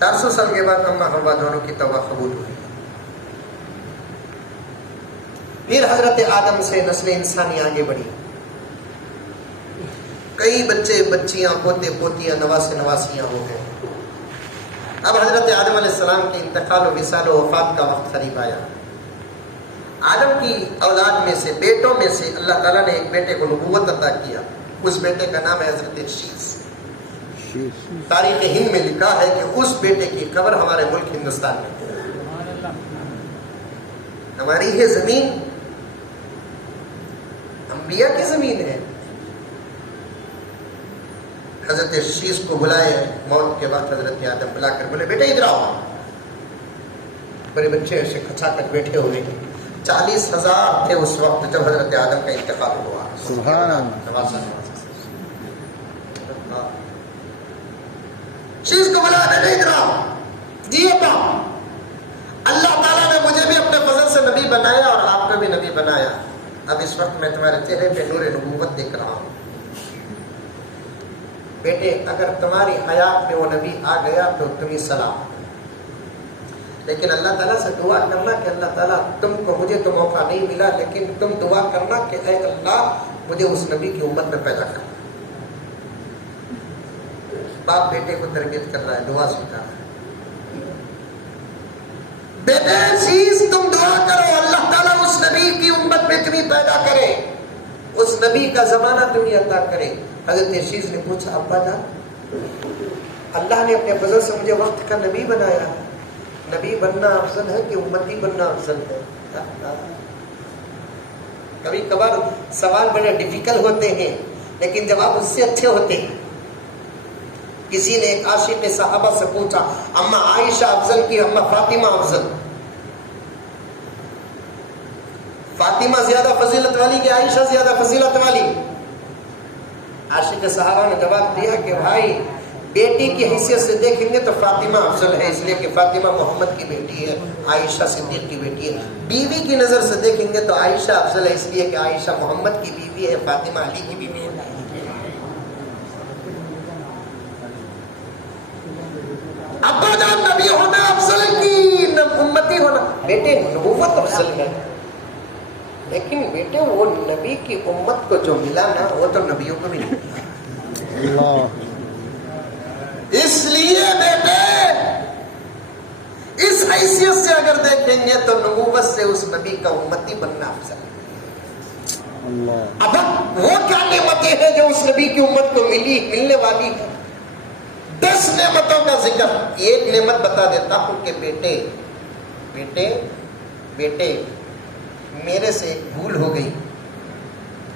400 سال کے بعد اما ہوا دونوں کی توبہ قبول ہوئی. پھر حضرت آدم سے نسل انسانی آگے بڑھی. کئی بچے بچیاں پوتے پوتیاں نواسے نواسیاں ہو گئے. اب حضرت آدم علیہ السلام کے انتقال و وصال و وفات کا وقت قریب آیا. آدم کی اولاد میں سے بیٹوں میں سے اللہ تعالیٰ نے ایک بیٹے کو نبوت عطا کیا. اس بیٹے کا نام ہے حضرت شیس. تاریخ ہند میں لکھا ہے کہ اس بیٹے کی قبر ہمارے ملک ہندوستان میں ہے. ہماری یہ زمین انبیاء کی زمین ہے. حضرت شیس کو بلائے موت کے بعد حضرت آدم بلا کر بولے بیٹے ادھر آؤ. بڑے بچے ایسے کھچا کر بیٹھے ہوئے. 40,000 تھے اس وقت جب حضرت آدم کا انتقال ہوا. سبحان اللہ. شیس کو بلا بیٹے ادھر آؤ. جی ابا، اللہ تعالیٰ نے مجھے بھی اپنے فضل سے نبی بنایا اور آپ کو بھی نبی بنایا. اب اس وقت میں تمہارے چہرے پہ نور نبوت دیکھ رہا ہوں. بیٹے اگر تمہاری حیات میں وہ نبی آ گیا تو تمہیں سلام. لیکن اللہ تعالیٰ سے دعا کرنا کہ اللہ تعالیٰ تم کو، مجھے تو موقع نہیں ملا لیکن تم دعا کرنا کہ اے اللہ مجھے اس نبی کی امت میں پیدا کر. باپ بیٹے کو تربیت کر رہا ہے، دعا سکھا رہا ہے. بیٹے عزیز تم دعا کرو اللہ تعالیٰ اس نبی کی امت میں تمہیں پیدا کرے، اس نبی کا زمانہ تمہیں عطا کرے. حضرت عزیز نے پوچھا ابا جان، اللہ نے اپنے فضل سے مجھے وقت کا نبی بنایا ہے، نبی بننا افضل ہے کہ امتی بننا افضل ہے؟ کبھی کبھار سوال بڑے ڈیفیکلٹ ہوتے ہیں لیکن جواب اس سے اچھے ہوتے ہیں. کسی نے ایک عاشق صحابہ سے پوچھا اما عائشہ افضل کی اما فاطمہ افضل؟ فاطمہ زیادہ فضیلت والی کہ عائشہ زیادہ فضیلت والی؟ عاشق صحابہ نے جواب دیا کہ بھائی بیٹی کی حیثیت سے دیکھیں گے تو فاطمہ افضل ہے، اس لیے کہ فاطمہ محمد کی بیٹی ہے، عائشہ صدیق کی بیٹی ہے. بیوی کی نظر سے دیکھیں گے تو عائشہ افضل ہے، اس لیے کہ عائشہ محمد کی بیوی ہے، فاطمہ علی کی بیوی ہے. ابا جان نبی ہونا افضل کی امتی ہونا؟ بیٹے نبوت افضل ہے لیکن بیٹے وہ نبی کی امت کو جو ملا نا وہ تو نبیوں کو بھی نہیں ملا. اس لیے بیٹے اس حیثیت سے اگر دیکھیں گے تو نبوت سے اس نبی کا امتی بننا افضل ہے۔ اللہ اب وہ کیا نعمتیں ہیں جو اس نبی کی امت کو ملنے والی ہے؟ 10 نعمتوں کا ذکر۔ ایک نعمت بتا دیتا ہوں کہ بیٹے میرے سے ایک بھول ہو گئی،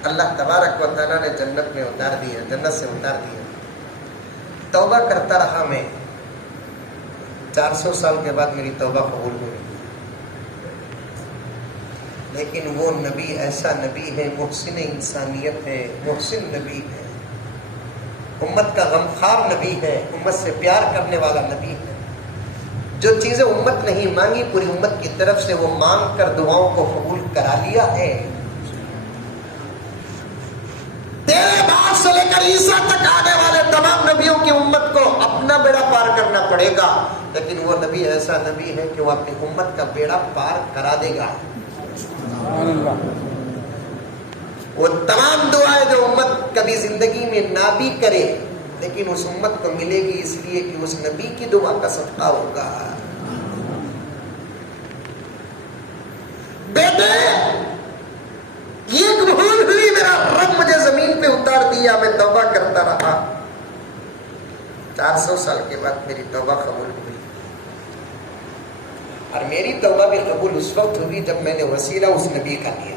اللہ تبارک و تعالیٰ نے جنت میں اتار دیا، جنت سے اتار دیا، توبہ کرتا رہا میں، 400 سال کے بعد میری توبہ قبول ہوئی، لیکن وہ نبی ایسا نبی ہے، محسن انسانیت ہے، محسن نبی ہے، امت کا غمخوار نبی ہے، امت سے پیار کرنے والا نبی ہے، جو چیزیں امت نہیں مانگی پوری امت کی طرف سے وہ مانگ کر دعاؤں کو قبول کرا لیا ہے۔ تیرے باپ سے لے کر عیسیٰ تک آنے والے تمام نبیوں کی امت کو اپنا بیڑا پار کرنا پڑے گا، لیکن وہ نبی ایسا نبی ہے کہ وہ اپنی امت کا بیڑا پار کرا دے گا۔ وہ تمام دعائیں جو امت کبھی زندگی میں نہ بھی کرے لیکن اس امت کو ملے گی اس لیے کہ اس نبی کی دعا کا صدقہ ہوگا۔ بیٹے ایک بھول ہوئی، میرا رب مجھے زمین پہ اتار دیا، میں توبہ کرتا رہا، 400 سال کے بعد میری توبہ قبول ہوئی، اور میری توبہ بھی قبول اس وقت ہوئی جب میں نے وسیلہ اس نبی کا لیا۔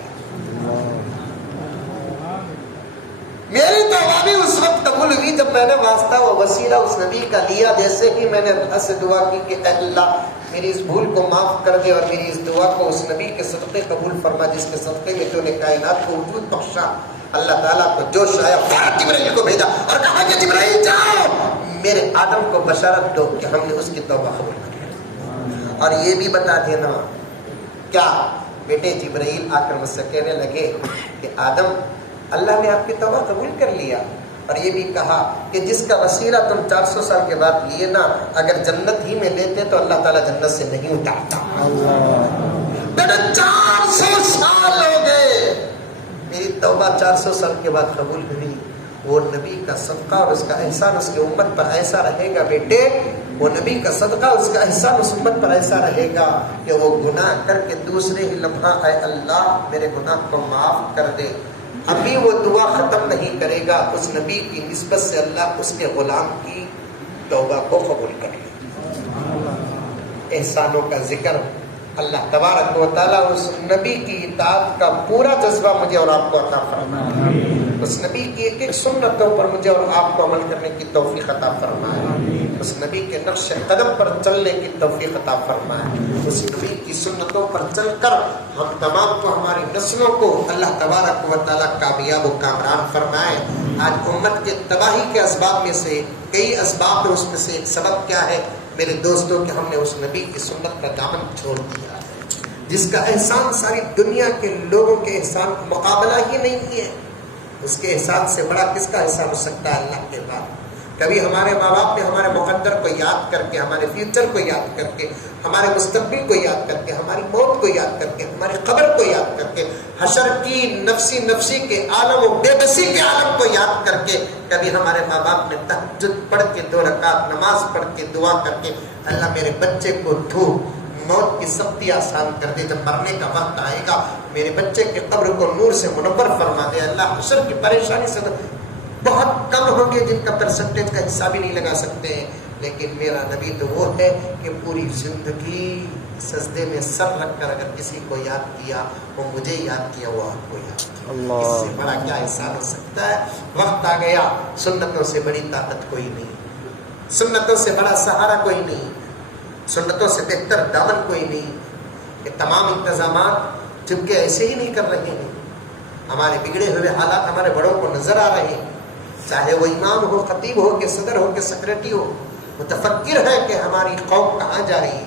میری توبہ بھی اس وقت قبول ہوئی جب میں نے واسطہ و وسیلہ اس نبی کا لیا۔ جیسے ہی میں نے اللہ سے دعا کی کہ اے اللہ میری اس بھول کو معاف کر دے اور میری اس دعا کو اس نبی کے صدقے قبول فرما جس کے صدقے میں تو نے کائنات کو وجود بخشا، اللہ تعالیٰ کو جوش آیا، فوراً جبرائیل کو بھیجا اور کہا کہ جبرائیل جاؤ میرے آدم کو بشارت دو کہ ہم نے اس کی توبہ قبول کر لی، اور یہ بھی بتا دینا کیا بیٹے جبرائیل آ کر مجھ سے کہنے لگے کہ آدم اللہ نے آپ کی توبہ قبول کر لیا، اور یہ بھی کہا کہ جس کا وسیلہ تم 400 سال کے بعد لیے نا، اگر جنت ہی میں لیتے تو اللہ تعالیٰ جنت سے نہیں اتارتا۔ بیٹا 400 سال ہو گئے، میری توبہ 400 سال کے بعد قبول ہوئی، وہ نبی کا صدقہ اور اس کا احسان اس کی امت پر ایسا رہے گا۔ بیٹے وہ نبی کا صدقہ اس کا احسان اس امت پر ایسا رہے گا کہ وہ گناہ کر کے دوسرے ہی لمحہ اے اللہ میرے گناہ کو معاف کر دے، ابھی وہ دعا ختم نہیں کرے گا، اس نبی کی نسبت سے اللہ اس کے غلام کی توبہ کو قبول کر لے۔ احسانوں کا ذکر، اللہ تبارک و تعالیٰ اس نبی کی اطاعت کا پورا جذبہ مجھے اور آپ کو عطا فرمائے، اس نبی کی ایک ایک سنتوں پر مجھے اور آپ کو عمل کرنے کی توفیق عطا فرمائے، اس نبی کے نقش قدم پر چلنے کی توفیق عطا فرمائے، اس نبی کی سنتوں پر چل کر ہم تمام کو ہماری نسلوں کو اللہ تبارک و تعالیٰ کامیاب و کامران فرمائے۔ آج امت کے تباہی کے اسباب میں سے کئی اسباب ہیں، اس میں سے ایک سبب کیا ہے میرے دوستوں کہ ہم نے اس نبی کی سنت کا دامن چھوڑ دیا ہے، جس کا احسان ساری دنیا کے لوگوں کے احسان کا مقابلہ ہی نہیں ہے۔ اس کے احسان سے بڑا کس کا احسان ہو سکتا ہے اللہ کے بعد؟ کبھی ہمارے ماں باپ نے ہمارے مقدر کو یاد کر کے، ہمارے فیوچر کو یاد کر کے، ہمارے مستقبل کو یاد کر کے، ہماری موت کو یاد کر کے، ہماری قبر کو یاد کر کے، حشر کی نفسی کے عالم و بے بسی کے عالم کو یاد کر کے، کبھی ہمارے ماں باپ نے تہجد پڑھ کے 2 رکعت نماز پڑھ کے دعا کر کے اللہ میرے بچے کو موت کی سختی آسان کر دے، جب مرنے کا وقت آئے گا میرے بچے کے قبر کو نور سے منور فرما دے، اللہ حشر کی پریشانی سے بہت کم ہوں گے جن کا پرسنٹیج کا حساب ہی نہیں لگا سکتے ہیں، لیکن میرا نبی تو وہ ہے کہ پوری زندگی سجدے میں سر رکھ کر اگر کسی کو یاد کیا، وہ مجھے یاد کیا، وہ آپ کو یاد کیا، اس سے بڑا کیا احسان ہو سکتا ہے؟ وقت آ گیا، سنتوں سے بڑی طاقت کوئی نہیں، سنتوں سے بڑا سہارا کوئی نہیں، سنتوں سے بہتر دامن کوئی نہیں۔ یہ تمام انتظامات چونکہ ایسے ہی نہیں کر رہے ہیں، ہمارے بگڑے ہوئے حالات ہمارے بڑوں کو نظر آ رہے ہیں، چاہے وہ امام ہو، خطیب ہو، کہ صدر ہو، کہ سیکرٹری ہو، متفکر ہے کہ ہماری قوم کہاں جا رہی ہے،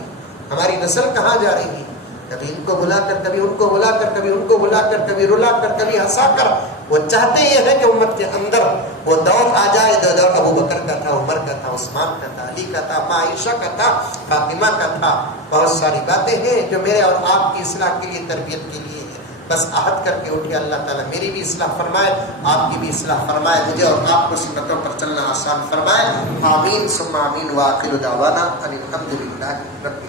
ہماری نسل کہاں جا رہی ہے، کبھی ان کو بلا کر، کبھی ان کو بلا کر، کبھی ان کو بلا کر، کبھی رلا کر، کبھی ہنسا کر، وہ چاہتے یہ ہے کہ امت کے اندر وہ دور آ جائے، دور ابو بکر کا تھا، عمر کا تھا، عثمان کا تھا، علی کا تھا، ماں عائشہ کا تھا، فاطمہ کا تھا، بہت ساری باتیں ہیں جو میرے اور آپ کی اصلاح کے لیے، تربیت کے لیے ہے، بس عہد کر کے اٹھے اللہ تعالیٰ میری بھی اصلاح فرمائے، آپ کی بھی اصلاح فرمائے، مجھے اور آپ کو سنتوں پر چلنا آسان فرمائے، آمین ثم آمین، وآخر دعوانا ان الحمد للہ رب